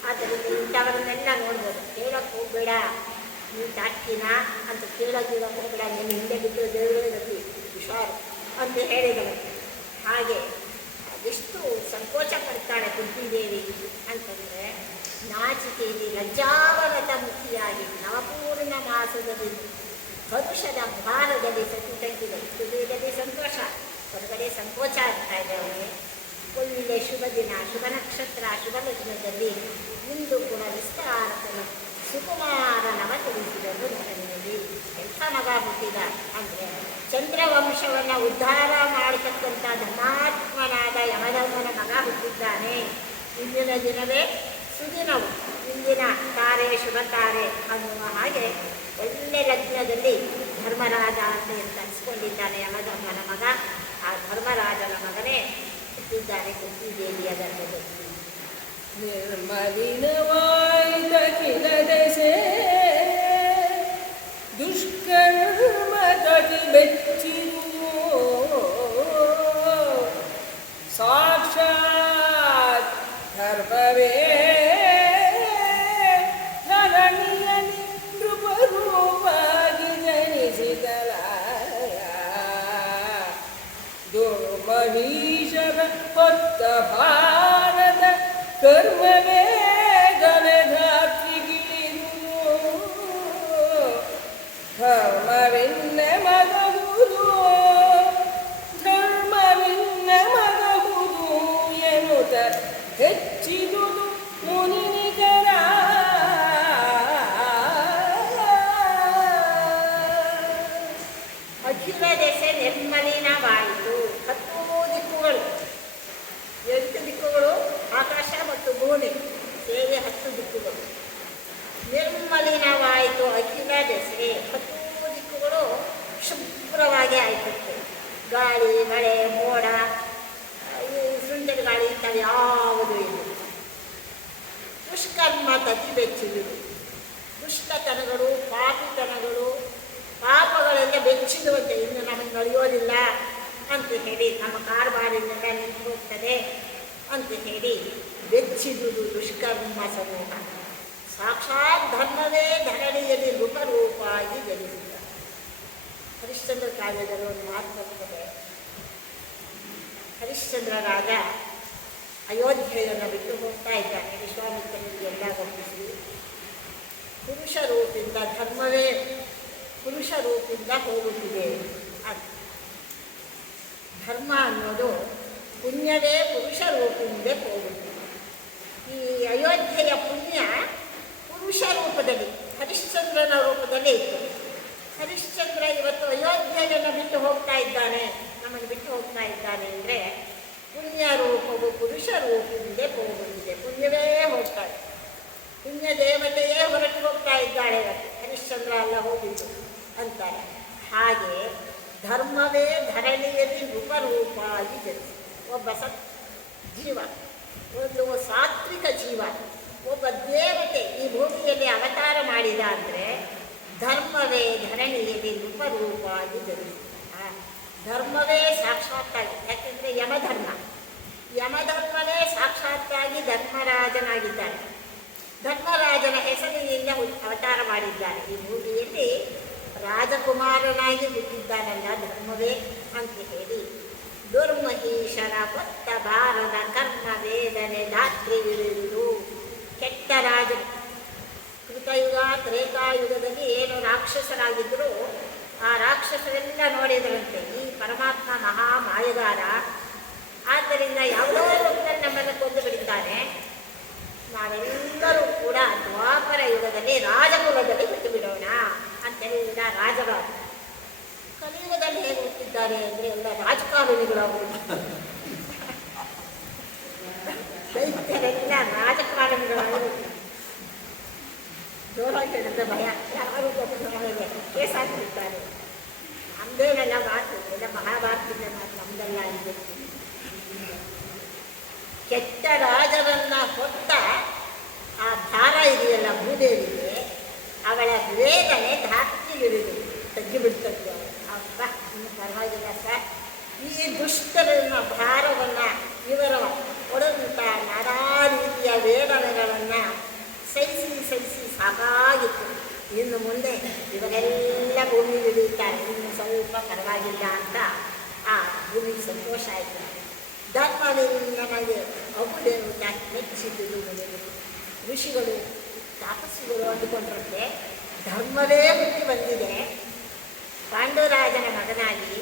ಆದ್ದರಿಂದ ಇಂಥವರನ್ನೆಲ್ಲ ನೋಡ್ಬೋದು. ಕೇಳಕ್ಕೆ ಹೋಗಬೇಡ, ನೀನು ದಾಟ್ತೀನ ಅಂತ ಕೇಳೋಕೆ ಹೋಗಬೇಡ, ನೀನು ಹಿಂದೆ ಬಿಟ್ಟು ದೇವರೇ ಗತಿ ಹುಷಾರು ಅಂತ ಹೇಳಿದರು. ಹಾಗೆ ಎಷ್ಟು ಸಂಕೋಚ ಪಡ್ತಾಳೆ ಕುಂತಿದೇವಿ ಅಂತಂದರೆ, ನಾಚಿಕೆಯಲ್ಲಿ ಲಜ್ಜಾವನತ ಮುಖಿಯಾಗಿ ನವಪೂರ್ಣ ಮಾಸದಲ್ಲಿ ಭವಿಷ್ಯದ ಭಾರದಲ್ಲಿ ಸತಿತಂಕಿದೆ. ಹೃದಯದಲ್ಲಿ ಸಂತೋಷ, ಹೊರಗಡೆ ಸಂಕೋಚ ಆಗ್ತಾ ಇದೆ ಅವನಿಗೆ. ಒಳ್ಳೆ ಶುಭ ದಿನ, ಶುಭ ನಕ್ಷತ್ರ, ಶುಭ ಲಗ್ನದಲ್ಲಿ ಇಂದು ಕೂಡ ವಿಸ್ತಾರಕನು ಸುಕುಮಾರ ನವ ತಿಳಿಸಿದರು ಧರಣಿಯಲ್ಲಿ. ಎಂಥ ಮಗ ಹುಟ್ಟಿದ ಅಂದರೆ ಚಂದ್ರವಂಶವನ್ನು ಉದ್ಧಾರ ಮಾಡತಕ್ಕಂಥ ಧರ್ಮಾತ್ಮನಾದ ಯಮಧರ್ಮನ ಮಗ ಹುಟ್ಟಿದ್ದಾನೆ. ಇಂದಿನ ದಿನವೇ ಸುದಿನವು, ಇಂದಿನ ತಾರೆ ಶುಭ ತಾರೆ ಅನ್ನುವ ಹಾಗೆ ಒಳ್ಳೆ ಲಗ್ನದಲ್ಲಿ ಧರ್ಮರಾಜ ಅಂತ ಅನಿಸ್ಕೊಂಡಿದ್ದಾನೆ ಯಮಧರ್ಮನ ಮಗ. ಆ ಧರ್ಮರಾಜನ ಮಗನೇ ಹುಟ್ಟಿದ್ದಾನೆ ಕುಂತಿದೇವಿಯ ಧರ್ಮದಲ್ಲಿ. ನಿರ್ಮಲಿನವಾಯಿತಖಿಲ ದೆಸೆ ದುಷ್ಕರ್ಮ ತಟಿ ಬೆಚ್ಚಿರುವು ಸಾಕ್ಷಾತ್ ಧರ್ಮವೇ ಧರಣಿಯಲ್ಲಿ ನೃಪರೂಪಾಗಿ ಜನಿಸಿದಳ ದುರ್ಮಹೀಶರ ಹೊತ್ತ ಭಾರತ ಕರ್ಮವೇ ಗಣಧಾತ್ರಿಗಿಳಿದು ಧರ್ಮವಿನ್ನ ಮಗಹುದು ಧರ್ಮವಿನ್ನ ಮಗಹುದು ಎನ್ನುತ್ತ ಹೆಚ್ಚಿದುದು ಮುನಿನಿಗರ. ಅಖಿಲ ದೆಸೆ ನಿರ್ಮಲಿನವಾಯಿತು. 10 ದಿಕ್ಕುಗಳು, 8 ದಿಕ್ಕುಗಳು ಆಕಾಶ ಮತ್ತು ಭೂಮಿ ಸೇರಿ 10 ದಿಕ್ಕುಗಳು. ನಿರ್ಮಲಿನವಾಯಿತು ಅಖಿಲ ದೆಸೆ, 10 ದಿಕ್ಕುಗಳು ಶುಭ್ರವಾಗಿ ಆಯ್ತಂತೆ. ಗಾಳಿ, ಮಳೆ, ಮೋಡ, ಸುಂಟದ ಗಾಳಿ ಇಂಥವು ಯಾವುದೂ ಇಲ್ಲ. ದುಷ್ಕರ್ಮ ತತಿ ಬೆಚ್ಚಿದುದು, ದುಷ್ಟತನಗಳು, ಪಾಪಿತನಗಳು, ಪಾಪಗಳೆಲ್ಲ ಬೆಚ್ಚಿದುವಂತೆ. ಇನ್ನು ನಮಗೆ ನಡೆಯೋದಿಲ್ಲ ಅಂತ ಹೇಳಿ, ನಮ್ಮ ಕಾರಬಾರಿನೆಲ್ಲ ನಿಂತು ಹೋಗ್ತದೆ ಅಂತ ಹೇಳಿ ಬೆಚ್ಚಿದುದು ದುಷ್ಕರ್ಮ ಸಮೂಹ. ಸಾಕ್ಷಾತ್ ಧರ್ಮವೇ ಧರಣಿಯಲ್ಲಿ ರೂಪರೂಪಾಗಿ ಜನಿಸಿದ. ಹರಿಶ್ಚಂದ್ರ ಕಾವ್ಯದಲ್ಲಿ ಒಂದು ಮಾತು ಬರ್ತದೆ. ಹರಿಶ್ಚಂದ್ರ ರಾಜ ಅಯೋಧ್ಯೆಯನ್ನು ಬಿಟ್ಟು ಹೋಗ್ತಾ ಇದ್ದಾನೆ. ವಿಶ್ವಾಮಿತ್ರನಿಗೆ ಎಲ್ಲ ಗಮನಿಸಿ ಪುರುಷ ರೂಪಿಂದ ಧರ್ಮವೇ ಪುರುಷ ರೂಪಿಂದ ಹೋಗುತ್ತಿದೆ ಅಂತ. ಧರ್ಮ ಅನ್ನೋದು ಪುಣ್ಯವೇ ಪುರುಷ ರೂಪಿಂದ ಹೋಗುತ್ತಿದೆ. ಈ ಅಯೋಧ್ಯೆಯ ಪುಣ್ಯ ಪುರುಷ ರೂಪದಲ್ಲಿ, ಹರಿಶ್ಚಂದ್ರನ ರೂಪದಲ್ಲಿ ಇತ್ತು. ಹರಿಶ್ಚಂದ್ರ ಇವತ್ತು ಅಯೋಧ್ಯೆಯನ್ನು ಬಿಟ್ಟು ಹೋಗ್ತಾ ಇದ್ದಾನೆ, ನಮಗೆ ಬಿಟ್ಟು ಹೋಗ್ತಾ ಇದ್ದಾನೆ ಅಂದರೆ ಪುಣ್ಯ ರೂಪವು ಪುರುಷ ರೂಪದಿಂದ ಹೋಗುತ್ತಿದೆ. ಪುಣ್ಯವೇ ಹೋಗ್ತಾ ಇದೆ, ಪುಣ್ಯ ದೇವತೆಯೇ ಹೊರಟು ಹೋಗ್ತಾ ಇದ್ದಾಳೆ ಇವತ್ತು, ಹರಿಶ್ಚಂದ್ರ ಅಲ್ಲ ಹೋಗಿದ್ದು ಅಂತಾರೆ. ಹಾಗೆ ಧರ್ಮವೇ ಧರಣಿಯಲ್ಲಿ ರೂಪರೂಪಾಗಿ ಜನಿಸಿ ಒಬ್ಬ ಜೀವ, ಒಂದು ಸಾತ್ವಿಕ ಜೀವ, ಒಬ್ಬ ದೇವತೆ ಈ ಭೂಮಿಯಲ್ಲಿ ಅವತಾರ ಮಾಡಿದ ಅಂದರೆ ಧರ್ಮವೇ ಧರಣಿಯಲ್ಲಿ ರೂಪರೂಪಾಗಿ ಜನಿಸಿ. ಧರ್ಮವೇ ಸಾಕ್ಷಾತ್ತಾಗಿ, ಯಾಕೆಂದರೆ ಯಮಧರ್ಮವೇ ಸಾಕ್ಷಾತ್ತಾಗಿ ಧರ್ಮರಾಜನಾಗಿದ್ದಾನೆ. ಧರ್ಮರಾಜನ ಹೆಸರಿನಿಂದ ಅವತಾರ ಮಾಡಿದ್ದಾರೆ. ಈ ಭೂಮಿಯಲ್ಲಿ ರಾಜಕುಮಾರನಾಗಿ ಹುಟ್ಟಿದ್ದಾನಲ್ಲ ಧರ್ಮವೇ ಅಂತ ಹೇಳಿ ದುರ್ಮಹೀಶರ ಕೊತ್ತ ಭಾರದ ಕರ್ಮ ವೇದನೆ ಧಾತ್ರಿಗಿಳಿದು ಕೆಟ್ಟ ರಾಜರು. ಕೃತಯುಗ ತ್ರೇತಾಯುಗದಲ್ಲಿ ಏನು ರಾಕ್ಷಸರಾಗಿದ್ದರೂ ಆ ರಾಕ್ಷಸರೆಲ್ಲ ನೋಡಿದರಂತೆ ಈ ಪರಮಾತ್ಮ ಮಹಾ ಮಾಯಗಾರ, ಆದ್ದರಿಂದ ಯಾವುದೋ ರೂಪದಲ್ಲಿ ನಮ್ಮನ್ನು ಕೊಂದು ಬಿಡುತ್ತಾನೆ, ನಾವೆಲ್ಲರೂ ಕೂಡ ದ್ವಾಪರ ಯುಗದಲ್ಲಿ ರಾಜಕುಲದಲ್ಲಿ ಬಿಟ್ಟು ಬಿಡೋಣ ಅಂತೇಳಿದ ರಾಜರಾಜ. ಕಲಿಯುಗದಲ್ಲಿ ಹೇಗೆ ಹುಟ್ಟಿದ್ದಾರೆ ಅಂದರೆ ಎಲ್ಲ ರಾಜಕಾರಣಿಗಳು, ದೈತ್ಯರೆಲ್ಲ ರಾಜಕಾರಣಿಗಳಾಗಿ ಜೋರಾಗಿ ಹೇಳಿದ್ರೆ ಭಯ, ಯಾರು ಕೇಸ್ ಹಾಕಿರ್ತಾರೆ. ನಮ್ಮದೇನೆಲ್ಲ ಮಾತು ಎಲ್ಲ ಮಹಾಭಾರತದ ಮಾತು, ನಮ್ಮದೆಲ್ಲ ಇದೆ. ಕೆಟ್ಟ ರಾಜರನ್ನ ಕೊಟ್ಟ ಆ ಭಾರ ಇದೆಯಲ್ಲ ಭೂದೇವಿಗೆ, ಅವಳ ವೇದನೆ ಧಾತ್ರಿಗಿಳಿದು ತಗ್ಗಿಬಿಡ್ತದ್ದು. ಅಪ್ಪ ಇನ್ನು ಪರವಾಗಿಲ್ಲ ಸರ್, ಈ ದುಷ್ಟರನ್ನ ಭಾರವನ್ನು ಇವರ ಕೊಡುವಂಥ ನಾನಾ ರೀತಿಯ ವೇದನೆಗಳನ್ನು ಸಹಿಸಿ ಸಾಕಾಗಿತ್ತು. ಇನ್ನು ಮುಂದೆ ಇವಾಗೆಲ್ಲ ಭೂಮಿ ಹಿಡಿಯುತ್ತಾರೆ, ಇನ್ನು ಸ್ವಲ್ಪ ಪರವಾಗಿಲ್ಲ ಅಂತ ಆ ಭೂಮಿಗೆ ಸಂತೋಷ ಆಯಿತು. ಧರ್ಮದಿಂದ ನನಗೆ ಅಬುದೇವತ ಮೆಚ್ಚಿದ್ದು ಮನೆಗಳು. ಋಷಿಗಳು ತಾಪಸ್ಸಿಗಳು ಅಂದುಕೊಂಡಿರುತ್ತೆ ಧರ್ಮವೇ ಹುಟ್ಟಿ ಬಂದಿದೆ ಪಾಂಡುರಾಜನ ಮಗನಾಗಿ.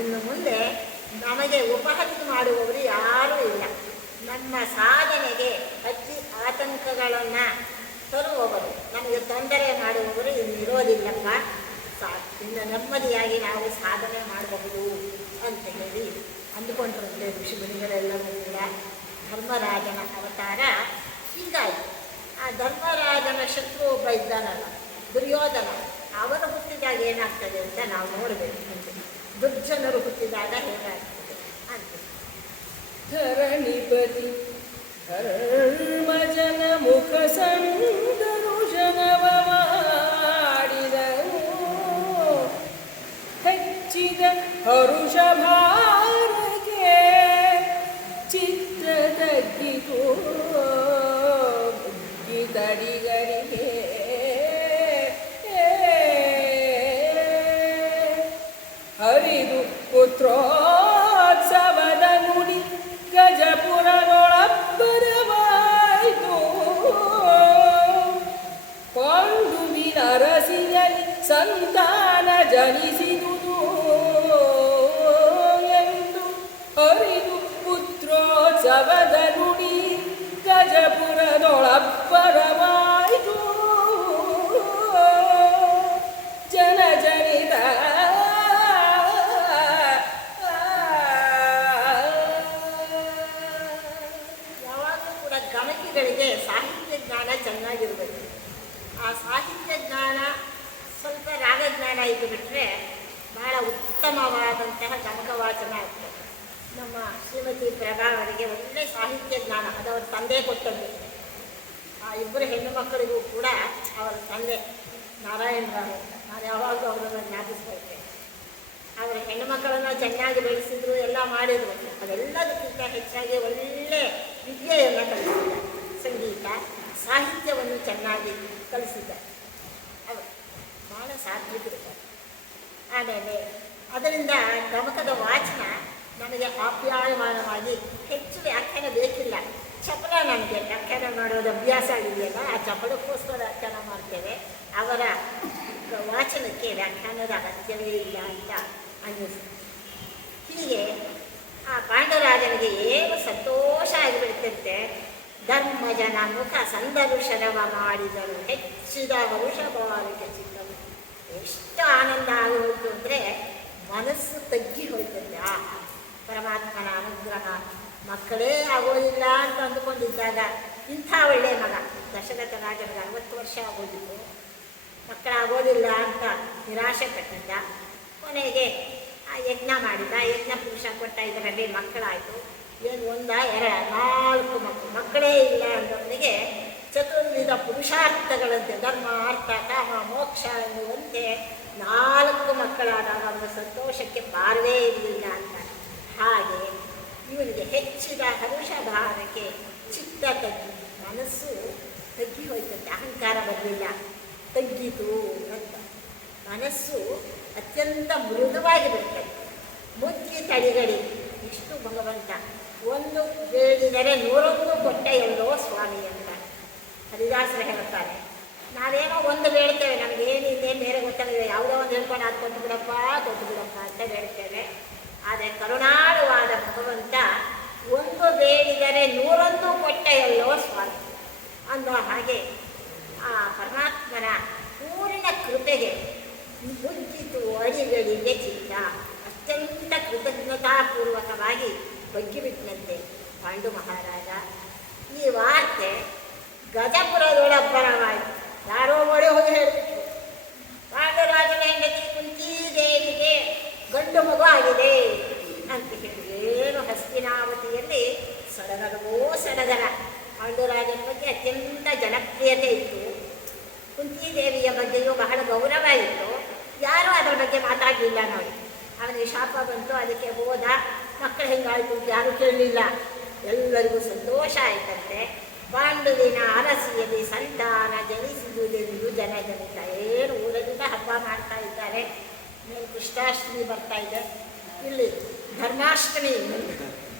ಇನ್ನು ಮುಂದೆ ನಮಗೆ ಉಪಹರಿಕೆ ಮಾಡುವವರು ಯಾರೂ ಇಲ್ಲ. ನಮ್ಮ ಸಾಧನೆಗೆ ಅತಿ ಆತಂಕಗಳನ್ನು ತರುವವರು, ನಮಗೆ ತೊಂದರೆ ಮಾಡುವವರು ಇನ್ನಿರೋದಿಲ್ಲಪ್ಪ. ಇನ್ನು ನೆಮ್ಮದಿಯಾಗಿ ನಾವು ಸಾಧನೆ ಮಾಡಬಹುದು ಅಂತ ಹೇಳಿ ಅಂದುಕೊಂಡಿರುತ್ತೆ ಋಷಿಮುನಿಗಳೆಲ್ಲರೂ ಕೂಡ. ಧರ್ಮರಾಜನ ಅವತಾರ ಹೀಗಾಯಿತು. ಆ ಧರ್ಮರಾಜನ ಶತ್ರು ಒಬ್ಬ ಇದ್ದಾನಲ್ಲ ದುರ್ಯೋಧನ, ಅವರು ಹುಟ್ಟಿದಾಗ ಏನಾಗ್ತದೆ ಅಂತ ನಾವು ನೋಡಬೇಕು. ದುರ್ಜನರು ಹುಟ್ಟಿದಾಗ ಹೇಗಾಗ್ತದೆ ಅಂತ. ಧರಣಿಪತಿ ಧರ್ಮಜನ ಮುಖ ಸಂದರುಶನವ ಮಾಡಿದನು. ಹೆಚ್ಚಿದ ಹರುಷ ಭಾರಕ್ಕೆ ಚಿತ್ರ ತಗ್ಗಿತು ತಡಿಗರಿಗೆ. ಹರಿದು ಪುತ್ರೋತ್ಸವದ ನುಡಿ ಗಜಪುರದೊಳಬ್ಬರವಾಯಿತು. ಪಾಂಡುವಿನ ಅರಸಿನಲ್ಲಿ ಸಂತಾನ ಜನಿಸಿದುದು ಎಂದು ಹರಿದು ಪುತ್ರೋತ್ಸವದ ನುಡಿ ಗಜಪುರದೊಳಬ್ಬರವಾಯಿತು. ಜನಜನಿತ ಗಮಕಿಗಳಿಗೆ ಸಾಹಿತ್ಯ ಜ್ಞಾನ ಚೆನ್ನಾಗಿರಬೇಕು. ಆ ಸಾಹಿತ್ಯ ಜ್ಞಾನ ಸ್ವಲ್ಪ ರಾಗಜ್ಞಾನ ಇದು ಬಿಟ್ಟರೆ ಭಾಳ ಉತ್ತಮವಾದಂತಹ ಗಮಕ ವಾಚನ ಆಗ್ತದೆ. ನಮ್ಮ ಶ್ರೀಮತಿ ಪ್ರಭಾ ಅವರಿಗೆ ಒಳ್ಳೆಯ ಸಾಹಿತ್ಯ ಜ್ಞಾನ ಅದು ಅವ್ರ ತಂದೆ ಕೊಟ್ಟದ್ದು. ಆ ಇಬ್ಬರು ಹೆಣ್ಣು ಮಕ್ಕಳಿಗೂ ಕೂಡ ಅವರ ತಂದೆ ನಾರಾಯಣರಾವ್, ನಾನು ಯಾವಾಗಲೂ ಅವರನ್ನು ಜ್ಞಾಪಿಸ್ಕೊಳ್ತೇನೆ. ಅವರ ಹೆಣ್ಣು ಮಕ್ಕಳನ್ನು ಚೆನ್ನಾಗಿ ಬೆಳೆಸಿದ್ರು, ಎಲ್ಲ ಮಾಡಿದರು. ಅದೆಲ್ಲದಕ್ಕಿಂತ ಹೆಚ್ಚಾಗಿ ಒಳ್ಳೆ ವಿದ್ಯೆಯನ್ನು ಕಲಿಸಿದ್ದಾರೆ. ಸಂಗೀತ ಸಾಹಿತ್ಯವನ್ನು ಚೆನ್ನಾಗಿ ಕಲಿಸಿದ್ದಾರೆ. ಅವರು ಭಾಳ ಸಾತ್ವಿಕರಿದ್ದಾರೆ. ಆಮೇಲೆ ಅದರಿಂದ ಗಮಕದ ವಾಚನ ನಮಗೆ ಆಪ್ಯಾಯಮಾನವಾಗಿ ಹೆಚ್ಚು ವ್ಯಾಖ್ಯಾನ ಬೇಕಿಲ್ಲ. ಚಪಲ ನಮಗೆ ವ್ಯಾಖ್ಯಾನ ಮಾಡೋದು ಅಭ್ಯಾಸ ಆಗಿದೆಯಲ್ಲ, ಆ ಚಪಲಕ್ಕೋಸ್ಕರ ವ್ಯಾಖ್ಯಾನ ಮಾಡ್ತೇವೆ. ಅವರ ವಾಚನಕ್ಕೆ ವ್ಯಾಖ್ಯಾನದ ಅಗತ್ಯವೇ ಇಲ್ಲ ಅಂತ ಅನ್ನಿಸ್ತದೆ. ಹೀಗೆ ಆ ಪಾಂಡುರಾಜನಿಗೆ ಏನು ಸಂತೋಷ ಆಗಿಬಿಡ್ತಂತೆ. ಧರ್ಮಜನ ಮುಖ ಸಂದರುಶನವ ಮಾಡಿದರು ಹೆಚ್ಚಿದ ವರುಷಭಾವಿಕೆ ಚಿಕ್ಕವು. ಎಷ್ಟು ಆನಂದ ಆಗೋಯ್ತು ಅಂದರೆ ಮನಸ್ಸು ತಗ್ಗಿ ಹೋಯ್ತಂತೆ. ಆ ಪರಮಾತ್ಮನ ಅನುಗ್ರಹ. ಮಕ್ಕಳೇ ಆಗೋದಿಲ್ಲ ಅಂತ ಅಂದುಕೊಂಡಿದ್ದಾಗ ಇಂಥ ಒಳ್ಳೆಯ ಮಗ ದಶರಥ ರಾಜನಿಗೆ 60 ವರ್ಷ ಆಗೋದಿತ್ತು. ಮಕ್ಕಳಾಗೋದಿಲ್ಲ ಅಂತ ನಿರಾಶೆ ಪಟ್ಟಿದ್ದ. ಕೊನೆಗೆ ಆ ಯಜ್ಞ ಮಾಡಿದ. ಯಜ್ಞ ಪುರುಷ ಕೊಟ್ಟ. ಇದರಲ್ಲಿ ಮಕ್ಕಳಾಯಿತು. ಏನು 1 2 4 ಮಕ್ಕಳೇ ಇಲ್ಲ ಅನ್ನೋನಿಗೆ ಚತುರ್ವಿಧ ಪುರುಷಾರ್ಥಗಳಂತೆ ಧರ್ಮ ಅರ್ಥ ಕಾಮ ಮೋಕ್ಷ ಎನ್ನುವಂತೆ 4 ಮಕ್ಕಳಾದಾಗ ಅವರ ಸಂತೋಷಕ್ಕೆ ಪಾರವೇ ಇರಲಿಲ್ಲ ಅಂತ. ಹಾಗೆ ಇವನಿಗೆ ಹೆಚ್ಚಿದ ಹರುಷಭಾರಕ್ಕೆ ಚಿತ್ತ ತಗ್ಗಿ, ಮನಸ್ಸು ತಗ್ಗಿ ಹೋಯ್ತಂತೆ. ಅಹಂಕಾರ ಬರಲಿಲ್ಲ, ತಗ್ಗಿತು ಅಂತ. ಮನಸ್ಸು ಅತ್ಯಂತ ಮೃದುವಾಗಿ ಬಿಡ್ತದೆ. ಮುದ್ದಿ ತಡಿಗಡಿ ಇಷ್ಟು ಭಗವಂತ ಒಂದು ಬೇಡಿದರೆ 101 ಕೊಟ್ಟ ಎಲ್ಲೋ ಸ್ವಾಮಿ ಅಂತ ಹರಿದಾಸರು ಹೇಳ್ತಾರೆ. ನಾವೇನೋ ಒಂದು ಬೇಡ್ತೇವೆ, ನಮಗೇನಿದೆ ಬೇರೆ ಗೊತ್ತಾಗಿದೆ, ಯಾವುದೋ ಒಂದು ಹೇಳ್ಕೊಂಡು ಅದು ಕೊಟ್ಟು ಬಿಡಪ್ಪ ಅಂತ ಬೇಡ್ತೇವೆ. ಆದರೆ ಕರುಣಾಳುವಾದ ಭಗವಂತ ಒಂದು ಬೇಡಿದರೆ 101 ಕೊಟ್ಟ ಎಲ್ಲೋ ಸ್ವಾಮಿ ಅನ್ನೋ ಹಾಗೆ ಆ ಪರಮಾತ್ಮನ ಪೂರ್ಣ ಕೃಪೆಗೆ ಬುದ್ಧಿತು ಅಡಿಗಳಿಗೆ ಚಿತ್ತ. ಅತ್ಯಂತ ಕೃತಜ್ಞತಾಪೂರ್ವಕವಾಗಿ ಬಗ್ಗಿಬಿಟ್ಟನಂತೆ ಪಾಂಡು ಮಹಾರಾಜ. ಈ ವಾರ್ತೆ ಗಜಪುರದೊಳಬ್ಬರವಾಯಿತು. ಯಾರೋ ಮೊಳೆ ಹೋಗಿ ಹೇಳಿಬಿಟ್ರು, ಪಾಂಡುರಾಜನ ಹೆಂಡತಿ ಕುಂತೀದೇವಿಗೆ ಗಂಡು ಮಗು ಆಗಿದೆ ಅಂತ ಹೇಳಿ. ಏನು ಹಸ್ತಿನಾವತಿಯಲ್ಲಿ ಸಡಗರ. ಪಾಂಡುರಾಜನ ಬಗ್ಗೆ ಅತ್ಯಂತ ಜನಪ್ರಿಯತೆ ಇತ್ತು. ಕುಂತೀದೇವಿಯ ಬಗ್ಗೆಯೂ ಬಹಳ ಗೌರವ ಇತ್ತು. ಯಾರೂ ಅದರ ಬಗ್ಗೆ ಮಾತಾಡಲಿಲ್ಲ ನೋಡಿ. ಅವನಿಗೆ ಶಾಪ ಬಂತು, ಅದಕ್ಕೆ ಹೋದ. ಮಕ್ಕಳು ಹೆಂಗಾಯಿತು ಅಂತ ಯಾರೂ ಕೇಳಲಿಲ್ಲ. ಎಲ್ಲರಿಗೂ ಸಂತೋಷ ಆಯ್ತಂತೆ. ಪಾಂಡುವಿನ ಅರಸಿಯಲ್ಲಿ ಸಂತಾನ ಜನಿಸಿದುದೆಂದು ಜನಜನಿತ. ಏನು ಊರಲ್ಲಿಂದ ಹಬ್ಬ ಮಾಡ್ತಾ ಇದ್ದಾರೆ. ಮೇಲೆ ಕೃಷ್ಣಾಷ್ಟಮಿ ಬರ್ತಾ ಇದೆ, ಇಲ್ಲಿ ಧರ್ಮಾಷ್ಟಮಿ,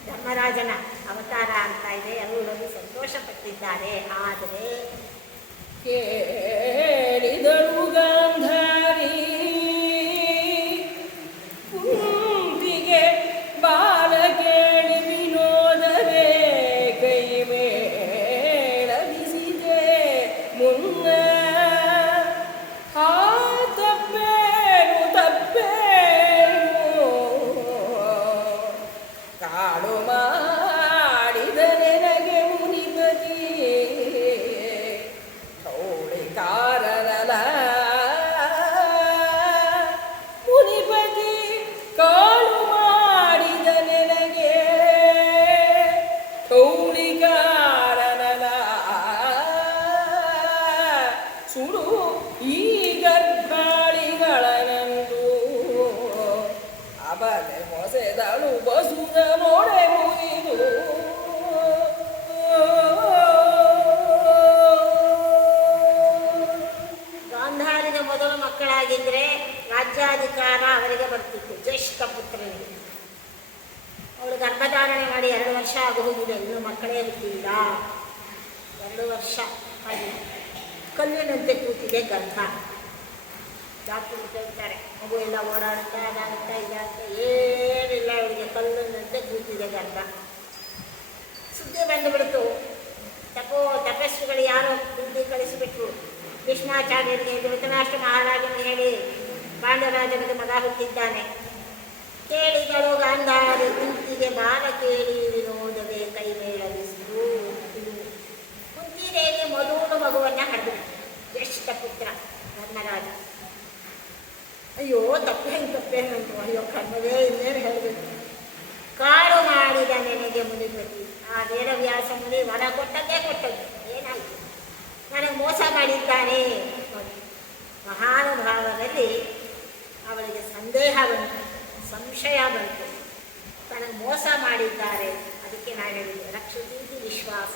ಧರ್ಮರಾಜನ ಅವತಾರ ಆಗ್ತಾ ಇದೆ. ಎಲ್ಲರೂ ಸಂತೋಷ ಪಟ್ಟಿದ್ದಾರೆ. ಆದರೆ ಕೇಳಿದಳು ಗಾಂಧಾರಿ ಕುಂತಿಗೆ ಬಾಲ ಕೇಳಿ ವಿನೋದವೇ ಕೈ ಮೇಳವಿಸಿದೆ ಮುನ್ನ ತಪ್ಪೇನು ತಪ್ಪೇನು ಕಾಡು ಮಾಡಿದ ನನಗೆ ಮುನಿಪತಿ ಕಾರಣನ ಮುನಿಪತಿ ಕಾಳು ಮಾಡಿದ ನನಗೆ ಕೌಳಿ ಕಾರಣನ ಸುಡು ಈ ಗರ್ಭಾಳಿಗಳನಂದು ಅಬಲೆ ಮೊಸೆದಳು ಬಸುದ ನೋಡೆ ಮುಗಿದು ಗಾಂಧಾರಿಗೆ ಮೊದಲು ಮಕ್ಕಳಾಗಿದ್ದರೆ ರಾಜ್ಯಾಧಿಕಾರ ಅವರಿಗೆ ಬರ್ತಿತ್ತು, ಜ್ಯೇಷ್ಠ ಪುತ್ರನಿಗೆ. ಅವಳು ಗರ್ಭಧಾರಣೆ ಮಾಡಿ 2 ವರ್ಷ ಆಗೋಗಿದೆ, ಇನ್ನೂ ಮಕ್ಕಳೇ ಹುಟ್ಟಿಲ್ಲ. 2 ವರ್ಷ ಆಗಿ ಕಲ್ಲಿನಂತೆ ಕೂತಿದೆ ಗರ್ಭ. ಡಾಕ್ಟರ್ ಕೇಳ್ತಾರೆ, ಮಗು ಎಲ್ಲ ಓಡಾಡ್ತಾ ಅದಾಗ್ತಾ ಇದಾಗ್ತಾ, ಏನಿಲ್ಲ, ಅವಳಿಗೆ ಕಲ್ಲಿನಂತೆ ಕೂತಿದೆ ಗರ್ಭ. ಸುದ್ದಿ ಬಂದುಬಿಡ್ತು. ತಪಸ್ವಿಗಳು ಯಾರೋ ಬುದ್ಧಿ ಕಳಿಸಿಬಿಟ್ರು. ಕೃಷ್ಣಾಚಾರ್ಯರಿಗೆ ಧೃತರಾಷ್ಟ್ರ ಮಹಾರಾಜನಿಗೆ ಹೇಳಿ ಪಾಂಡವರಾಜನಿಗೆ ಮಗ ಹುಟ್ಟಿದ್ದಾನೆ. ಕೇಳಿದಳು ಗಾಂಧಾರಿ ಕುಂತಿಗೆ ಬಾಲ ಕೇಳಿ ವಿನೋದವೇ ಕೈ ಮೇಳವಿಸಿದು. ಕುಂತಿದೇವಿ ಮೊದಲು ಮಗುವನ್ನು ಹಡೆದು ಜ್ಯೇಷ್ಠ ಪುತ್ರ ಧರ್ಮರಾಜ. ಅಯ್ಯೋ ತಪ್ಪೇನು ಅಂತು, ಅಯ್ಯೋ ಕರ್ಮವೇ, ಇನ್ನೇನು ಹೇಳಬೇಕು. ಕಾಳು ಮಾಡಿದ ನೆನೆಗೆ ಮುನಿಪತಿ. ಆ ವೇದವ್ಯಾಸ ಮುನಿ ವರ ಕೊಟ್ಟದ್ದು ಏನಾಯಿತು, ನನಗೆ ಮೋಸ ಮಾಡಿದ್ದಾನೆ. ಮಹಾನುಭಾವದಲ್ಲಿ ಅವಳಿಗೆ ಸಂದೇಹ ಬಂತು, ಸಂಶಯ ಬಂತು. ನನಗೆ ಮೋಸ ಮಾಡಿದ್ದಾರೆ. ಅದಕ್ಕೆ ನಾನು ಹೇಳಿದೆ, ರಕ್ಷತೀತಿ ವಿಶ್ವಾಸ.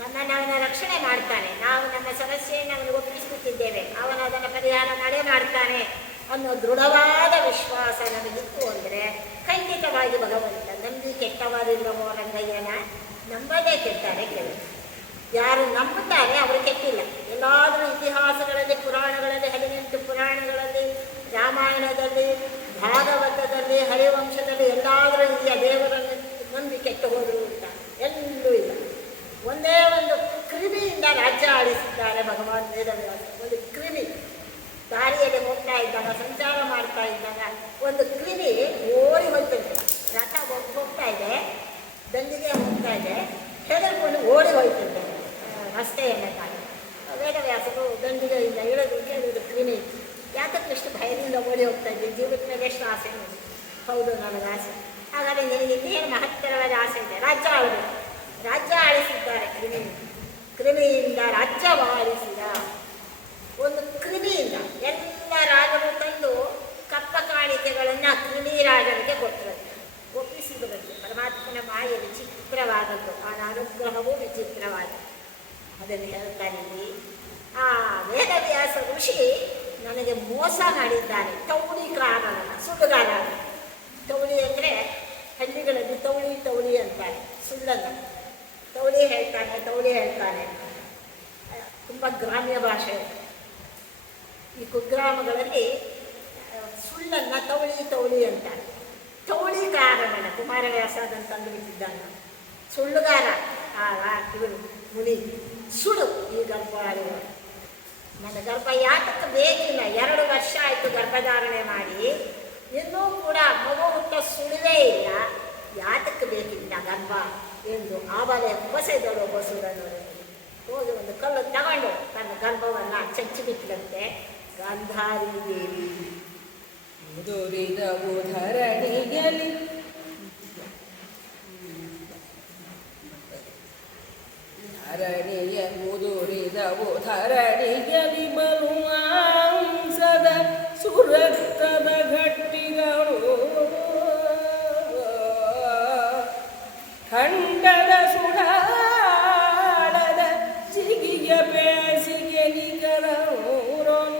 ನನ್ನನ್ನು ಅವನ ರಕ್ಷಣೆ ಮಾಡ್ತಾನೆ, ನಾವು ನಮ್ಮ ಸಮಸ್ಯೆಯನ್ನು ಅವನಿಗೆ ಒಪ್ಪಿಸಿಬಿಟ್ಟಿದ್ದೇವೆ, ಅವನು ಅದನ್ನು ಪರಿಹಾರ ಮಾಡೇ ಮಾಡ್ತಾನೆ ಅನ್ನೋ ದೃಢವಾದ ವಿಶ್ವಾಸ ನಮಗಿತ್ತು ಅಂದರೆ ಖಂಡಿತವಾಗಿ ಭಗವಂತ ನಂಬಿ ಕೆಟ್ಟವರಿಲ್ಲವೋ ರಂಗಯ್ಯನ ನಂಬದೇ ಕೆಟ್ಟಾರೆ ಕೆಲವು. ಯಾರು ನಂಬುತ್ತಾರೆ ಅವರು ಕೆಟ್ಟಿಲ್ಲ. ಎಲ್ಲಾದರೂ ಇತಿಹಾಸಗಳಲ್ಲಿ, ಪುರಾಣಗಳಲ್ಲಿ, 18 ಪುರಾಣಗಳಲ್ಲಿ, ರಾಮಾಯಣದಲ್ಲಿ, ಭಾಗವತದಲ್ಲಿ, ಹರಿವಂಶದಲ್ಲಿ ಎಲ್ಲಾದರೂ ಇದೆಯಾ ದೇವರನ್ನು ನಂಬಿ ಕೆಟ್ಟು ಹೋದರು ಅಂತ? ಎಲ್ಲೂ ಇಲ್ಲ. ಒಂದೇ ಒಂದು ಕ್ರಿಮಿಯಿಂದ ರಾಜ್ಯ ಆಳಿಸಿದ್ದಾರೆ ಭಗವಾನ್ ವೇದವ್ಯಾಸ. ಒಂದು ಕ್ರಿಮಿ ದಾರಿಯಲ್ಲಿ ಹೋಗ್ತಾ ಇದ್ದಾಗ, ಸಂಚಾರ ಮಾಡ್ತಾ ಇದ್ದಾಗ ಒಂದು ಕ್ರಿಮಿ ಓಡಿ ಹೋಯ್ತಂತೆ. ರಥ ಹೋಗ್ತಾ ಇದೆ, ದಂಡಿಗೆ ಹೋಗ್ತಾ ಇದೆ, ಹೆದರ್ಕೊಂಡು ಓಡಿ ಹೋಯ್ತಂತೆ ರಸ್ತೆಯನ್ನ ತಾಯಿ. ವೇದವ್ಯಾಸರು ದಂಡಿಗೆಯಿಂದ ಇಳಿದು ಕೇಳಿದ್ರು, ಕ್ರಿಮಿ ಯಾತಕ್ಕೆ ಎಷ್ಟು ಭಯದಿಂದ ಓಡಿ ಹೋಗ್ತಾ ಇದ್ದೀವಿ, ಜೀವದ ಮೇಲೆ ಎಷ್ಟು ಆಸೆ ನೋಡಿ. ಹೌದು, ನನಗೆ ಆಸೆ. ಹಾಗಾದರೆ ನಿನಗೆ ಇನ್ನೇನು ಮಹತ್ತರವಾದ ಆಸೆ ಇದೆ, ರಾಜ್ಯ ಆಳಬೇಕು. ರಾಜ್ಯ ಆಳಿಸಿದ್ದಾರೆ ಕ್ರಿಮಿಯಿಂದ ರಾಜ್ಯವಾಳಿಸಿದ. ಒಂದು ಕ್ರಿಮಿಯಿಂದ ಎಲ್ಲ ರಾಜರು ತಂದು ಕಪ್ಪ ಕಾಣಿಕೆಗಳನ್ನು ಕ್ರಿಮಿ ರಾಜನಿಗೆ ಕೊಟ್ಟರಂತೆ, ಒಪ್ಪಿಸಿದರಂತೆ. ಪರಮಾತ್ಮನ ಮಾಯೆ ವಿಚಿತ್ರವಾದದ್ದು, ಆ ಅನುಗ್ರಹವೂ ವಿಚಿತ್ರವಾದ. ಅದನ್ನು ಹೇಳ್ತಾನೆ ಆ ವೇದವ್ಯಾಸ ಋಷಿ ನನಗೆ ಮೋಸ ಮಾಡಿದ್ದಾನೆ. ತೌಳಿ ಕಾರಣ, ಸುಳ್ಳುಗಾರ. ತೌಳಿ ಅಂದರೆ ಹಳ್ಳಿಗಳಲ್ಲಿ ತೌಳಿ ಅಂತಾರೆ, ಸುಳ್ಳಲ್ಲ. ತೌಳಿ ಹೇಳ್ತಾನೆ. ತುಂಬ ಗ್ರಾಮ್ಯ ಭಾಷೆ. ಈ ಕುಗ್ರಾಮಗಳಲ್ಲಿ ಸುಳ್ಳನ್ನು ತೌಳಿ ಅಂತಾರೆ. ತೌಳಿ ಕಾರಣನ ಕುಮಾರವ್ಯಾಸ ಅದನ್ನು ತಂದುಬಿಟ್ಟಿದ್ದಾನೆ. ಸುಳ್ಳುಗಾರ ಇವನು ಮುನಿ. ಸುಡು ಈ ಗರ್ಭಾಳಿಗಳು. ನನ್ನ ಗರ್ಭ ಯಾತಕ್ಕೆ ಬೇಕಿಲ್ಲ, 2 ವರ್ಷ ಆಯಿತು ಗರ್ಭಧಾರಣೆ ಮಾಡಿ, ಇನ್ನೂ ಕೂಡ ಮಗು ಹುಟ್ಟ ಸುಳಿವೇ ಇಲ್ಲ, ಯಾತಕ್ಕೆ ಬೇಕಿಲ್ಲ ಗರ್ಭ ಎಂದು ಆಬಲೆ ಹೊಸೆದಳು ಬಸುರನು. ಹೋಗಿ ಒಂದು ಕಲ್ಲು ತಗೊಂಡು ತನ್ನ ಗರ್ಭವನ್ನು ಚಚ್ಚಿಬಿಟ್ಟಂತೆ ಗಾಂಧಾರಿ ದೇವಿ. ಮುದುರಿದವು ಧರಣಿಯಲಿ ಧರಣಿಯ ಮುದುರಿದವು ಧರಣಿಯಲಿ ಬಲುಮಾಂಸದ ಸುರಕ್ತದ ಗಟ್ಟಿಗಳು ಹಂಡದ ಸುಡಾಳದ ಜಿಗಿಯ ಬೇಸಿಗೆ ನಿಗರೂರೊಂದು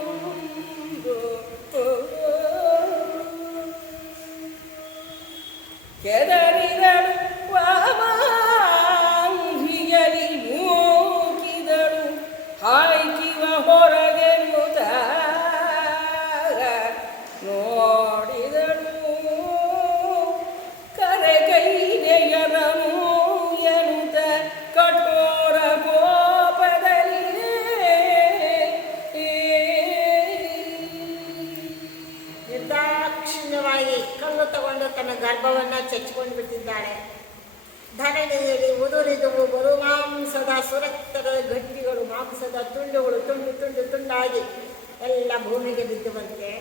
ಕೆದರಿದಳು ವಾಮಾಂಗಿಯಲಿ ಮೂಕಿದಳು ಹಾಯ್ಕಿವ ಹೊರಗೆ ನೋಡಿದಳು ಕರೆ ಕೈದೆಯರನು ಎನ್ನುತ್ತ ಕಠೋರ ಕೋಪದಲ್ಲಿ ನಿರ್ದಾಕ್ಷಿಣ್ಯವಾಗಿ ಕಲ್ಲು ತಗೊಂಡು ತನ್ನ ಗರ್ಭವನ್ನು ಚಚ್ಚಿಕೊಂಡು ಬಿಟ್ಟಿದ್ದಾಳೆ. ಧರಣಿಯಲ್ಲಿ ಉದುರಿದುವು ಬರುಮಾಂಸದ ಸುರಕ್ತದ ಗಟ್ಟಿಗಳು, ಮಾಂಸದ ತುಂಡುಗಳು ತುಂಡು ತುಂಡು ತುಂಡಾಗಿ ಎಲ್ಲ ಭೂಮಿಗೆ ಬಿದ್ದುವಂತೆ.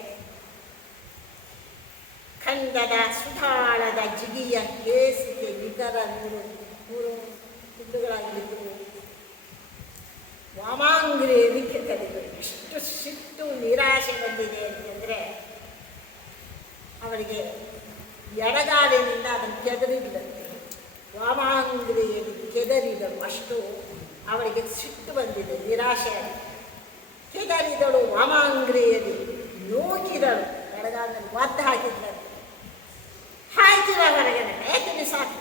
ಖಂಡದ ಸುಧಾಳದ ಜಿಗಿಯ ಕೇಸಿಗೆ ನಿಖರ ಮೂರು ತುಂಡುಗಳಾಗಿ ಬಿದ್ದುವು. ವಾಮಾಂಗ್ರಿಯಲ್ಲಿ ಕೆದರಿದರು. ಎಷ್ಟು ಸಿಟ್ಟು ನಿರಾಶೆ ಬಂದಿದೆ ಅಂತಂದರೆ ಅವಳಿಗೆ ಎಡಗಾಲಿನಿಂದ ಅದನ್ನು ಕೆದರಿದಂತೆ. ವಾಮಾಂಗ್ರಿಯಲ್ಲಿ ಕೆದರಿದಳು. ಅಷ್ಟು ಅವಳಿಗೆ ಸಿಟ್ಟು ಬಂದಿದೆ, ನಿರಾಶೆ. ಕೆದರಿದಳು ವಾಮಾಂಗ್ರಿಯಲ್ಲಿ, ನೂಕಿದಳು, ಎಡಗಾಲದಲ್ಲಿ ಒದ್ದು ಹಾಕಿದ್ಲಂತೆ. ಹಾಕಿವ ಹೊರಗೆ ಏಕೆ ಸಾಕು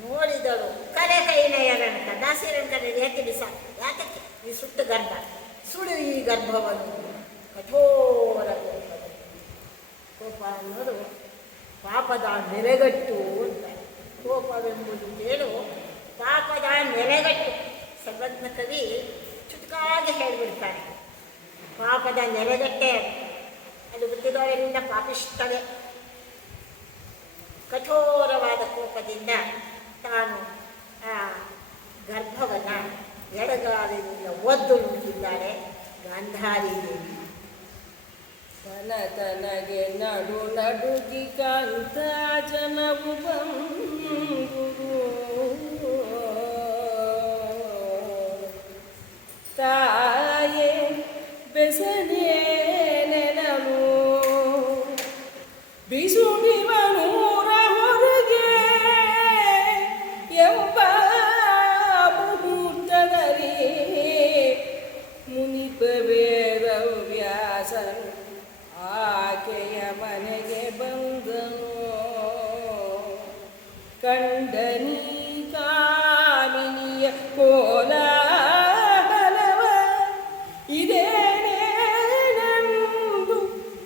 ನೋಡಿದಳು. ಕರೆ ಕೈನೆಯರಂತ ದಾಸಿರನ ಕಡೆ ಏಕೆ ಬಿಸಾಕು, ಯಾತಕ್ಕೆ ಈ ಸುಟ್ಟು ಗರ್ಭ, ಸುಡು ಈ ಗರ್ಭವನ್ನು. ಕಠೋರ ಕೋಪ ಅನ್ನೋದು ಪಾಪದ ನೆಲೆಗಟ್ಟು ಅಂತ. ಕೋಪವೆಂಬುದು ಕೇಳು ಪಾಪದ ನೆಲೆಗಟ್ಟು. ಸರ್ವಜ್ಞ ಕವಿ ಚುಟುಕಾಗಿ ಹೇಳಿಬಿಡ್ತಾರೆ, ಪಾಪದ ನೆಲೆಗಟ್ಟೆ ಅದು ಹುಟ್ಟಿದವರಿಂದ ಪಾಪಿಷ್ಟವೇ. ಕಠೋರವಾದ ಕೋಪದಿಂದ ತಾನು ಆ ಗರ್ಭವನ್ನು ಎಡಗಾಲಿನಿಂದ ಒದ್ದು ನುಗ್ಗಿದ್ದಾಳೆ ಗಾಂಧಾರಿ ದೇವಿ. ತನಗೆ ನಡು ನಡುಗಿ ಕಾಂತ ಜನವು ಬಂದು ತಾಯೇ ಬೆಸನೇ ನೆನಲು ಬಿಸುಡಿವನೂರ ಹೊರಗೆ ಎಂಬ ಮುಹೂರ್ತದಲ್ಲಿ ಮುನಿಪ ವೇದವ್ಯಾಸನು ಆಕೆಯ ಮನೆಗೆ ಬಂದನು. ಕಂಡನಿ ಕಾಮಿನಿಯ ಕೋಲಾಹಲವ ಇದೇನೆಂದು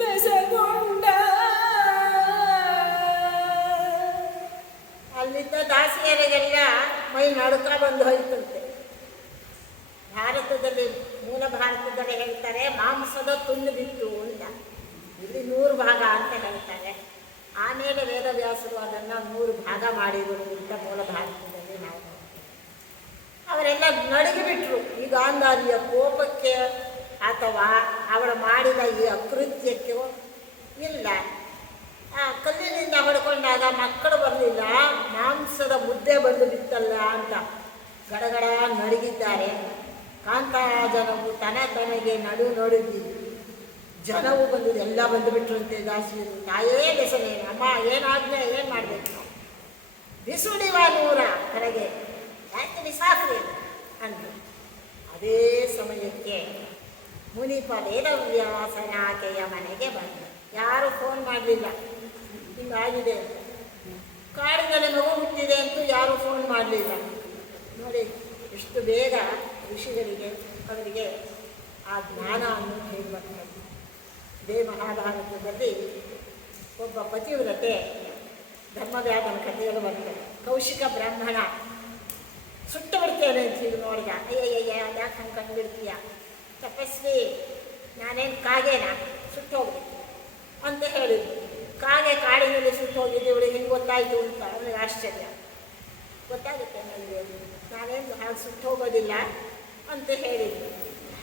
ಬೆಸಗೊಂಡ. ಅಲ್ಲಿದ್ದ ದಾಸಿಯರಿಗೆಲ್ಲ ಮೈ ನಡುಕ ಬಂದು ಹೋಯ್ತಂತೆ. ಭಾರತದಲ್ಲಿ, ಮೂಲ ಭಾರತದಲ್ಲಿ ಹೇಳ್ತಾರೆ ಮಾಂಸದ ತುಂಡು ಬಿತ್ತು ಅಂತ, ಇಲ್ಲಿ 100 ಭಾಗ ಅಂತ ಹೇಳ್ತಾರೆ. ಆಮೇಲೆ ವೇದವ್ಯಾಸರು ಅದನ್ನು 100 ಭಾಗ ಮಾಡಿದರು ಅಂತ ಮೂಲ ಭಾರತದಲ್ಲಿ ನಾವು ಅವರೆಲ್ಲ ನಡುಗಿಬಿಟ್ರು ಈ ಗಾಂಧಾರಿಯ ಕೋಪಕ್ಕೆ ಅಥವಾ ಅವಳು ಮಾಡಿದ ಈ ಅಕೃತ್ಯಕ್ಕೆ. ಇಲ್ಲ, ಆ ಕಲ್ಲಿನಿಂದ ಹೊಡ್ಕೊಂಡಾಗ ಮಕ್ಕಳು ಬರಲಿಲ್ಲ, ಮಾಂಸದ ಮುದ್ದೆ ಬಂದು ಬಿತ್ತಲ್ಲ ಅಂತ ಗಡಗಡ ನಡುಗಿದ್ದಾರೆ. ಕಾಂತಾಜನವು ತನಗೆ ನಡುಗಿ ಜನವು ಬಂದು ಎಲ್ಲ ಬಂದುಬಿಟ್ರಂತೆ. ದಾಸಿಯರು ತಾಯೇ ಬೆಸನೆ, ಅಮ್ಮ ಏನಾಜ್ಞೆ, ಏನು ಮಾಡಬೇಕು ನಾವು, ಬಿಸುಡಿವ ನೂರ ಹೊರಗೆ ಯಾಕೆ ಬಿಸಾಕಲಿ ಅಂದರು. ಅದೇ ಸಮಯಕ್ಕೆ ಮುನಿಪ ವೇದವ್ಯಾಸನಾಕೆಯ ಮನೆಗೆ ಬಂದರು. ಯಾರೂ ಫೋನ್ ಮಾಡಲಿಲ್ಲ ಹಿಂಗಾಗಿದೆ ಅಂತ. ಕಾಡಿನಲ್ಲಿ ಮಗು ಹುಟ್ಟಿದೆ ಅಂತೂ ಯಾರೂ ಫೋನ್ ಮಾಡಲಿಲ್ಲ. ನೋಡಿ ಎಷ್ಟು ಬೇಗ ಋಷಿಗಳಿಗೆ ಅವರಿಗೆ ಆ ಜ್ಞಾನವನ್ನು ಹೇಳಬೇಕಾಗಿ. ಇದೇ ಮಹಾಭಾರತದಲ್ಲಿ ಒಬ್ಬ ಪತಿವ್ರತೆ ಧರ್ಮವ್ಯಾಧನ ಕಥೆಗಳು ಬರ್ತದೆ. ಕೌಶಿಕ ಬ್ರಾಹ್ಮಣ ಸುಟ್ಟು ಬಿಡ್ತೇನೆ ಅಂತ ಹೇಳಿ ನೋಡಿದ. ಅಯ್ಯಯ್ಯ ಯಾಕೆ ಹಂಗೆ ಕಂಡುಬಿಡ್ತೀಯ, ತಪಸ್ವಿ ನಾನೇನು ಕಾಗೇನ ಸುಟ್ಟು ಹೋಗ್ಬೇಕು ಅಂತ ಹೇಳಿದ್ರು. ಕಾಗೆ ಕಾಡಿನಲ್ಲಿ ಸುಟ್ಟು ಹೋಗಿದ್ದು ಇವಳಿಗೆ ಹೆಂಗೆ ಗೊತ್ತಾಯಿತು ಅಂತ ಅವನಿಗೆ ಆಶ್ಚರ್ಯ. ಗೊತ್ತಾಗುತ್ತೆ ನನಗೆ, ನಾನೇನು ಹಾಗೆ ಸುಟ್ಟು ಹೋಗೋದಿಲ್ಲ ಅಂತ ಹೇಳಿದ್ರು.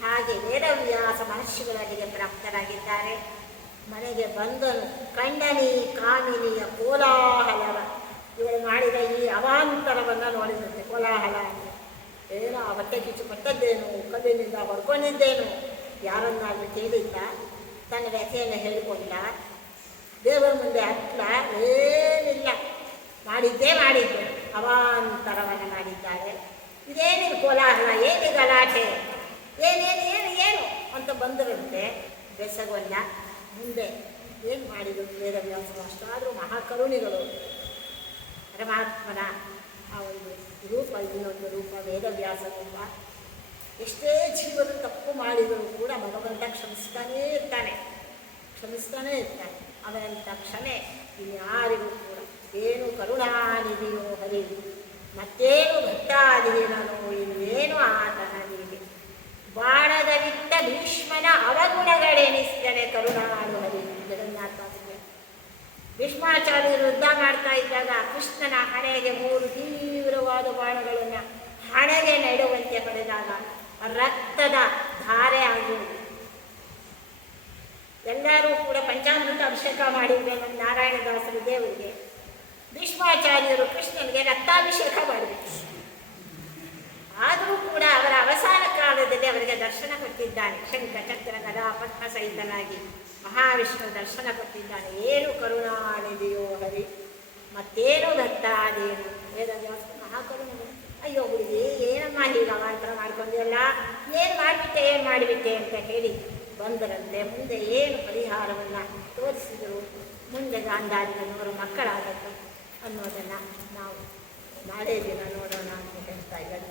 ಹಾಗೆ ವೇದವ್ಯಾಸ ಮಹರ್ಷಿಗಳಲ್ಲಿಗೆ ಪ್ರಾಪ್ತರಾಗಿದ್ದಾರೆ. ಮನೆಗೆ ಬಂದನು. ಕಂಡನಿ ಕಾಮಿನಿಯ ಕೋಲಾಹಲವ, ಇವಳು ಮಾಡಿದ ಈ ಅವಾಂತರವನ್ನು ನೋಡಿದಂತೆ. ಕೋಲಾಹಲ ಅಂದರೆ ಏನೋ ಹೊಟ್ಟೆ ಕಿಚ್ಚು ಪಟ್ಟದ್ದೇನು, ಕಲ್ಲಿನಿಂದ ಹೊಡ್ಕೊಂಡಿದ್ದೇನು, ಯಾರನ್ನಾದರೂ ಕೇಳಿದ್ದ, ತನ್ನ ವ್ಯಥೆಯನ್ನು ಹೇಳಿಕೊಂಡ. ದೇವರ ಮುಂದೆ ಅಟ್ಲ ಏನಿಲ್ಲ, ಮಾಡಿದ್ದು ಅವಾಂತರವನ್ನು ಮಾಡಿದ್ದಾರೆ. ಇದೇನಿದು ಕೋಲಾಹಲ, ಏನು ಗಲಾಟೆ, ಏನು ಅಂತ ಬಂದರಂತೆ ಬೆಸಗೊಂಡ. ಮುಂದೆ ಏನು ಮಾಡಿದರು ವೇದವ್ಯಾಸರು? ಅಷ್ಟಾದರೂ ಮಹಾಕರುಣಿಗಳು. ಪರಮಾತ್ಮನ ಆ ಒಂದು ರೂಪ, ಇನ್ನೊಂದು ರೂಪ ವೇದವ್ಯಾಸ ರೂಪ. ಎಷ್ಟೇ ಜೀವನ ತಪ್ಪು ಮಾಡಿದರೂ ಕೂಡ ಭಗವಂತ ಕ್ಷಮಿಸ್ತಾನೇ ಇರ್ತಾನೆ. ಅವನಂಥ ಕ್ಷಮೆ ಇನ್ಯಾರಿಗೂ ಕೂಡ. ಏನು ಕರುಣಾನಿಧಿಯೋ ಹರಿ, ಮತ್ತೇನು ಭಕ್ತಾಧೀನನೋ, ಇನ್ನೇನು ಆತನ ನೀಡಿ. ಬಾಣದವಿಟ್ಟ ಭೀಷ್ಮನ ಅವಗುಣಗಳೆನಿಸಿದನೆ ಕರುಣಾಳು ಹರಿ. ಜಗನ್ನಾಥ ಭೀಷ್ಮಾಚಾರ್ಯರು ಯುದ್ಧ ಮಾಡ್ತಾ ಇದ್ದಾಗ ಕೃಷ್ಣನ ಹಣೆಗೆ 3 ತೀವ್ರವಾದ ಬಾಣಗಳನ್ನು ಹಣೆಗೆ ನೆಡುವಂತೆ ಪಡೆದಾಗ ರಕ್ತದ ಧಾರೆ ಆಗಿ ಎಲ್ಲರೂ ಕೂಡ ಪಂಚಾಮೃತ ಅಭಿಷೇಕ ಮಾಡಿದ್ರೆ ನಮ್ಮ ನಾರಾಯಣದಾಸರು ದೇವರಿಗೆ. ಭೀಷ್ಮಾಚಾರ್ಯರು ಕೃಷ್ಣನಿಗೆ ರಕ್ತಾಭಿಷೇಕ ಮಾಡಬೇಕು. ಆದರೂ ಕೂಡ ಅವರ ಅವಸಾನ ಕಾಲದಲ್ಲಿ ಅವರಿಗೆ ದರ್ಶನ ಕೊಟ್ಟಿದ್ದಾನೆ. ಶಂಖ ಚಕ್ರ ಗದಾ ಪದ್ಮ ಸಹಿತನಾಗಿ ಮಹಾವಿಷ್ಣು ದರ್ಶನ ಕೊಟ್ಟಿದ್ದಾನೆ. ಏನು ಕರುಣಾನಿಧಿಯೋ ಹರಿ, ಮತ್ತೇನು ಭಕ್ತಾದೇನು. ವೇದವ್ಯಾಸ ಮಹಾಕರುಣಗಳು. ಅಯ್ಯೋ ಹುಡುಗಿ, ಏನಮ್ಮ ಹೀಗೆ ಅವಾಂತರ ಮಾಡ್ಕೊಂಡೆಲ್ಲ, ಏನು ಮಾಡಿಬಿಟ್ಟೆ ಅಂತ ಹೇಳಿ ಬಂದರಂತೆ. ಮುಂದೆ ಏನು ಪರಿಹಾರವನ್ನು ತೋರಿಸಿದರು, ಮುಂದೆ ಗಾಂಧಾರಿನವರು ಮಕ್ಕಳಾದದ್ದು ಅನ್ನೋದನ್ನು ನಾವು ನಾಳೆ ದಿನ ನೋಡೋಣ ಅಂತ ಹೇಳ್ತಾ ಇದ್ದಾರೆ.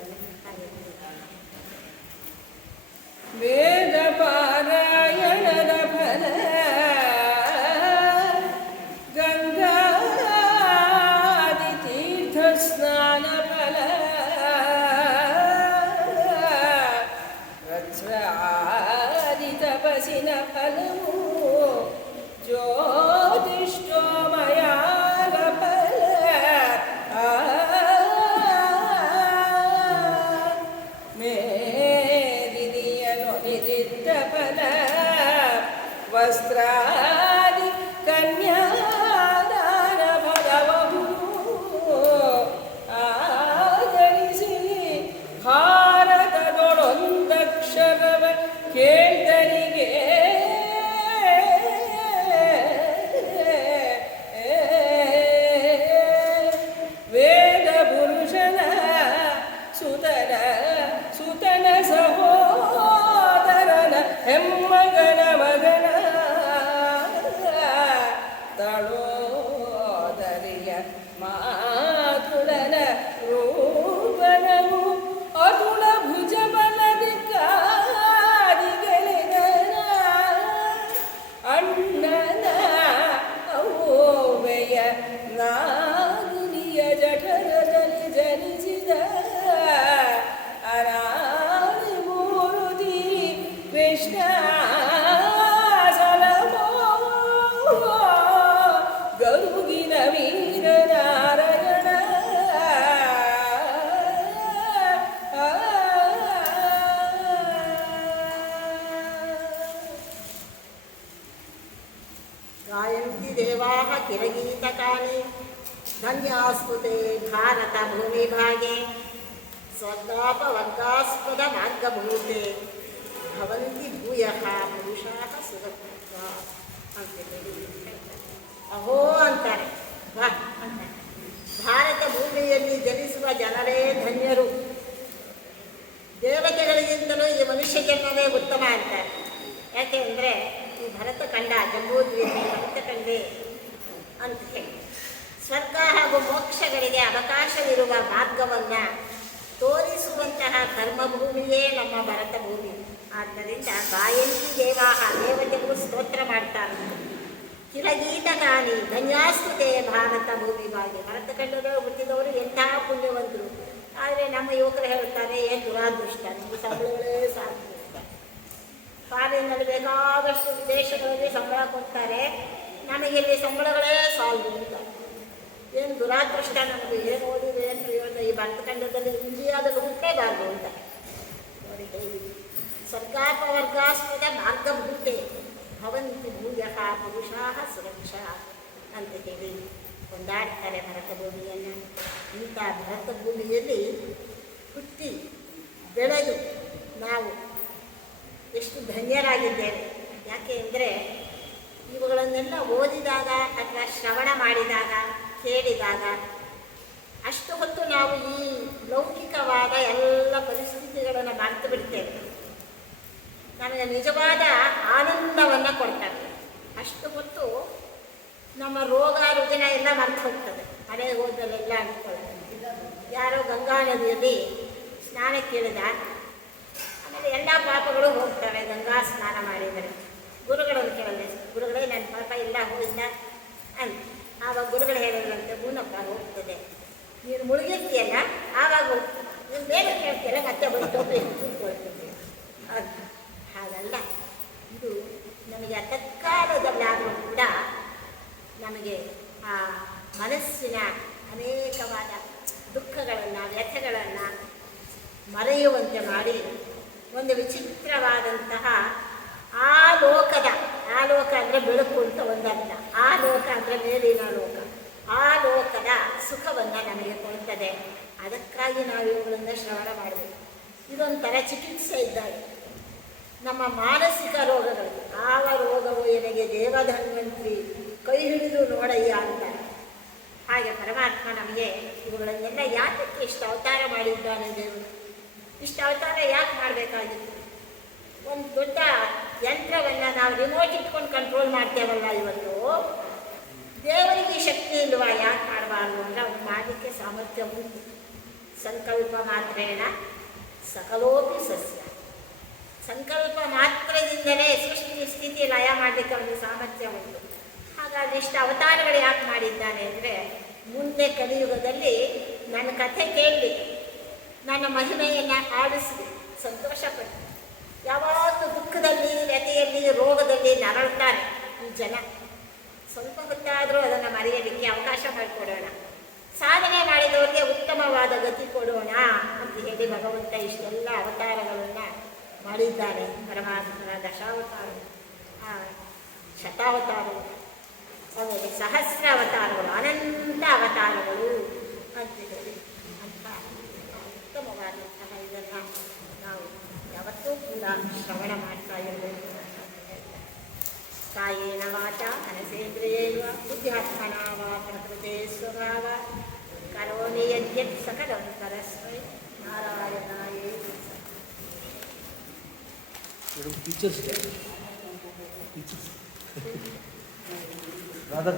ವೇದ ಪಾರಾಯಣದ ಫಲ, ಗಂಗಾದಿ ತೀರ್ಥ ಸ್ನಾನ ಫಲ, ವತ್ಸಾದಿ ತಪಸ್ಸಿನ ಫಲವು, ಜ್ಯೋತಿಷ್ಠೋಮಯಾಗ ಫಲ, ಫಲ, ವಸ್ತ್ರಾದಿ ಕನ್ಯಾದಾನ ಫಲವು ಆಧರಿಸಿ ಭಾರತದೊಳೊಂದಕ್ಷರವ ಕೇಳ್ದನಿಗೆ ವೇದ ಪುರುಷನ ಸುತನ ಸಹೋದರನ ಹೆಮ್ಮಗನ ಮಗನ ತಳೋದರಿಯ ಮಾತುಳನ ರೂಪನವು ಅತುಳ ಭುಜ ಬಲದಿ ಕಾದಿಗೆಳೆದನ ಅಣ್ಣನ ಅವ್ವೆಯ ನಾಗುನಿಯ ಜಠರದಲ್ಲಿ ಜನಿಸಿದ ಅನಾದಿ ಮೂರುತಿ ಕೃಷ್ಣ ಸಲಮೋ ಗರುಗಿನ ವೀರ ನಾರಾಯಣ. ಗಾಯಂತಿ ದೇವಾಃ ಕಿರಗೀತಕಾನಿ ಧನ್ಯಾಸ್ತುತೆ ಭಾರತ ಭೂಮಿಭಾಗೆ ಸ್ವರ್ಗಾಪವರ್ಗಾಸ್ಪದ ಮಾರ್ಗಭೂತೆ ಭವಂತಿ ಭೂಯಃ ಪುರುಷಾಃ ಸುರತ್ವಾ ಅಂತ ಹೇಳಿ ಅಹೋ ಅಂತಾರೆ. ವಾ ಅಂತಾರೆ. ಭಾರತ ಭೂಮಿಯಲ್ಲಿ ಜನಿಸುವ ಜನರೇ ಧನ್ಯರು. ದೇವತೆಗಳಿಗಿಂತಲೂ ಈ ಮನುಷ್ಯ ಜನ್ಮವೇ ಉತ್ತಮ ಅಂತಾರೆ. ಯಾಕೆ ಅಂದರೆ ಈ ಭರತ ಖಂಡ, ಜಂಬೂದ್ವೀಪಿ ಭರತ ಖಂಡೆ ಅಂತ ಹೇಳಿ ಸ್ವರ್ಗ ಹಾಗೂ ಮೋಕ್ಷಗಳಿಗೆ ಅವಕಾಶವಿರುವ ಮಾರ್ಗವನ್ನು ತೋರಿಸುವಂತಹ ಕರ್ಮಭೂಮಿಯೇ ನಮ್ಮ ಭರತ ಭೂಮಿ. ಆದ್ದರಿಂದ ಗಾಯಂತಿ ದೇವಾಹ, ದೇವತೆಗಳು ಸ್ತೋತ್ರ ಮಾಡ್ತಾರೆ. ಕಿರಗೀತಕಾನಿ ಧನ್ಯಾಸ್ತುತೆ ಭಾರತ ಭೂಮಿಗಾಗಿ. ಭರತ ಖಂಡದಲ್ಲಿ ಹುಟ್ಟಿದವರು ಎಂತಹ ಪುಣ್ಯವಂತರು. ಆದರೆ ನಮ್ಮ ಯುವಕರು ಹೇಳ್ತಾರೆ, ಏನು ದುರಾದೃಷ್ಟ, ನಮಗೆ ಸಂಬಳಗಳೇ ಸಾಕು. ಫಾರಿನ್ನಲ್ಲಿ ಬೇಕಾದಷ್ಟು ವಿದೇಶಗಳಲ್ಲಿ ಸಂಬಳ ಕೊಡ್ತಾರೆ, ನಮಗಿಲ್ಲಿ ಸಂಬಳಗಳೇ ಸಾಲದು ಅಂತ. ಏನು ದುರಾದೃಷ್ಟ ನಮಗೆ, ಏನು ಓದಿದೆ ಏನು ಪ್ರಯೋಜನ. ಈ ಭರತ ಖಂಡದಲ್ಲಿ ಇಂಡಿಯಾದಲ್ಲಿ ಹುಟ್ಟೇಬಾರ್ದು ಅಂತ ನೋಡಿ ಹೇಳಿ. ಸ್ವರ್ಗಾಪವರ್ಗಾಸ್ಪದ ಮಾರ್ಗಭೂತೆ ಭವಂತಿ ಭೂಯಃ ಪುರುಷಾಃ ಸುರಕ್ಷಾ ಅಂತ ಹೇಳಿ ಕೊಂಡಾಡ್ತಾರೆ ಭರತ ಭೂಮಿಯನ್ನು. ಇಂಥ ಭರತ ಭೂಮಿಯಲ್ಲಿ ಹುಟ್ಟಿ ಬೆಳೆದು ನಾವು ಎಷ್ಟು ಧನ್ಯರಾಗಿದ್ದೇವೆ. ಯಾಕೆ ಅಂದರೆ ಇವುಗಳನ್ನೆಲ್ಲ ಓದಿದಾಗ ಅಥವಾ ಶ್ರವಣ ಮಾಡಿದಾಗ ಕೇಳಿದಾಗ ಅಷ್ಟು ಹೊತ್ತು ನಾವು ಈ ಲೌಕಿಕವಾದ ಎಲ್ಲ ಪರಿಸ್ಥಿತಿಗಳನ್ನು ಮರೆತು ಬಿಡ್ತೇವೆ. ನಮಗೆ ನಿಜವಾದ ಆನಂದವನ್ನು ಕೊಡ್ತಾರೆ. ಅಷ್ಟು ಹೊತ್ತು ನಮ್ಮ ರೋಗ ರುಜಿನ ಎಲ್ಲ ಮರೆತು ಹೋಗ್ತದೆ. ಮನೆಗೆ ಹೋದಲ್ಲೆಲ್ಲ ಅಂದ್ಕೊಳ್ಳೋದು. ಯಾರೋ ಗಂಗಾ ನದಿಯಲ್ಲಿ ಸ್ನಾನಕ್ಕೆ ಇಳಿದ, ಆಮೇಲೆ ಎಲ್ಲ ಪಾಪಗಳು ಹೋಗ್ತವೆ ಗಂಗಾ ಸ್ನಾನ ಮಾಡಿದರೆ. ಗುರುಗಳನ್ನು ಕೇಳಲ್ಲ, ಗುರುಗಳೇ ನನ್ನ ಪಾಪ ಇಲ್ಲ ಹೋಗಿದ್ದ ಅಂತ. ಆವಾಗ ಗುರುಗಳು ಹೇಳಿದ್ರಂತೆ, ಹೂನಪ್ಪ ಹೋಗ್ತದೆ, ನೀನು ಮುಳುಗಿರ್ತೀಯಲ್ಲ ಆವಾಗ ಹೋಗ್ತದೆ, ನೀನು ಬೇರೆ ಕೇಳ್ತೀಯಲ್ಲ ಮತ್ತೆ ಬಂದು ಕೂತ್ಕೊಳ್ತೀನಿ ಅಂತ. ಹಾಗಲ್ಲ, ಇದು ನಮಗೆ ತತ್ಕಾಲದಲ್ಲಾದರೂ ಕೂಡ ನಮಗೆ ಆ ಮನಸ್ಸಿನ ಅನೇಕವಾದ ದುಃಖಗಳನ್ನು ವ್ಯಥೆಗಳನ್ನು ಮರೆಯುವಂತೆ ಮಾಡಿ ಒಂದು ವಿಚಿತ್ರವಾದಂತಹ ಆ ಲೋಕ ಅಂದರೆ ಬೆಳಕು ಅಂತ ಒಂದರ್ಥ, ಆ ಲೋಕ ಅಂದರೆ ಮೇಲಿನ ಲೋಕ, ಆ ಲೋಕದ ಸುಖವನ್ನು ನಮಗೆ ಕೊಡುತ್ತದೆ. ಅದಕ್ಕಾಗಿ ನಾವು ಇವುಗಳನ್ನು ಶ್ರವಣ ಮಾಡಬೇಕು. ಇದೊಂಥರ ಚಿಕಿತ್ಸೆ ಇದ್ದಾಗ ನಮ್ಮ ಮಾನಸಿಕ ರೋಗಗಳಿಗೆ. ಆವ ರೋಗವು ನನಗೆ ದೇವಧನ್ವಂತ್ರಿ ಕೈ ಹಿಡಿದು ನೋಡಯ್ಯ ಅಂತಾರೆ. ಹಾಗೆ ಪರಮಾತ್ಮ ನಮಗೆ ಇವುಗಳನ್ನೆಲ್ಲ ಯಾತಕ್ಕೆ ಇಷ್ಟು ಅವತಾರ ಮಾಡಿದ್ದಾನೆ ದೇವರು? ಇಷ್ಟು ಅವತಾರ ಯಾಕೆ ಮಾಡಬೇಕಾಗಿತ್ತು? ಒಂದು ದೊಡ್ಡ ಯಂತ್ರವನ್ನು ನಾವು ರಿಮೋಟ್ ಇಟ್ಕೊಂಡು ಕಂಟ್ರೋಲ್ ಮಾಡ್ತೇವಲ್ಲ ಇವತ್ತು, ದೇವರಿಗೆ ಈ ಶಕ್ತಿ ಇಲ್ವಾ? ಯಾಕೆ ಮಾಡಬಾರ್ದು ಅಂದರೆ ಅವ್ನು ಮಾಡಲಿಕ್ಕೆ ಸಾಮರ್ಥ್ಯ ಉಂಟು. ಸಂಕಲ್ಪ ಮಾತ್ರೇಣ ಸಕಲೋಪಿ ಸಸ್ಯ. ಸಂಕಲ್ಪ ಮಾತ್ರದಿಂದಲೇ ಸೃಷ್ಟಿ ಸ್ಥಿತಿ ಲಯ ಮಾಡಲಿಕ್ಕೆ ಅವನಿಗೆ ಸಾಮರ್ಥ್ಯ ಉಂಟು. ಹಾಗಾಗಿ ಇಷ್ಟು ಅವತಾರಗಳು ಯಾಕೆ ಮಾಡಿದ್ದಾನೆ ಅಂದರೆ, ಮುಂದೆ ಕಲಿಯುಗದಲ್ಲಿ ನನ್ನ ಕಥೆ ಕೇಳಲಿ, ನನ್ನ ಮಹಿಮೆಯನ್ನು ಆಡಿಸಲಿ, ಸಂತೋಷಪಟ್ಟು. ಯಾವಾಗಲೂ ದುಃಖದಲ್ಲಿ ವ್ಯಥೆಯಲ್ಲಿ ರೋಗದಲ್ಲಿ ನರಳ್ತಾರೆ ಈ ಜನ. ಸ್ವಲ್ಪ ಹೊತ್ತಾದರೂ ಅದನ್ನು ಮರೆಯಲಿಕ್ಕೆ ಅವಕಾಶ ಮಾಡಿಕೊಡೋಣ. ಸಾಧನೆ ಮಾಡಿದವರಿಗೆ ಉತ್ತಮವಾದ ಗತಿ ಕೊಡೋಣ ಅಂತ ಹೇಳಿ ಭಗವಂತ ಇಷ್ಟೆಲ್ಲ ಅವತಾರಗಳನ್ನು ಮಾಡಿದ್ದಾನೆ. ಪರಮಾತ್ಮನ ದಶಾವತಾರ, ಶತಾವತಾರಗಳು, ಆಮೇಲೆ ಸಹಸ್ರ ಅವತಾರಗಳು, ಅನಂತ ಅವತಾರಗಳು ಅಂತ ಹೇಳಿ ಅಂತ ಉತ್ತಮವಾದಂತಹ ಇದನ್ನು ನಾವು ಯಾವತ್ತೂ ಕೂಡ ಶ್ರವಣ ಮಾಡ್ತಾ ಇರಬೇಕು. ಕಾಯೇನ ವಾಚ ಮನಸೇಂದ್ರಿಯೇವ ಬುದ್ಧ್ಯಾತ್ಮನಾ ವಾ ಪ್ರಕೃತೆ ಸ್ವಭಾವ ಕರೋಮಿ ಯದ್ಯತ್ ಸಕಲಂ ಪರಸ್ಮೈ ನಾರಾಯಣಾಯೇತಿ. ಟೀಚರ್ಸ್ ರಾಧಾ